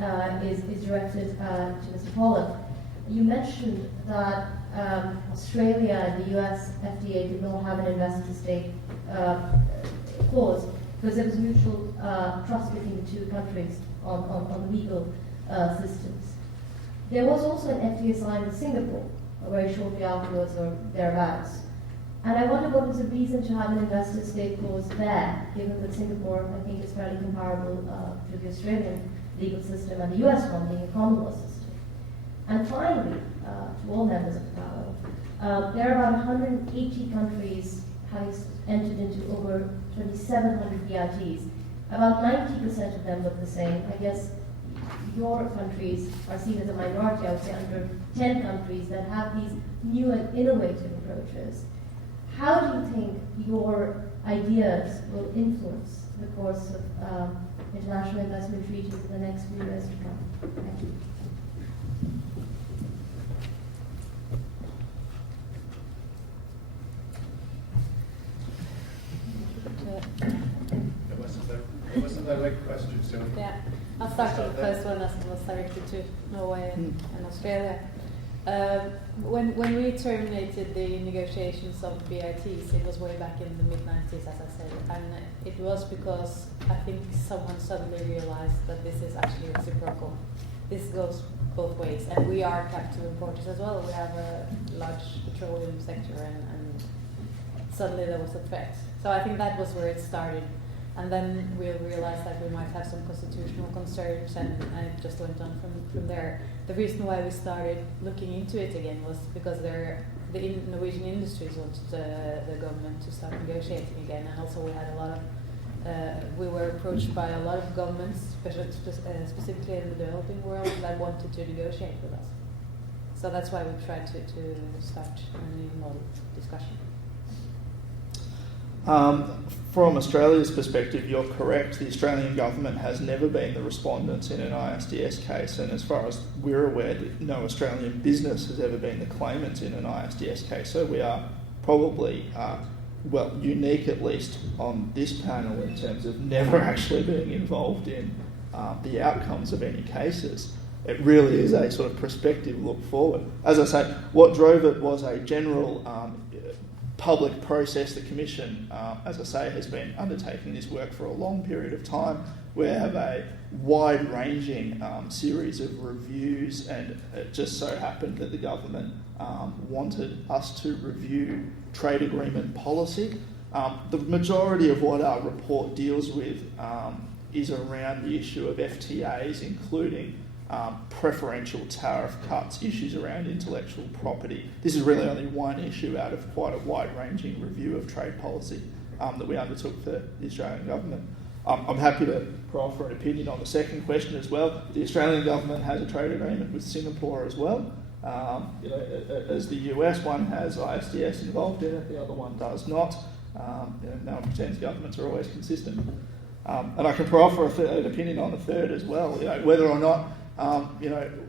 is directed to Mr. Pollock. You mentioned that Australia and the U.S. FDA did not have an investor-state clause because there was mutual trust between the two countries on legal systems. There was also an FDA signed with Singapore very shortly afterwards or thereabouts. And I wonder what is the reason to have an investor-state clause there, given that Singapore, I think, is fairly comparable to the Australian legal system and the US one being a common law system. And finally, to all members of the panel, there are about 180 countries having entered into over 2,700 BITs. About 90% of them look the same. I guess your countries are seen as a minority, I would say, under 10 countries that have these new and innovative approaches. How do you think your ideas will influence the course of international investment treaties in the next few years to come? Thank you. It wasn't a direct question, so... Yeah, I'll start with the first one as it was directed to Norway and Australia. When we terminated the negotiations of BITs, it was way back in the mid-90s, as I said, and it was because I think someone suddenly realized that this is actually reciprocal. This goes both ways, and we are captive importers as well. We have a large petroleum sector, and suddenly there was a threat. So I think that was where it started. And then we realized that we might have some constitutional concerns, and it just went on from there. The reason why we started looking into it again was because the Norwegian industries wanted the government to start negotiating again, and also we had a lot of, we were approached by a lot of governments, specifically in the developing world, that wanted to negotiate with us. So that's why we tried to start a new model discussion. From Australia's perspective, you're correct. The Australian government has never been the respondent in an ISDS case, and as far as we're aware, no Australian business has ever been the claimant in an ISDS case. So we are probably, unique at least on this panel in terms of never actually being involved in the outcomes of any cases. It really is a sort of prospective look forward. As I say, what drove it was a general public process. The Commission, as I say, has been undertaking this work for a long period of time. We have a wide-ranging series of reviews, and it just so happened that the government wanted us to review trade agreement policy. The majority of what our report deals with is around the issue of FTAs, including preferential tariff cuts, issues around intellectual property. This is really only one issue out of quite a wide-ranging review of trade policy that we undertook for the Australian government. I'm happy to offer an opinion on the second question as well. The Australian government has a trade agreement with Singapore as well. As the US one has ISDS involved in it, the other one does not. No one pretends governments are always consistent. And I can offer an opinion on the third as well. Whether or not,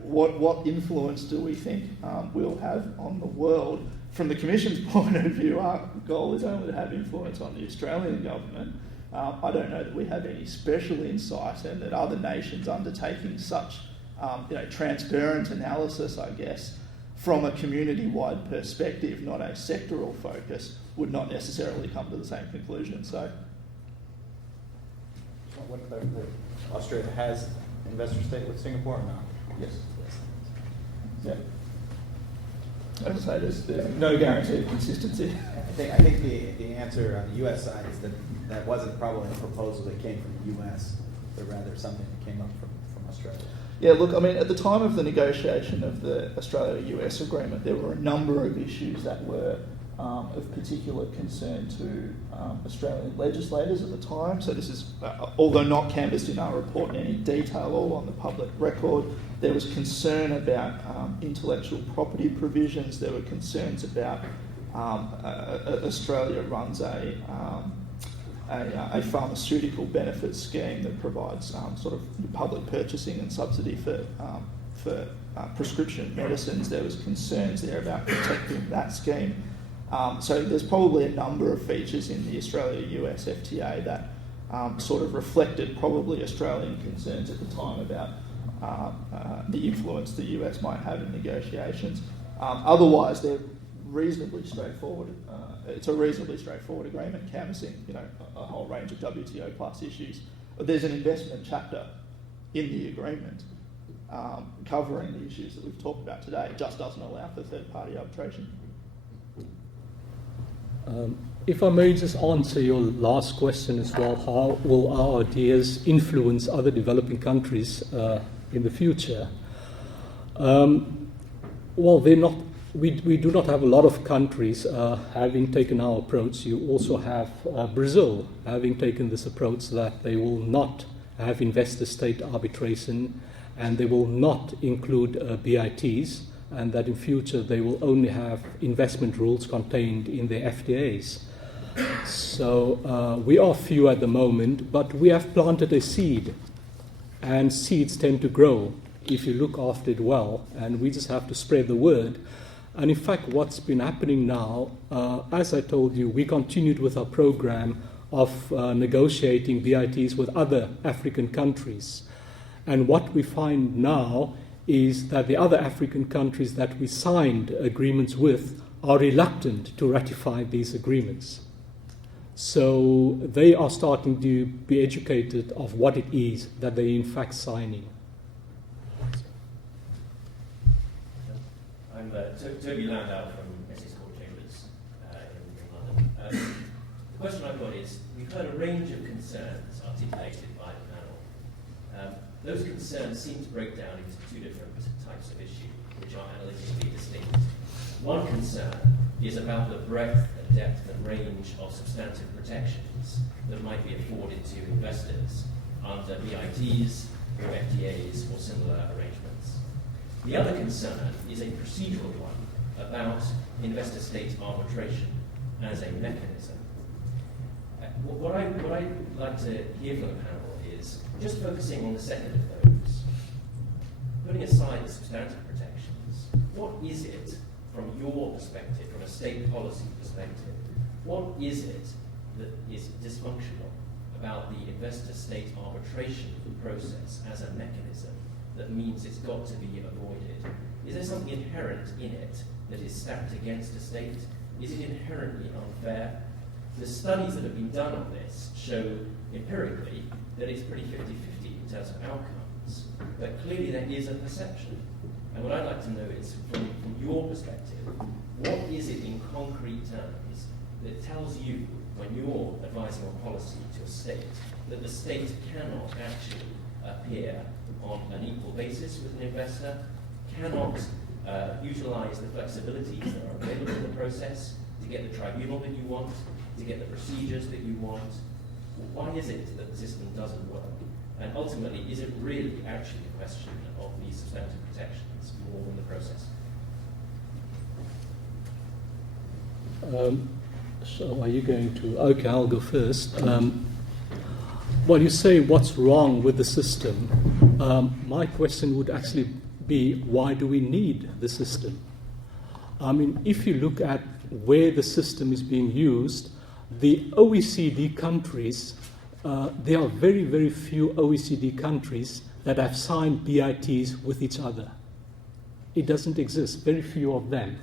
what influence do we think we'll have on the world? From the Commission's point of view, our goal is only to have influence on the Australian government. I don't know that we have any special insight, and that other nations undertaking such transparent analysis, I guess, from a community-wide perspective, not a sectoral focus, would not necessarily come to the same conclusion. So, Australia has investor state with Singapore or not? Yes. Yeah. As I say, there's no guarantee of consistency. I think the answer on the U.S. side is that wasn't probably a proposal that came from the U.S., but rather something that came up from Australia. Yeah, look, I mean, at the time of the negotiation of the Australia-US agreement, there were a number of issues that were of particular concern to Australian legislators at the time. So this is, although not canvassed in our report in any detail, all on the public record. There was concern about intellectual property provisions. There were concerns about Australia runs a pharmaceutical benefits scheme that provides sort of public purchasing and subsidy for prescription medicines. There was concerns there about protecting that scheme. So there's probably a number of features in the Australia-US FTA that sort of reflected probably Australian concerns at the time about the influence the US might have in negotiations. Otherwise, they're reasonably straightforward. It's a reasonably straightforward agreement, canvassing a whole range of WTO plus issues. There's an investment chapter in the agreement covering the issues that we've talked about today. It just doesn't allow for third-party arbitration. If I may just answer your last question as well, how will our ideas influence other developing countries in the future? Well, they're not. We do not have a lot of countries having taken our approach. You also have Brazil having taken this approach that they will not have investor-state arbitration, and they will not include BITs, and that in future they will only have investment rules contained in their FTAs. So we are few at the moment, but we have planted a seed, and seeds tend to grow if you look after it well, and we just have to spread the word. And in fact, what's been happening now, as I told you, we continued with our program of negotiating BITs with other African countries. And what we find now is that the other African countries that we signed agreements with are reluctant to ratify these agreements. So they are starting to be educated of what it is that they're in fact signing. I'm Toby Landau from Essex Court Chambers in London. The question I've got is, we've heard a range of concerns articulated by the panel. Those concerns seem to break down into two different types of issue, which are analytically distinct. One concern is about the breadth and depth and range of substantive protections that might be afforded to investors under BITs or FTAs or similar arrangements. The other concern is a procedural one about investor-state arbitration as a mechanism. What I'd like to hear from the panel is just focusing on the second of those, putting aside the substantive protections, what is it, from your perspective, from a state policy perspective, what is it that is dysfunctional about the investor-state arbitration process as a mechanism that means it's got to be avoided? Is there something inherent in it that is stacked against a state? Is it inherently unfair? The studies that have been done on this show empirically that it's pretty 50-50 in terms of outcomes, but clearly there is a perception. And what I'd like to know is, from your perspective, what is it in concrete terms that tells you, when you're advising on policy to a state, that the state cannot actually appear on an equal basis with an investor, cannot utilize the flexibilities that are available in the process to get the tribunal that you want, to get the procedures that you want? Why is it that the system doesn't work? And ultimately, is it really actually a question of these substantive protections more than the process? So are you going to? Okay, I'll go first. Well, you say what's wrong with the system. My question would actually be, why do we need the system? I mean, if you look at where the system is being used, the OECD countries, there are very, very few OECD countries that have signed BITs with each other. It doesn't exist, very few of them.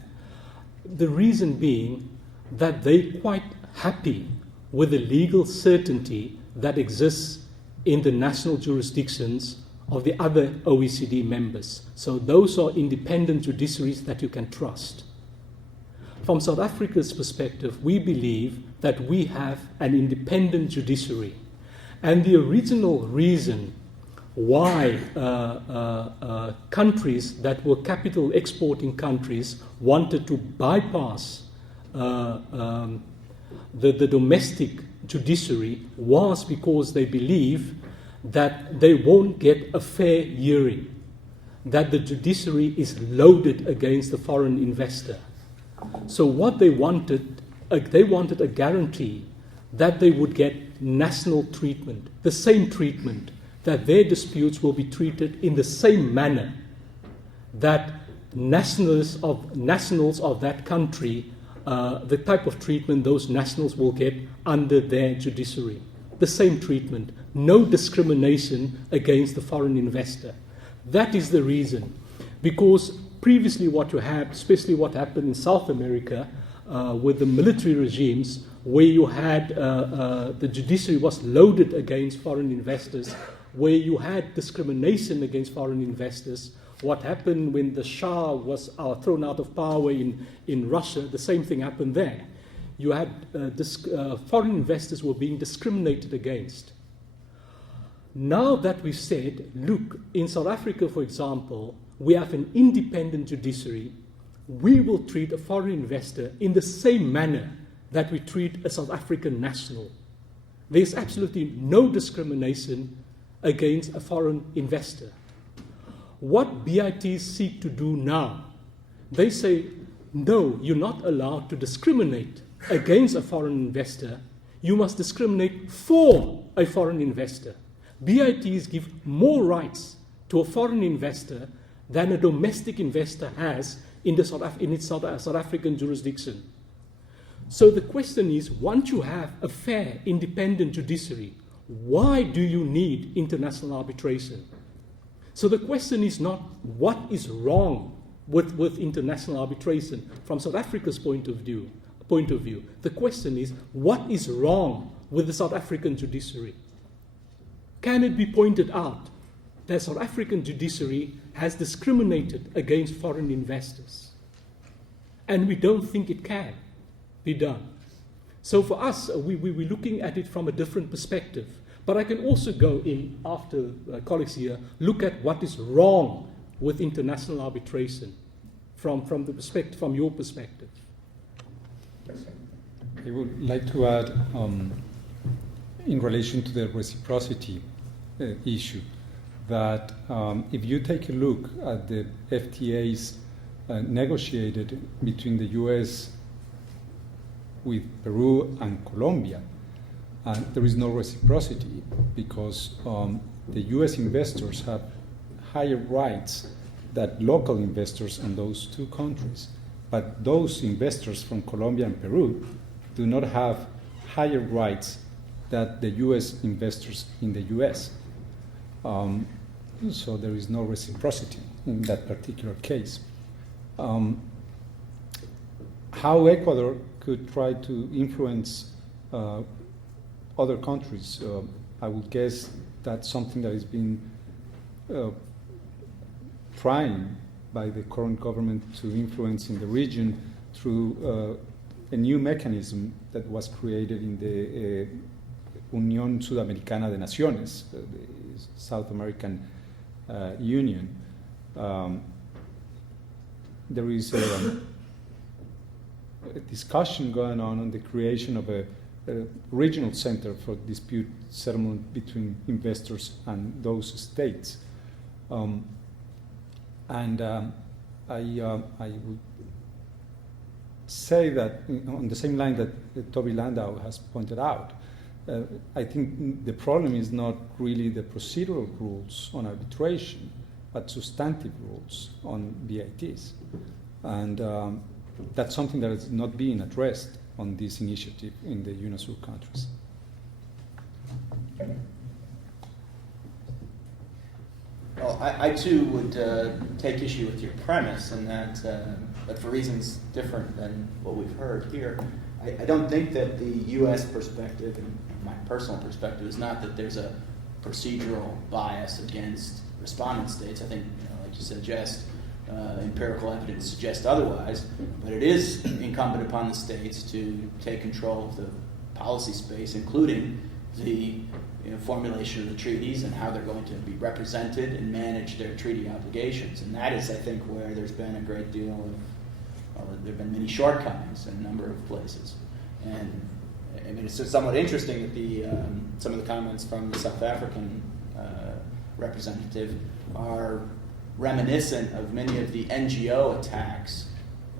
The reason being that they're quite happy with the legal certainty that exists in the national jurisdictions of the other OECD members. So those are independent judiciaries that you can trust. From South Africa's perspective, we believe that we have an independent judiciary. And the original reason why countries that were capital exporting countries wanted to bypass the domestic judiciary was because they believe that they won't get a fair hearing, that the judiciary is loaded against the foreign investor. So what they wanted a guarantee that they would get national treatment, the same treatment, that their disputes will be treated in the same manner, that nationals of that country, the type of treatment those nationals will get under their judiciary. The same treatment, no discrimination against the foreign investor. That is the reason. Because previously what you had, especially what happened in South America with the military regimes, where you had the judiciary was loaded against foreign investors, where you had discrimination against foreign investors. What happened when the Shah was thrown out of power in Russia, the same thing happened there. You had foreign investors were being discriminated against. Now that we've said, look, in South Africa, for example, we have an independent judiciary, we will treat a foreign investor in the same manner that we treat a South African national. There's absolutely no discrimination against a foreign investor. What BITs seek to do now, they say, no, you're not allowed to discriminate against a foreign investor. You must discriminate for a foreign investor. BITs give more rights to a foreign investor than a domestic investor has in its South African jurisdiction. So the question is, once you have a fair, independent judiciary, why do you need international arbitration? So the question is not what is wrong with international arbitration from South Africa's point of view. The question is, what is wrong with the South African judiciary? Can it be pointed out that South African judiciary has discriminated against foreign investors? And we don't think it can be done. So for us, we're looking at it from a different perspective. But I can also go in, after colleagues here, look at what is wrong with international arbitration from your perspective. I would like to add, in relation to the reciprocity issue, that if you take a look at the FTAs negotiated between the U.S. with Peru and Colombia, And there is no reciprocity because the U.S. investors have higher rights than local investors in those two countries. But those investors from Colombia and Peru do not have higher rights than the U.S. investors in the U.S. So there is no reciprocity in that particular case. How Ecuador could try to influence other countries, I would guess that's something that is being trying by the current government to influence in the region through a new mechanism that was created in the Unión Sudamericana de Naciones, the South American Union. There is a discussion going on the creation of a regional center for dispute settlement between investors and those states. I would say that on the same line that Toby Landau has pointed out, I think the problem is not really the procedural rules on arbitration, but substantive rules on BITs. And that's something that is not being addressed on this initiative in the UNASUR countries. Well, I too would take issue with your premise, and that, but for reasons different than what we've heard here. I don't think that the U.S. perspective, and my personal perspective, is not that there's a procedural bias against respondent states. I think, like you suggest, empirical evidence suggests otherwise, but it is incumbent upon the states to take control of the policy space, including the formulation of the treaties and how they're going to be represented and manage their treaty obligations. And that is, I think, where there's been a great deal of, there have been many shortcomings in a number of places. And I mean, it's just somewhat interesting that some of the comments from the South African representative are reminiscent of many of the NGO attacks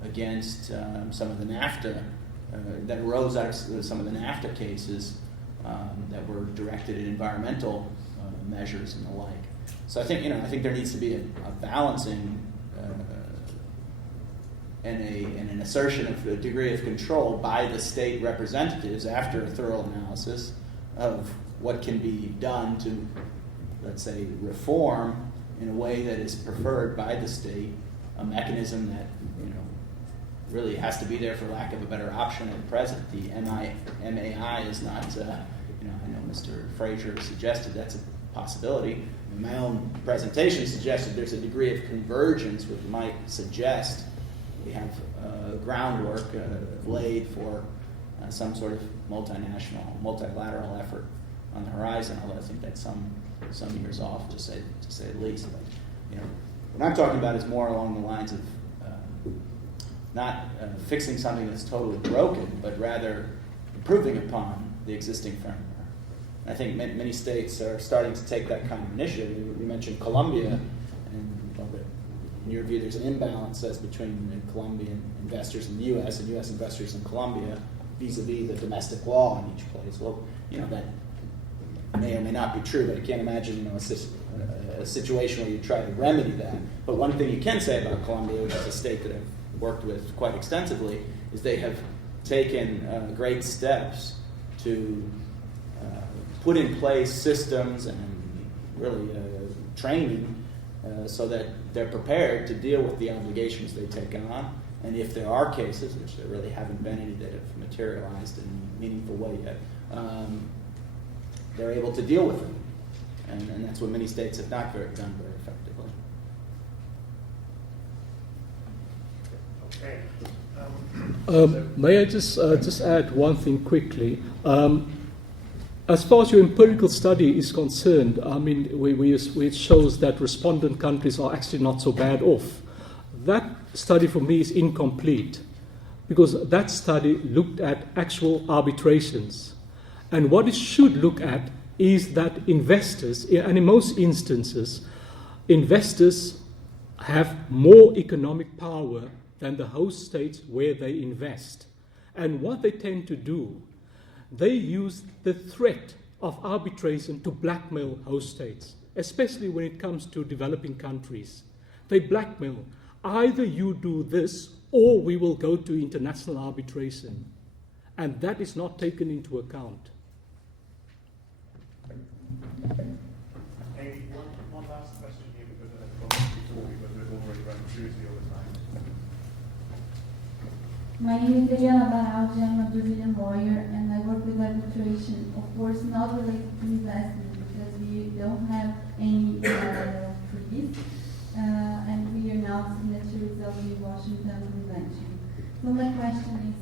against some of the NAFTA, that arose out of some of the NAFTA cases that were directed at environmental measures and the like. So I think there needs to be a balancing and an assertion of a degree of control by the state representatives after a thorough analysis of what can be done to, let's say, reform in a way that is preferred by the state, a mechanism that really has to be there for lack of a better option at present. The MAI is not, I know Mr. Fraser suggested that's a possibility. My own presentation suggested there's a degree of convergence which might suggest we have groundwork laid for some sort of multinational, multilateral effort on the horizon, although I think that's some years off, to say the least. But, what I'm talking about is more along the lines of not fixing something that's totally broken, but rather improving upon the existing framework. And I think many states are starting to take that kind of initiative. You mentioned Colombia, and in your view, there's an imbalance as between Colombian investors in the U.S. and U.S. investors in Colombia vis-a-vis the domestic law in each place. Well, that may or may not be true, but I can't imagine a situation where you try to remedy that. But one thing you can say about Colombia, which is a state that I've worked with quite extensively, is they have taken great steps to put in place systems and really training so that they're prepared to deal with the obligations they take on. And if there are cases, which there really haven't been any that have materialized in a meaningful way yet, they're able to deal with it. And that's what many states have not done very effectively. Okay. May I just add one thing quickly? As far as your empirical study is concerned, I mean, it shows that respondent countries are actually not so bad off. That study for me is incomplete because that study looked at actual arbitrations. And what it should look at is that investors, and in most instances, investors have more economic power than the host states where they invest. And what they tend to do, they use the threat of arbitration to blackmail host states, especially when it comes to developing countries. They blackmail, either you do this or we will go to international arbitration. And that is not taken into account. Amy, one last question here because I've got before because we're already running through the other time. My name is Alvaro. I'm a Brazilian lawyer and I work with arbitration, of course not related to investment because we don't have any treaties and we are not signatories of the Washington Convention. So my question is,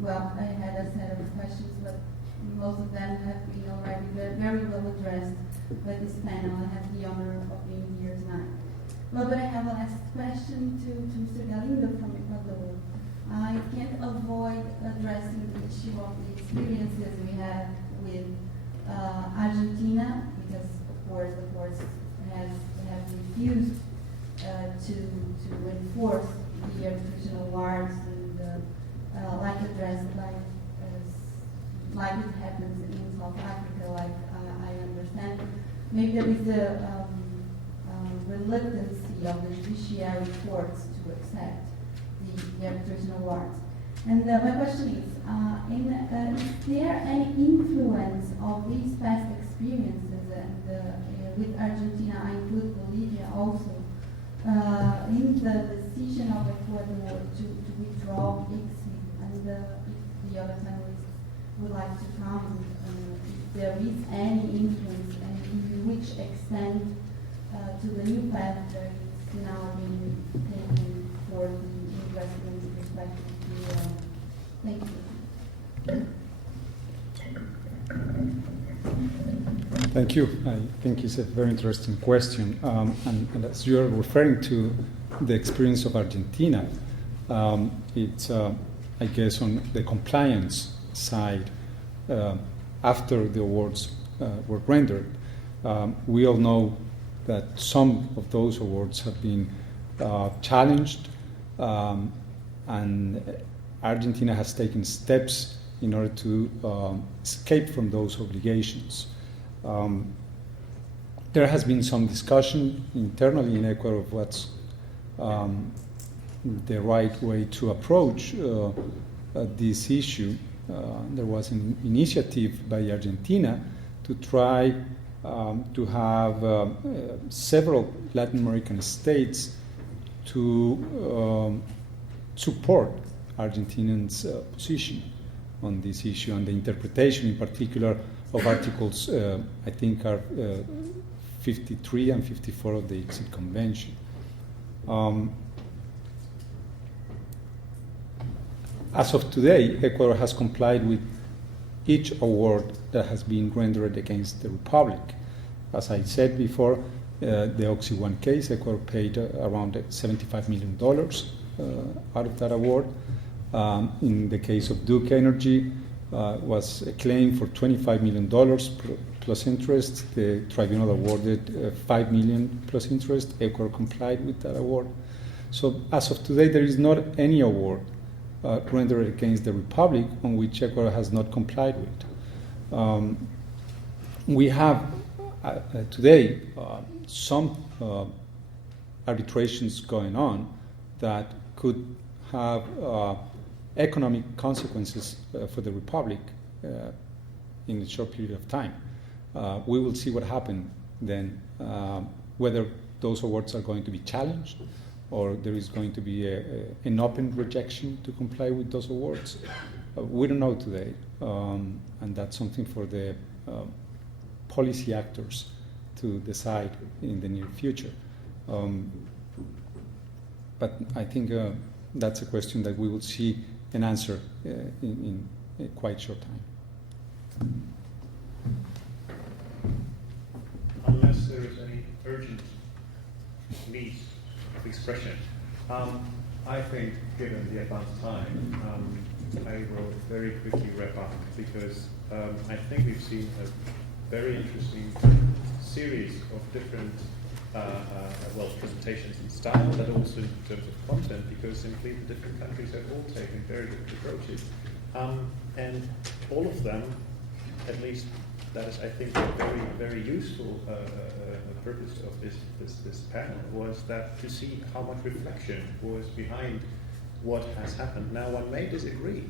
well, I had a set of questions, but most of them have been already very well addressed by this panel. I have the honor of being here tonight. Well, but I have a last question to Mr. Galindo from Ecuador. I can't avoid addressing the issue of the experiences we have with Argentina, because of course the courts have refused to enforce the arbitration awards and like addressed like it happens in South Africa, like I understand. Maybe there is a reluctancy of the judiciary courts to accept the arbitration awards. And my question is, is there any influence of these past experiences, and with Argentina, I include Bolivia also, in the decision of Ecuador to withdraw ICSID, and if the other panelists would like to comment if there is any influence and in which extent to the new path that is now being taken for the investment perspective. Thank you. Thank you. I think it's a very interesting question. And as you are referring to the experience of Argentina, it's, I guess, on the compliance side, after the awards were rendered. We all know that some of those awards have been challenged, and Argentina has taken steps in order to escape from those obligations. There has been some discussion internally in Ecuador of what's the right way to approach this issue. There was an initiative by Argentina to try to have several Latin American states to support Argentinians' position on this issue and the interpretation in particular of Articles, I think are 53 and 54 of the ICSID Convention. As of today, Ecuador has complied with each award that has been rendered against the Republic. As I said before, the Oxy 1 case, Ecuador paid around $75 million out of that award. In the case of Duke Energy, was a claim for $25 million plus interest. The tribunal awarded $5 million plus interest. Ecuador complied with that award. So as of today, there is not any award rendered against the Republic on which Ecuador has not complied with. We have today some arbitrations going on that could have economic consequences for the Republic in a short period of time. We will see what happens then, whether those awards are going to be challenged or there is going to be an open rejection to comply with those awards. We don't know today, and that's something for the policy actors to decide in the near future. But I think that's a question that we will see an answer in a quite short time. Unless there is any urgent need of expression. I think, given the advanced time, I will very quickly wrap up because I think we've seen a very interesting series of different presentations in style, but also in terms of content, because simply the different countries have all taken very different approaches. And all of them, at least that is, I think, a very, very useful purpose of this panel, was that to see how much reflection was behind what has happened. Now, one may disagree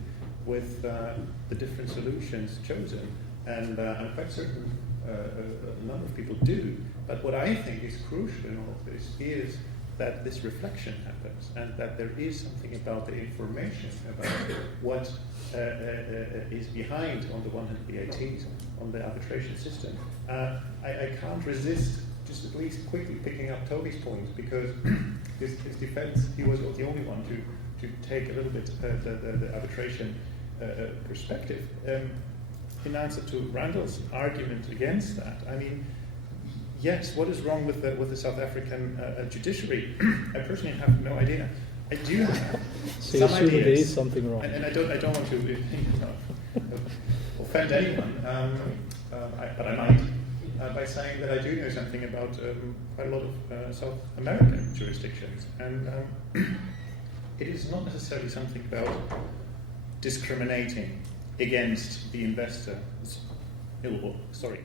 with the different solutions chosen, and I'm quite certain a number of people do, but what I think is crucial in all of this is that this reflection happens, and that there is something about the information about what is behind, on the one hand, VATs, on the arbitration system. I can't resist just at least quickly picking up Toby's point, because his defense, he was the only one to take a little bit the arbitration perspective. In answer to Randall's argument against that, I mean, yes, what is wrong with the South African judiciary? I personally have no idea. I do have so some ideas. There is something wrong. And I don't want to offend anyone, but I might, by saying that I do know something about quite a lot of South American jurisdictions. And it is not necessarily something about discriminating against the investor. Sorry.